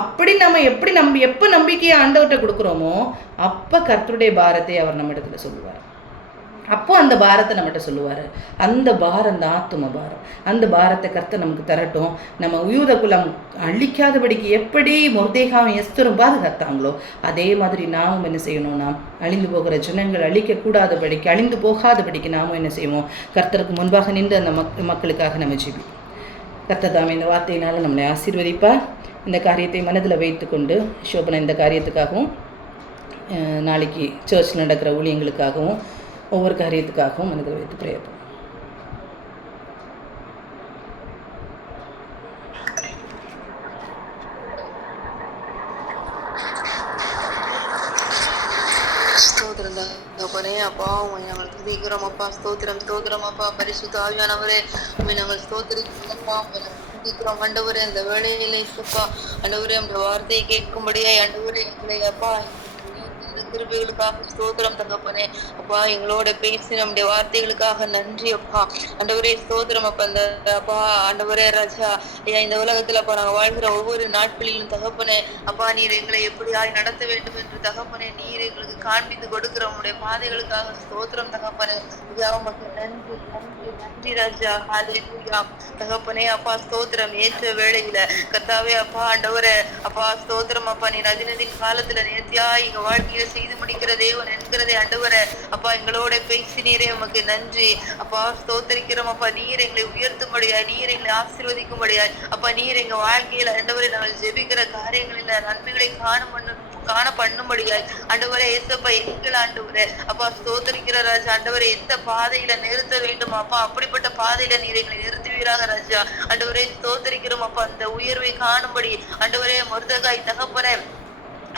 அப்படி நம்ம எப்போ நம்பிக்கையை ஆண்டவர்கிட்ட கொடுக்குறோமோ அப்போ கர்த்தருடைய பாரத்தை அவர் நம்ம இடத்துல சொல்லுவார். அப்போ அந்த பாரத்தை நம்மகிட்ட சொல்லுவார். அந்த பாரம் தான் ஆத்தும பாரம். அந்த பாரத்தை கர்த்தர் நமக்கு தரட்டும். நம்ம யூத குலம் அழிக்காதபடிக்கு எப்படி மொர்தேகாவும் எஸ்தரும் பாதுகாத்தாங்களோ அதே மாதிரி நாமும் என்ன செய்யணும்னா, அழிந்து போகிற ஜனங்கள் அழிக்கக்கூடாதபடிக்கு, அழிந்து போகாதபடிக்கு நாமும் என்ன செய்வோம், கர்த்தருக்கு முன்பாக நின்று அந்த மக்களுக்காக நம்ம ஜெபிப்போம். கர்த்தர் தாமே இந்த வார்த்தையினால் நம்மளை ஆசீர்வதிப்பார். இந்த காரியத்தை மனதில் வைத்துக்கொண்டு ஷோபனா இந்த காரியத்துக்காகவும் நாளைக்கு சர்ச் நடக்கிற ஊழியங்களுக்காகவும் ஒவ்வொரு காரியத்துக்காகவும் மனதில் வைத்து பிரேயர். அப்பா நாங்கள் துதிக்கிறோம் அப்பா. ஸ்தோத்திரம் ஸ்தோத்திரம் அப்பா. பரிசுத்த ஆவியானவரே நாங்கள் ஸ்தோத்திரிக்கிறோம். துதிக்கிறோம் ஆண்டவரே. அந்த வேளையிலே அப்பா ஆண்டவரே அந்த வார்த்தையை கேட்கும்படியா ஆண்டவரே எங்களை அப்பா கிருபைகளுக்காக ஸ்தோத்திரம் தகப்பனே. அப்பா எங்களோட பேசி நம்முடைய வார்த்தைகளுக்காக நன்றி அப்பா. ஆண்டவரே ஸ்தோத்திரம் அப்பா. அந்த அப்பா ஆண்டவரே ராஜா ஐயா, இந்த உலகத்துல அப்பா நாங்கள் வாழ்கிற ஒவ்வொரு நாட்களிலும் தகப்பனே அப்பா நீர் எங்களை எப்படியாய் நடத்த வேண்டும் என்று தகப்பனே நீர் எங்களுக்கு காண்பித்து கொடுக்கிற உங்களுடைய பாதைகளுக்காக ஸ்தோத்திரம் தகப்பனே. ஐயா உமக்கு நன்றி நன்றி நன்றி ராஜா. ஹல்லேலூயா தகப்பனே. அப்பா ஸ்தோத்திரம். ஏற்ற வேளையில கர்த்தாவே அப்பா ஆண்டவரே அப்பா ஸ்தோத்திரம் அப்பா. நீ ரஜினதின் காலத்துல நேர்த்தியா எங்க வாழ்க்கையில செய்து முடிக்கிற தேவன் என்கிறதே ஆண்டவரே அப்பா எங்களோட பேசினீரே உமக்கு நன்றி அப்பா. ஸ்தோத்திரிக்கிறோம் அப்பா. நீர் எங்களை உயர்த்தும்படியாய், நீர் எங்களை ஆசீர்வதிக்கும்படியாய் அப்பா, நீர் எங்க வாழ்க்கையில ஆண்டவரே நாங்கள் ஜெபிக்கிற காரியங்களில் நன்மைகளை காண பண்ணும்படியாய் ஆண்டவரே ஏசப்பா எங்கள் ஆண்டவரே அப்பா ஸ்தோத்திரிக்கிற ராஜா. ஆண்டவரே எந்த பாதையில நிறுத்த வேண்டும் அப்பா அப்படிப்பட்ட பாதையில நீர் எங்களை நிறுத்துவீராக ராஜா. ஆண்டவரே ஸ்தோத்திரிக்கிறோம் அப்பா. அந்த உயர்வை காணும்படி ஆண்டவரே மொர்தெகாய் தகப்பனே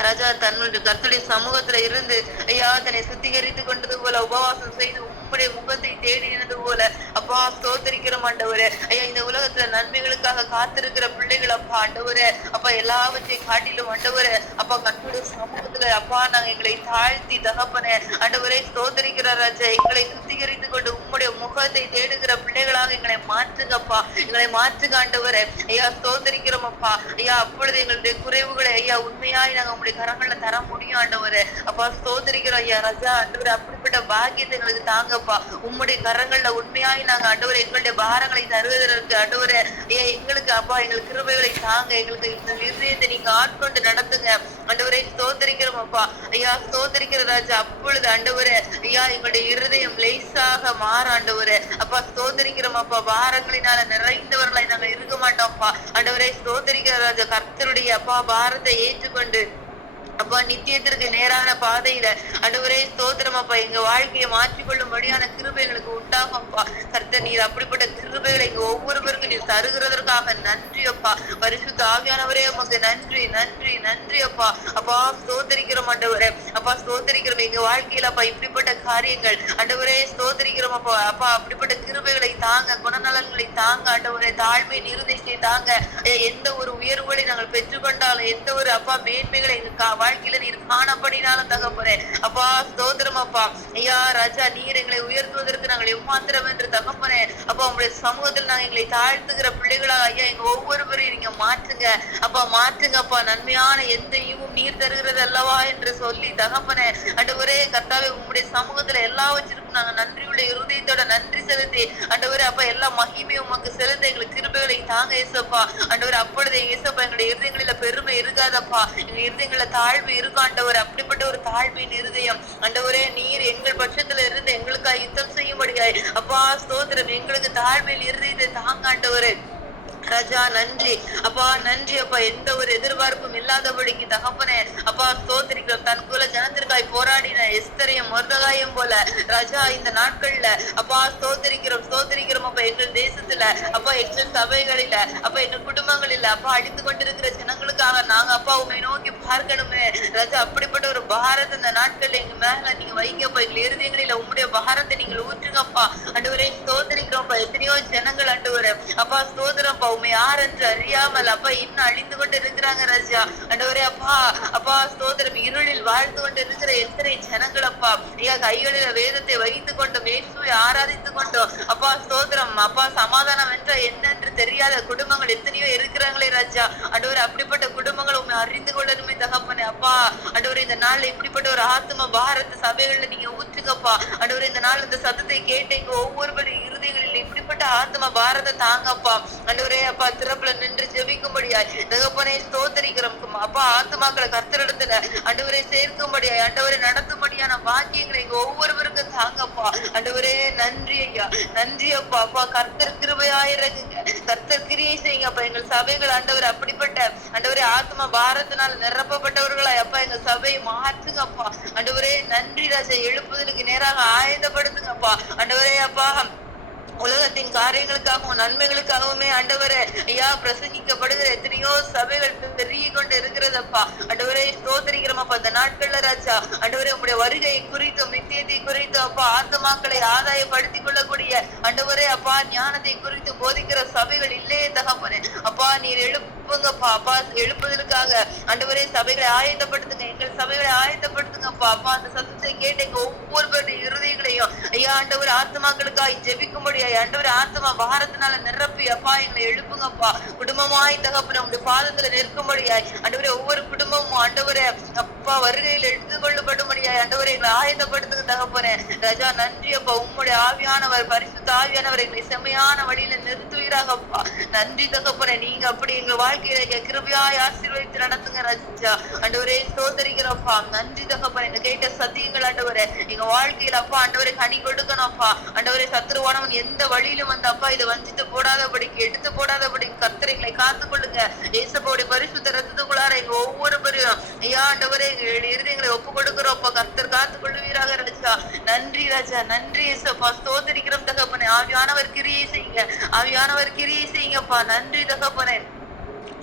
ராஜா தன்னுடைய கர்த்தருடைய சமூகத்துல இருந்து ஐயா தன்னை சுத்திகரித்து கொண்டது போல உபவாசம் செய்து உம்முடைய முகத்தை தேடினது போல அப்பா ஸ்தோத்திரிக்கிறோம் ஆண்டவரே. ஐயா இந்த உலகத்துல நன்மைகளுக்காக காத்திருக்கிற பிள்ளைகள் அப்பா ஆண்டவரே அப்பா எல்லாவற்றையும் காட்டிலும் ஆண்டவரே அப்பா கர்த்தருடைய சமூகத்துல அப்பா நாங்க எங்களை தாழ்த்தி தகப்பனே ஆண்டவரே ஸ்தோத்திரிக்கிற ராஜா. எங்களை சுத்திகரித்து கொண்டு உம்முடைய முகத்தை தேடுகிற பிள்ளைகளாக எங்களை மாற்றுங்கப்பா, எங்களை மாற்றுங்க ஆண்டவரே. ஐயா ஸ்தோத்திரிக்கிறோம் அப்பா. ஐயா அப்பொழுது எங்களுடைய குறைவுகளை ஐயா உண்மையாய் நாங்க கரங்கள்ல தர முடியும் ஆண்டவரே அப்பா ஸ்தோத்திரிக்கிறோம் ஐயா ராஜா. ஆண்டவரே அப்படிப்பட்ட பாக்கியத்தை எங்களுக்கு தாங்கப்பா. உம்முடைய கரங்கள்ல உண்மையாய் நாங்க ஆண்டவரே எங்களுடைய பாரங்களை தருவதற்கு ஆண்டவரே ஐயா எங்களுக்கு அப்பா எங்களுக்கு கிருபைகளை தாங்க. எங்களுக்கு இந்த இருதயத்தை நீங்க ஆட்கொண்டு நடத்துங்க ஆண்டவரே. ஸ்தோத்திரிக்கிறோம் அப்பா. ஐயா ஸ்தோத்திரிக்கிற ராஜா. அப்பொழுது ஆண்டவரே ஐயா எங்களுடைய இருதயம் லேசாக மாற ஆண்டவரே அப்பா ஸ்தோத்திரிக்கிறோம் அப்பா. பாரங்களினால நிறைந்தவர்களாய் நாங்க இருக்க மாட்டோம்ப்பா ஆண்டவரே. ஸ்தோத்திரிக்கிற ராஜா. கர்த்தருடைய அப்பா பாரத்தை ஏற்றுக்கொண்டு அப்பா நித்தியத்திற்கு நேரான பாதையில ஆண்டவரே ஸ்தோத்திரம் அப்பா எங்க வாழ்க்கையை மாற்றிக்கொள்ளும்படியான கிருபை எங்களுக்கு உண்டாகும் அப்பா. கர்த்தர் நீர் அப்படிப்பட்ட கிருபைகளை எங்க ஒவ்வொருவருக்கும் நீர் தருகிறதற்காக நன்றி அப்பா. பரிசுத்த ஆவியானவரே உமக்கு நன்றி நன்றி நன்றி அப்பா. அப்பா ஸ்தோத்தரிக்கிறோம் ஆண்டவரே. அப்பா ஸ்தோத்தரிக்கிறோம் எங்க வாழ்க்கையில அப்பா இப்படிப்பட்ட காரியங்கள் ஆண்டவரே ஸ்தோத்தரிக்கிறோம் அப்பா. அப்பா அப்படிப்பட்ட கிருபைகளை தாங்க, குணநலன்களை தாங்க ஆண்டவரே, தாழ்மை நிருதித்தை தாங்க. எந்த ஒரு உயர்வுகளை நாங்கள் பெற்றுக்கொண்டாலும், எந்த ஒரு அப்பா மேன்மைகளை எங்க வாழ்க்கையில நீர் காணப்படினாலும் தகப்பனே அப்பா ஸ்தோத்திரம் அப்பா. ஐயா ராஜா, நீர் எங்களை உயர்த்துவதற்கு நாங்கள் எம்மாத்திரம் என்று தகப்பனே அப்பா உங்களுடைய சமூகத்தில் நாங்கள் எங்களை தாழ்த்துகிற பிள்ளைகளாக ஐயா எங்க ஒவ்வொருவரையும் நீங்க மாற்றுங்க அப்பா, மாற்றுங்க அப்பா. நன்மையான எந்த ஈவும் நீர் தருகிறது அல்லவா என்று சொல்லி தகப்பனே ஆண்டவரே கர்த்தாவே உங்களுடைய சமூகத்துல எல்லாவற்றிற்கும் நாங்க நன்றியுள்ள இருதயத்தோட நன்றி செலுத்தி ஆண்டவரே அப்பா எல்லா மகிமையும் உமக்கு செலுத்த எங்களுக்கு கிருபைகளை தாங்க ஏசப்பா. ஆண்டவர் அப்பொழுது ஏசப்பா எங்களுடைய இருதயங்களில பெருமை இருக்காதப்பா, எங்க இருதயங்கள தாழ்வு இருக்கும் ஆண்டவர். அப்படிப்பட்ட ஒரு தாழ்வின் இருதயம் ஆண்டவரே நீர் எங்கள் பட்சத்துல இருந்து எங்களுக்காக யுத்தம் செய்யும்படியாய் அப்பா ஸ்தோத்திரம். எங்களுக்கு தாழ்மையில் இருதயத்தை தாங்க ஆண்டவரே ராஜா. நன்றி அப்பா, நன்றி அப்பா. எந்த ஒரு எதிர்பார்ப்பும் இல்லாதபடிக்கு தகப்பனே அப்பா ஸ்தோத்திரிக்கிறோம். தன் குல ஜனத்திற்காய் போராடின எஸ்தரையும் மொர்தகாயும் போல ராஜா இந்த நாட்கள்ல அப்பா ஸ்தோத்திரிக்கிறோம் ஸ்தோத்திரிக்கிறோம் அப்பா. எங்கள் தேசத்துல அப்பா எங்கள் சபைகளில அப்பா எங்கள் குடும்பங்களில அப்பா அழிந்து கொண்டிருக்கிற ஜனங்களுக்காக நாங்க அப்பா உண்மை நோக்கி பார்க்கணுமே ராஜா. அப்படிப்பட்ட ஒரு பாரத் இந்த நாட்கள்ல எங்க மேல நீங்க வைங்கப்பா. எங்கள் இருதயங்களில உங்களுடைய பாரத்தை நீங்கள் ஊற்றுங்கப்பா ஆண்டவரே ஸ்தோத்திரிக்கிறோம்ப்பா. எத்தனையோ ஜனங்கள் ஆண்டவரே அப்பா ஸ்தோத்திரம்ப்பா உண்மை யார் என்று அறியாமல் அப்பா இன்னும் அழிந்து கொண்டு இருக்கிறாங்க ராஜா. ஆண்டவரே அப்பா அப்பா ஸ்தோத்திரம். இருளில் வாழ்ந்து கொண்டு இருக்கிற எத்தனை ஜனங்கள் அப்பா ஐயா கைகளில வேதத்தை வைத்து கொண்டும் இயேசுவை ஆராதித்து கொண்டோம் அப்பா ஸ்தோத்திரம். அப்பா சமாதானம் என்ற என்னென்று தெரியாத குடும்பங்கள் எத்தனையோ இருக்கிறாங்களே ராஜா. ஆண்டவரே அப்படிப்பட்ட குடும்பங்கள் உண்மை அறிந்து கொள்ளணுமே தகப்பனே அப்பா. ஆண்டவரே இந்த நாள்ல இப்படிப்பட்ட ஒரு ஆத்ம பாரத சபைகள்ல நீங்க ஊற்றுங்கப்பா ஆண்டவரே. இந்த நாள் இந்த சத்தத்தை கேட்டீங்க ஒவ்வொருவருடைய இருதயங்களில் இப்படிப்பட்ட ஆத்ம பாரத தாங்கப்பா ஆண்டவரே அப்பா. திறப்புல நின்று ஜெபிக்கும்படியாய் தகப்பனே ஸ்தோத்தரிக்கிறோம் அப்பா. ஆத்மாக்களை கர்த்தரிடத்துல ஆண்டவரே சேர்க்கும்படியாய் ஆண்டவரே நடத்தும்படியான பாக்கியங்களை எங்க ஒவ்வொருவருக்கும் தாங்கப்பா ஆண்டவரே. நன்றி ஐயா, நன்றி அப்பா. அப்பா கர்த்தர் கிருபையாயிரங்க, கர்த்தர் கிரியை செய்யுங்க அப்பா. எங்கள் சபைகள் ஆண்டவர் அப்படிப்பட்ட ஆண்டவரே ஆத்ம பாரத்தினால் நிரப்பப்பட்டவர்களாய் அப்பா எங்க சபையை மாற்றுங்கப்பா ஆண்டவரே. நன்றி ராஜா. எழுப்புதலுக்கு நேராக ஆயுதப்படுத்துங்கப்பா ஆண்டவரே அப்பா. உலகத்தின் காரியங்களுக்காகவும் நன்மைகளுக்காகவுமே ஆண்டவரே ஐயா பிரசங்கிக்கப்படுகிற எத்தனையோ சபைகள் பெருகி கொண்டு இருக்கிறதப்பா ஆண்டவரே ஸ்தோத்திரிக்கிறோம் அப்பா. இந்த நாட்கள்ல ராஜா ஆண்டவரே உங்களுடைய வருகையை குறித்தும் நித்தியத்தை குறித்தும் அப்பா ஆத்மாக்களை ஆதாயப்படுத்திக் கொள்ளக்கூடிய ஆண்டவரே அப்பா ஞானத்தை குறித்து போதிக்கிற சபைகள் இல்லையே தகப்பனே அப்பா. நீர் எழுப்புங்கப்பா அப்பா. எழுப்புதலுக்காக ஆண்டவரே சபைகளை ஆயத்தப்படுத்துங்க, எங்கள் சபைகளை ஆயத்தப்படுத்துங்கப்பா அப்பா. அந்த சத்தத்தை கேட்டு எங்க ஒவ்வொருவருடைய இருதயங்களையும் ஐயா ஆண்டவர் ஆத்மாக்களுக்காக ஜெபிக்கும்படியா ஆண்டவர் ஆத்மா பாரத்தினால நிரப்பி அப்பா எங்களை எழுப்புங்கப்பா. குடும்பமாய் தகப்பன உங்களுடைய பாதத்துல நிற்கும்படியாய் ஆண்டவரே ஒவ்வொரு குடும்பமும் ஆண்டவரே அப்பா வருகையில் எடுத்துக்கொள்ளப்படும்படியாய் ஆண்டவரை எங்களை ஆயுதப்படுத்துங்க தகப்பனே ராஜா. நன்றி அப்பா. உங்களுடைய ஆவியானவர் பரிசுத்த ஆவியானவர் எங்களை செம்மையான வழியில நிறுத்துவீராகப்பா. நன்றி தகப்பனே. நீங்க அப்படி எங்கள் வாழ்க்கையில கிருபையாய் ஆசீர்வதித்து நடத்துங்க ராஜா ஆண்டவரே ஸ்தோத்தரிக்கிறோம்ப்பா. நன்றி தகப்பனே. எங்க கேட்ட சத்தியங்கள் ஆண்டவரே எங்க வாழ்க்கையில அப்பா ஆண்டவரை கனி கொடுக்கணும்ப்பா ஆண்டவரே. சத்துருவானவன் எந்த வழியிலும் வந்து அப்பா இதை வஞ்சித்து போடாதபடிக்கு எடுத்து போடாதபடிக்கு கர்த்தரைகளை காத்துக் கொள்ளுங்க ஏசப்பாவுடைய பரிசுத்த ரத்தத்துக்குள்ளார எங்க ஒவ்வொருவரையும் ஐயா ஆண்டவரே இருதயங்களை ஒப்பு கொடுக்கிறோம்ப்பா. கர்த்தர் காத்துக் கொள்ளுவீராக ராஜா. நன்றி ராஜா, நன்றி ஏசப்பா. ஸ்தோத்திரிக்கிறோம் தகப்பனே. ஆவியானவர் கிரியை செய்யுங்க, ஆவியானவர் கிரியை செய்யுங்கப்பா. நன்றி தகப்பனே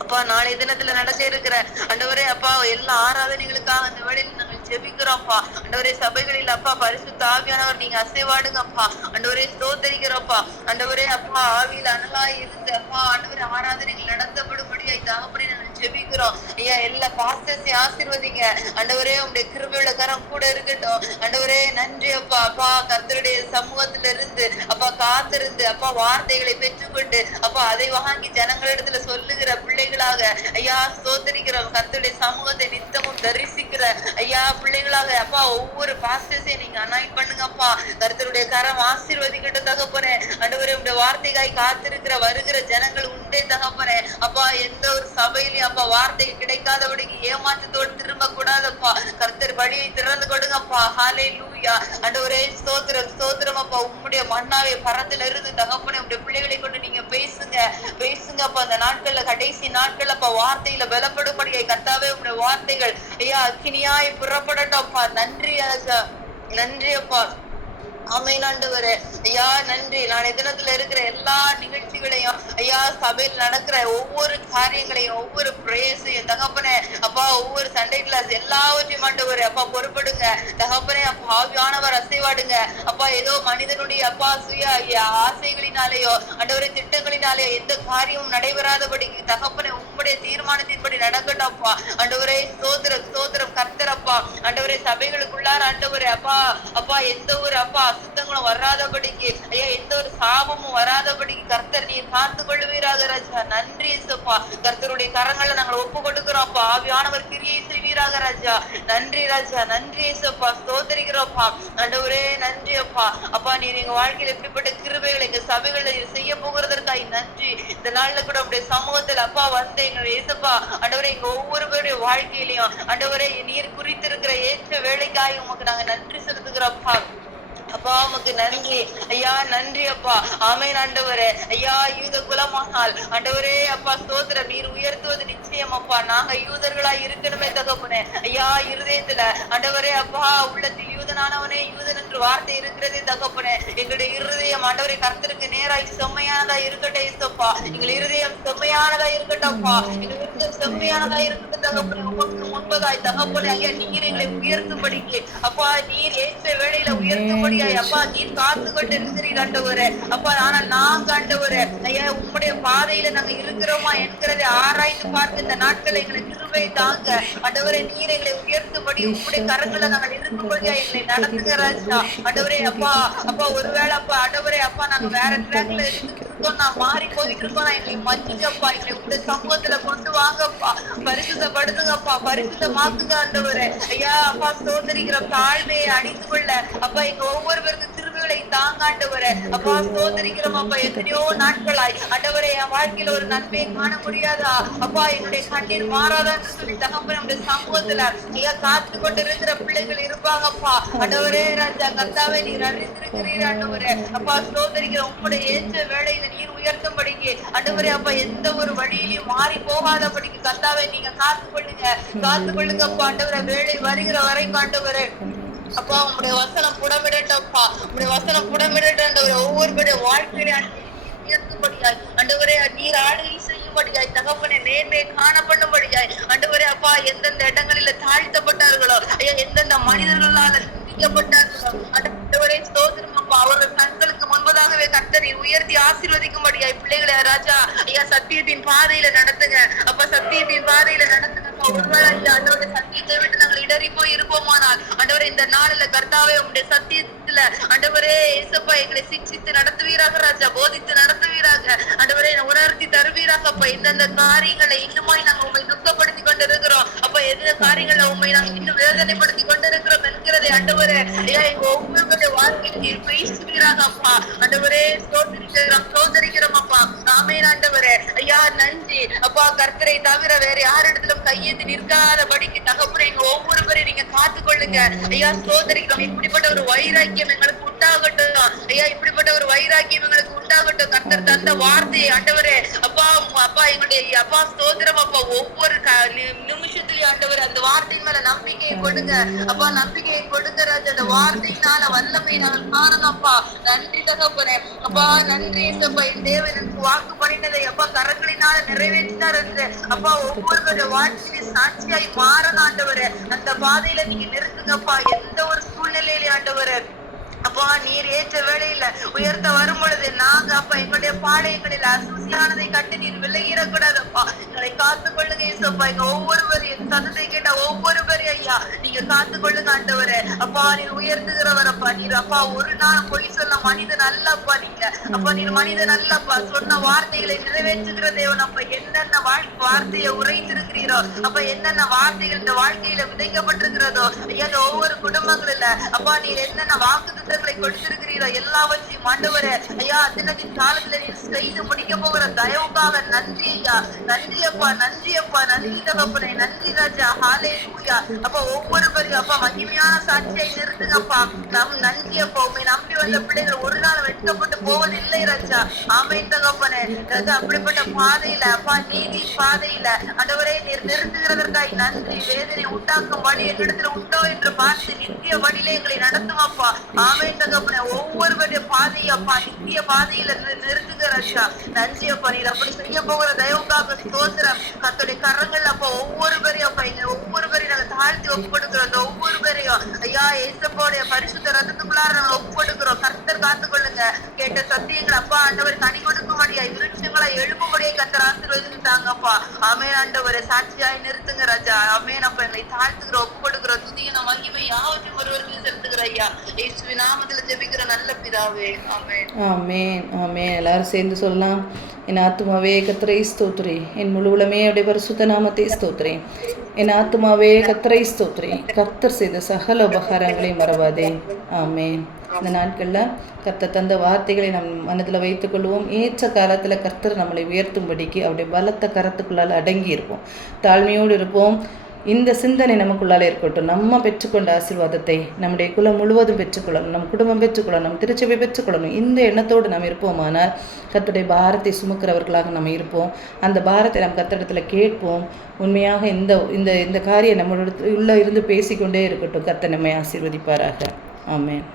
அப்பா. நாளைய தினத்துல நடக்க இருக்கிற ஆண்டவரே அப்பா எல்லா ஆராதனைகளுக்காக அந்த வேளையில் நாங்கள் ஜெபிக்கிறோம்ப்பா ஆண்டவரே. சபைகளில் அப்பா பரிசுத்த ஆவியானவர் நீங்க அசைவாடுங்கப்பா ஆண்டவரே. ஸ்தோத்தரிக்கிறோம்ப்பா ஆண்டவரே அப்பா. ஆவியில் அனலாய் இருந்து அப்பா ஆண்டவரே ஆராதனைகள் நடத்தப்படும்படியாய் தகப்படி நாங்கள் ஜெபிக்கிறோம் ஐயா. எல்லா பாஸ்டர்ஸையும் ஆசீர்வதிங்க ஆண்டவரே. உங்களுடைய கிருபையுள்ள கரம் கூட இருக்கட்டும் ஆண்டவரே. நன்றி அப்பா. அப்பா கர்த்தருடைய சமூகத்துல இருந்து அப்பா காத்திருந்து அப்பா வார்த்தைகளை பெற்றுக்கொண்டு அப்பா அதை வாங்கி ஜனங்களிடத்துல சொல்லுகிற பிள்ளைகளாக ஐயா ஸ்தோத்திரிக்கிறோம். கர்த்தருடைய சமூகத்தை நித்தமும் தரிசிக்கிற ஐயா பிள்ளைகளாக அப்பா ஒவ்வொரு பாஸ்டர்ஸையும் நீங்க அனாயிண்ட் பண்ணுங்கப்பா. கர்த்தருடைய கரம் ஆசீர்வதிக்கட்டும் தகப்பனே ஆண்டவரே. உங்களுடைய வார்த்தைக்காய் காத்திருக்கிற வருகிற ஜனங்கள் உண்டே தகப்பனே அப்பா. எந்த ஒரு சபையிலையும் அப்பா வார்த்தை கிடைக்காதபடிக்கு ஏமாற்றத்தோடு திரும்ப கூடாதப்பா. கர்த்தர் வழியை திறந்து கொடுங்கப்பா. ஹல்லேலூயா. ஐயா. ஆண்டவரே ஸ்தோத்திரம் ஸ்தோத்திரம் அப்பா. உம்முடைய மன்னாவே பரத்துல இருந்து தகப்பனே உடைய பிள்ளைகளை கொண்டு நீங்க பேசுங்க பேசுங்க அப்பா. அந்த நாட்கள்ல கடைசி நாட்கள் அப்பா வார்த்தையில பலப்படும்படியை கர்த்தாவே உடைய வார்த்தைகள் ஐயா அக்கினியாய் புறப்படட்டும் அப்பா. நன்றி ராஜா, நன்றி அப்பா. ஆமென் ஆண்டவரே. ஐயா நன்றி. நாளைய தினத்துல இருக்கிற எல்லா நிகழ்ச்சிகளையும் ஐயா, சபையில் நடக்கிற ஒவ்வொரு காரியங்களையும் ஒவ்வொரு பிரேயஸையும் தகப்பனே அப்பா, ஒவ்வொரு சண்டே கிளாஸ் எல்லாவற்றையும் ஆண்டவரே அப்பா பொறுப்படுங்க தகப்பனே அப்பா. ஆவியானவர் அசைவாடுங்க அப்பா. ஏதோ மனிதனுடைய அப்பா சுய ஆசைகளினாலேயோ ஆண்டவரே திட்டங்களினாலேயோ எந்த காரியமும் நடைபெறாதபடிக்கு தகப்பனே உம்முடைய தீர்மானத்தின்படி நடக்கட்டும் அப்பா. ஆண்டவரே ஸ்தோத்திரம் ஸ்தோத்திரம் கர்த்தரப்பா. ஆண்டவரே சபைகளுக்குள்ளார ஆண்டவரே அப்பா அப்பா எந்த ஒரு அப்பா அசுத்தங்களும் வராதபடிக்கு ஐயா, எந்த ஒரு சாபமும் வராதபடிக்கு கர்த்தர் நீர் காத்து கொள்ளுவீராக ராஜா. நன்றி இயேசுப்பா. கர்த்தருடைய கரங்களை நாங்கள் ஒப்பு கொடுக்கிறோம் அப்பா. ஆவியானவர் கிரியை செய்வீராக ராஜா. நன்றி ராஜா, நன்றி இயேசுப்பா. ஸ்தோத்திரிக்கிறோம்ப்பா ஆண்டவரே. நன்றி அப்பா. அப்பா நீர் எங்க வாழ்க்கையில எப்படிப்பட்ட கிருபைகளை எங்க சபைகளை செய்ய போகிறதற்காய் நன்றி. இந்த நாள்ல கூட உடைய சமூகத்தில் அப்பா வந்து எங்க இயேசுப்பா ஆண்டவரே எங்க ஒவ்வொருவருடைய வாழ்க்கையிலையும் ஆண்டவரே நீர் குறித்திருக்கிற ஏற்ற வேலைக்காய் உமக்கு நாங்க நன்றி செலுத்துகிறோம்ப்பா. அப்பா உமக்கு நன்றி ஐயா, நன்றி அப்பா. ஆமென் ஆண்டவரே. ஐயா யூத குலமானால் ஆண்டவரே அப்பா ஸ்தோத்திரம். நீர் உயர்த்துவது நிச்சயம் அப்பா. நாங்க யூதர்களாய் இருக்கணுமே தகப்பனே. ஐயா இருதயத்துல ஆண்டவரே அப்பா உள்ளத்தில் யூதனானவனே யூதன் என்று வார்த்தை இருக்கிறதே தகப்பனே. எங்களுடைய இருதயம் ஆண்டவரே கர்த்தருக்கு நேராய் செம்மையானதா இருக்கட்டும் இயேசுப்பா. எங்கள் இருதயம் செம்மையானதா இருக்கட்டும்ப்பா. எங்கள் இருதயம் செம்மையானதா இருக்கட்டும் தகப்பனே. உமக்கு முன்பதாய் தகப்பனே ஐயா நீர் எங்களை உயர்த்தும்படிக்கு அப்பா, நீர் ஏற்ற வேளையில உயர்த்தும்படி அப்பா நீர் காத்து கொண்டு இருக்கிறீர் ஆண்டவரே அப்பா. ஆனால் நாங்க ஆண்டவரே ஐயா உம்முடைய பாதையில நாங்க இருக்கிறோமா என்கிறதை ஆராய்ந்து பார்க்க இந்த நாட்களை எங்களை கிருபை தாங்க ஆண்டவரே. நீர் எங்களை உயர்த்தும்படி உம்முடைய கரங்களை நாங்கள் இருக்கும்படியா எங்களை நடத்துங்க ராஜா. ஆண்டவரே அப்பா அப்பா ஒருவேளை அப்பா ஆண்டவரே அப்பா நாங்க வேற ட்ராக்ல இருக்கோம், நான் மாறி போயிட்டு இருக்கோம், எங்களை மன்னிக்கப்பா. எங்களை உடைய சமூகத்துல கொண்டு வாங்கப்பா. பரிசுத்தப்படுத்துங்கப்பா, பரிசுத்தமாக்குங்க ஆண்டவரே. ஐயா அப்பா ஸ்தோத்திரிக்கிற தாழ்மையை அணிந்து கொள்ள அப்பா எங்க ஒவ்வொருவருக்கு திருவிகளை தாங்க ஆண்டவரே அப்பா. ஸ்தோத்திரிக்கிறோம் அப்பா. எத்தனையோ நாட்களாய் ஆண்டவரே என் வாழ்க்கையில ஒரு நன்மையை காண முடியாதா அப்பா, என்னுடைய கண்ணீர் மாறாதான்னு சொல்லி தகப்பனே நம்முடைய சமூகத்துல ஐயா காத்து கொண்டு இருக்கிற பிள்ளைகள் இருப்பாங்கப்பா. ஆண்டவரே ராஜா கர்த்தாவே நீர் அறிந்திருக்கிறீர் ஆண்டவரே அப்பா. ஸ்தோத்திரிக்கிற உங்களுடைய ஏற்ற வேளையில நீர் உயர்த்தும்படிக்கு ஆண்டவரே அப்பா எந்த ஒரு வழியிலையும் மாறி போகாதபடிக்கு கர்த்தாவே நீங்க காத்து கொள்ளுங்க அப்பா. ஆண்டவரே வேலை வருகிற வரைக்கும் ஆண்டவரே அப்பா உங்களுடைய வசனம் புடமிடட்டப்பா. உங்களுடைய வசனம் புடமிடட்டவரை ஒவ்வொருவருடைய வாழ்க்கையை உயர்த்தும்படியாய் ஆண்டவரே நீர் ஆளுகை செய்யும்படியாய் தகப்பனே நேர்மையை காண பண்ணும்படியாய் ஆண்டவரே அப்பா. எந்தெந்த இடங்களில தாழ்த்தப்பட்டார்களோ ஐயா, எந்தெந்த மனிதர்களால நிந்திக்கப்பட்டார்களோ ஆண்டவரே ஸ்தோத்திரம் அப்பா. அவர்கள் கண்களுக்கு முன்பதாகவே கர்த்தரை உயர்த்தி ஆசீர்வதிக்கும்படியாய் பிள்ளைகளை ராஜா ஐயா சத்தியத்தின் பாதையில நடத்துங்க அப்பா. சத்தியத்தின் பாதையில நடத்துங்க. ஆண்டவரே சத்தியத்தை விட்டு நாங்கள் இடறி போய் இருப்போமானால் ஆண்டவரே இந்த நாளில கர்த்தாவே உங்களுடைய சத்தியத்துல ஆண்டவரே இயேசுப்பா எங்களை சிக்ஷித்து நடத்துவீராக ராஜா. போதித்து நடத்துவீராக ஆண்டவரே உணர்த்தி தருவீராக அப்பா. எந்தெந்த காரியங்களை இன்னுமாய் நாங்க உண்மை துக்கப்படுத்தி கொண்டு இருக்கிறோம் அப்ப, எந்த காரியங்களை உண்மை நாங்க இன்னும் வேதனைப்படுத்தி கொண்டு இருக்கிறோம் என்கிறதை ஆண்டவரே ஐயா எங்க ஒவ்வொருவருடைய வாழ்க்கைக்கு பேசுவீராக அப்பா. ஆண்டவரே சோதரிக்கிறோம் அப்பா. ஆமென் ஆண்டவரே. ஐயா நன்றி அப்பா. கர்த்தரை தவிர வேற யாரிடத்திலும் கையேந்தி நிற்காதபடிக்கு தகப்பனே எங்க ஒவ்வொருவரையும் நீங்க காத்து கொள்ளுங்க ஐயா. சோதரிக்கிறோம். இப்படிப்பட்ட ஒரு வைராக்கியம் எங்களுக்கு உண்டாகட்டும் ஐயா. இப்படிப்பட்ட ஒரு வைராக்கியம் எங்களுக்கு உண்டாகட்டும். கர்த்தர் தந்த வார்த்தையை ஆண்டவரே அப்பா அப்பா எங்களுடைய அப்பா ஸ்தோத்திரம் அப்பா. ஒவ்வொரு நிமிஷத்திலேயும் ஆண்டவர் அந்த வார்த்தையின் மேல நம்பிக்கையை கொடுங்க அப்பா. நம்பிக்கையை கொடுங்க ராஜா. அந்த வார்த்தையினால வல்லமை நாங்கள் காணலாம்ப்பா. நன்றி தகப்பனே அப்பா. நன்றி அப்பா. என் தேவன் எனக்கு வாக்கு பண்ணினதை அப்பா கரங்களினால நிறைவேற்றினார் என்று அப்பா ஒவ்வொருவருடைய வாழ்க்கையில சாட்சியாய் மாறணும் ஆண்டவரே. அந்த பாதையில நீங்க நிறுத்துங்கப்பா. எந்த ஒரு சூழ்நிலையில ஆண்டவரே அப்பா நீர் ஏற்ற வேளையில உயர்த்த வரும் பொழுது நாங்க அப்பா எங்களுடைய பாளையங்களில் அசூசியானதை கண்டு நீர் விலகிடக்கூடாதப்பா. எங்களை காத்து கொள்ளுங்க இயேசுப்பா. எங்க ஒவ்வொருவரையும் சத்தத்தை கேட்ட ஒவ்வொருவரையும் ஐயா நீங்க காத்து கொள்ளுங்க ஆண்டவரே அப்பா. நீர் உயர்த்துகிறவரப்பா. நீர் அப்பா ஒரு நாள் பொய் சொல்ல மனிதன் அல்லப்பா. நீங்க அப்பா நீர் மனிதன் அல்லப்பா. சொன்ன வார்த்தைகளை நிறைவேற்றுகிற தேவன் அப்பா. என்னென்ன வார்த்தையை உரைத்திருக்கிறீரோ அப்ப, என்னென்ன வார்த்தைகள் இந்த வாழ்க்கையில விதைக்கப்பட்டிருக்கிறதோ ஐயா ஒவ்வொரு குடும்பங்கள்ல அப்பா நீர் என்னென்ன வாக்கு கொடுத்திருக்கிறீர் செய்கிறீரோ எல்லாவற்றையும் ஆண்டவரே ஐயா தினத்தின் காலத்துல நீர் செய்து முடிக்க போகிற தயவுக்காக நன்றி ஐயா. நன்றி அப்பா, நன்றி அப்பா, நன்றி தகப்பனே, நன்றி ராஜா. ஹalleluya. அப்பா ஒவ்வொருவரையும் அப்பா மகிமையான சாட்சியை நிறுத்துங்கப்பா. நன்றி அப்பா. உம்மை நம்பி வந்த பிள்ளைகள் ஒரு நாள் வெட்கப்பட்டு போவதில்லை ராஜா. ஆமென் தகப்பனே. ராஜா அப்படிப்பட்ட பாதையில அப்பா நீதி பாதையில ஆண்டவரே நீர் நிறுத்துகிறதற்காய் நன்றி. வேதனை உண்டாக்கும் வழி என்னிடத்துல உண்டோ என்று பார்த்து நித்திய வழியில எங்களை நடத்துவப்பா. ஆமென் தகப்பனே. ஒவ்வொருவருடைய பாதையை அப்பா நித்திய பாதையில நிறுத்துகிற ராஜா. நன்றி அப்பா. நீர் அப்படி செய்ய போகிற தயவுக்காக ஸ்தோத்திரம். கர்த்தருடைய கரங்கள் அப்பா ஒவ்வொருவரையும் அப்பா ஒவ்வொருவரையும் நாங்கள் தாழ்த்தி ஒப்புக்கொடுக்கிறோம். அந்த ஒவ்வொருவரையும் ஐயா ஏசப்போடைய பரிசுத்த ரத்தத்துக்குள்ளார நாங்கள் ஒப்புக்கொடுக்கிறோம். கர்த்தர் காத்துக்கொள்ளுங்க. கேட்ட சத்தியங்கள் அப்பா ஆண்டவர் கனி கொடுக்கும்படியா விருட்சங்களை எழுப்பும்படியா கர்த்தர் ஆசீர்வதித்தாங்கப்பா. ஆமென் ஆண்டவரே. சாட்சியாய் நிறுத்துங்க ராஜா. ஆமென் அப்பா. என்னை தாழ்த்துக்கிறோம், ஒப்புக்கொடுக்கிறோம். துதியான மகிமை யாவற்றையும் ஒருவருக்கு செலுத்துகிற ஐயா இயேசுவின் நாமத்துல ஜெபிக்கிற நல்ல பிதாவே. ஆமென் ஆமென் ஆமென். எல்லாரும் சேர்ந்து சொல்லலாம். என் ஆத்துமாவே கர்த்தரை ஸ்தோத்திரி, என் முழு உலமே அவருடைய பரிசுத்த நாமத்தை ஸ்தோத்திரி. என் ஆத்துமாவே கர்த்தரை ஸ்தோத்திரி, கர்த்தர் செய்த சகல உபகாரங்களையும் மறவாதே. ஆமென். இந்த நாட்களில் கர்த்தர் தந்த வார்த்தைகளை நம் மனதில் வைத்துக்கொள்வோம். ஏற்ற காலத்தில் கர்த்தர் நம்மளை உயர்த்தும்படிக்கு அவருடைய பலத்த கரத்துக்குள்ளால் அடங்கி இருப்போம். தாழ்மையோடு இருப்போம். இந்த சிந்தனை நமக்குள்ளால் இருக்கட்டும். நம்ம பெற்றுக்கொண்ட ஆசீர்வாதத்தை நம்முடைய குலம் முழுவதும் பெற்றுக்கொள்ளணும், நம் குடும்பம் பெற்றுக்கொள்ளணும், நம் திருச்சபை பெற்றுக்கொள்ளணும். இந்த எண்ணத்தோடு நாம் இருப்போமானால் கர்த்தருடைய பாரத்தை சுமக்கிறவர்களாக நம்ம இருப்போம். அந்த பாரத்தை நாம் கர்த்தரிடத்தில் கேட்போம். உண்மையாக இந்த இந்த இந்த காரியம் நம்மளோட உள்ள இருந்து பேசிக்கொண்டே இருக்கட்டும். கர்த்தர் நம்மை ஆசீர்வதிப்பாராக. ஆமென்.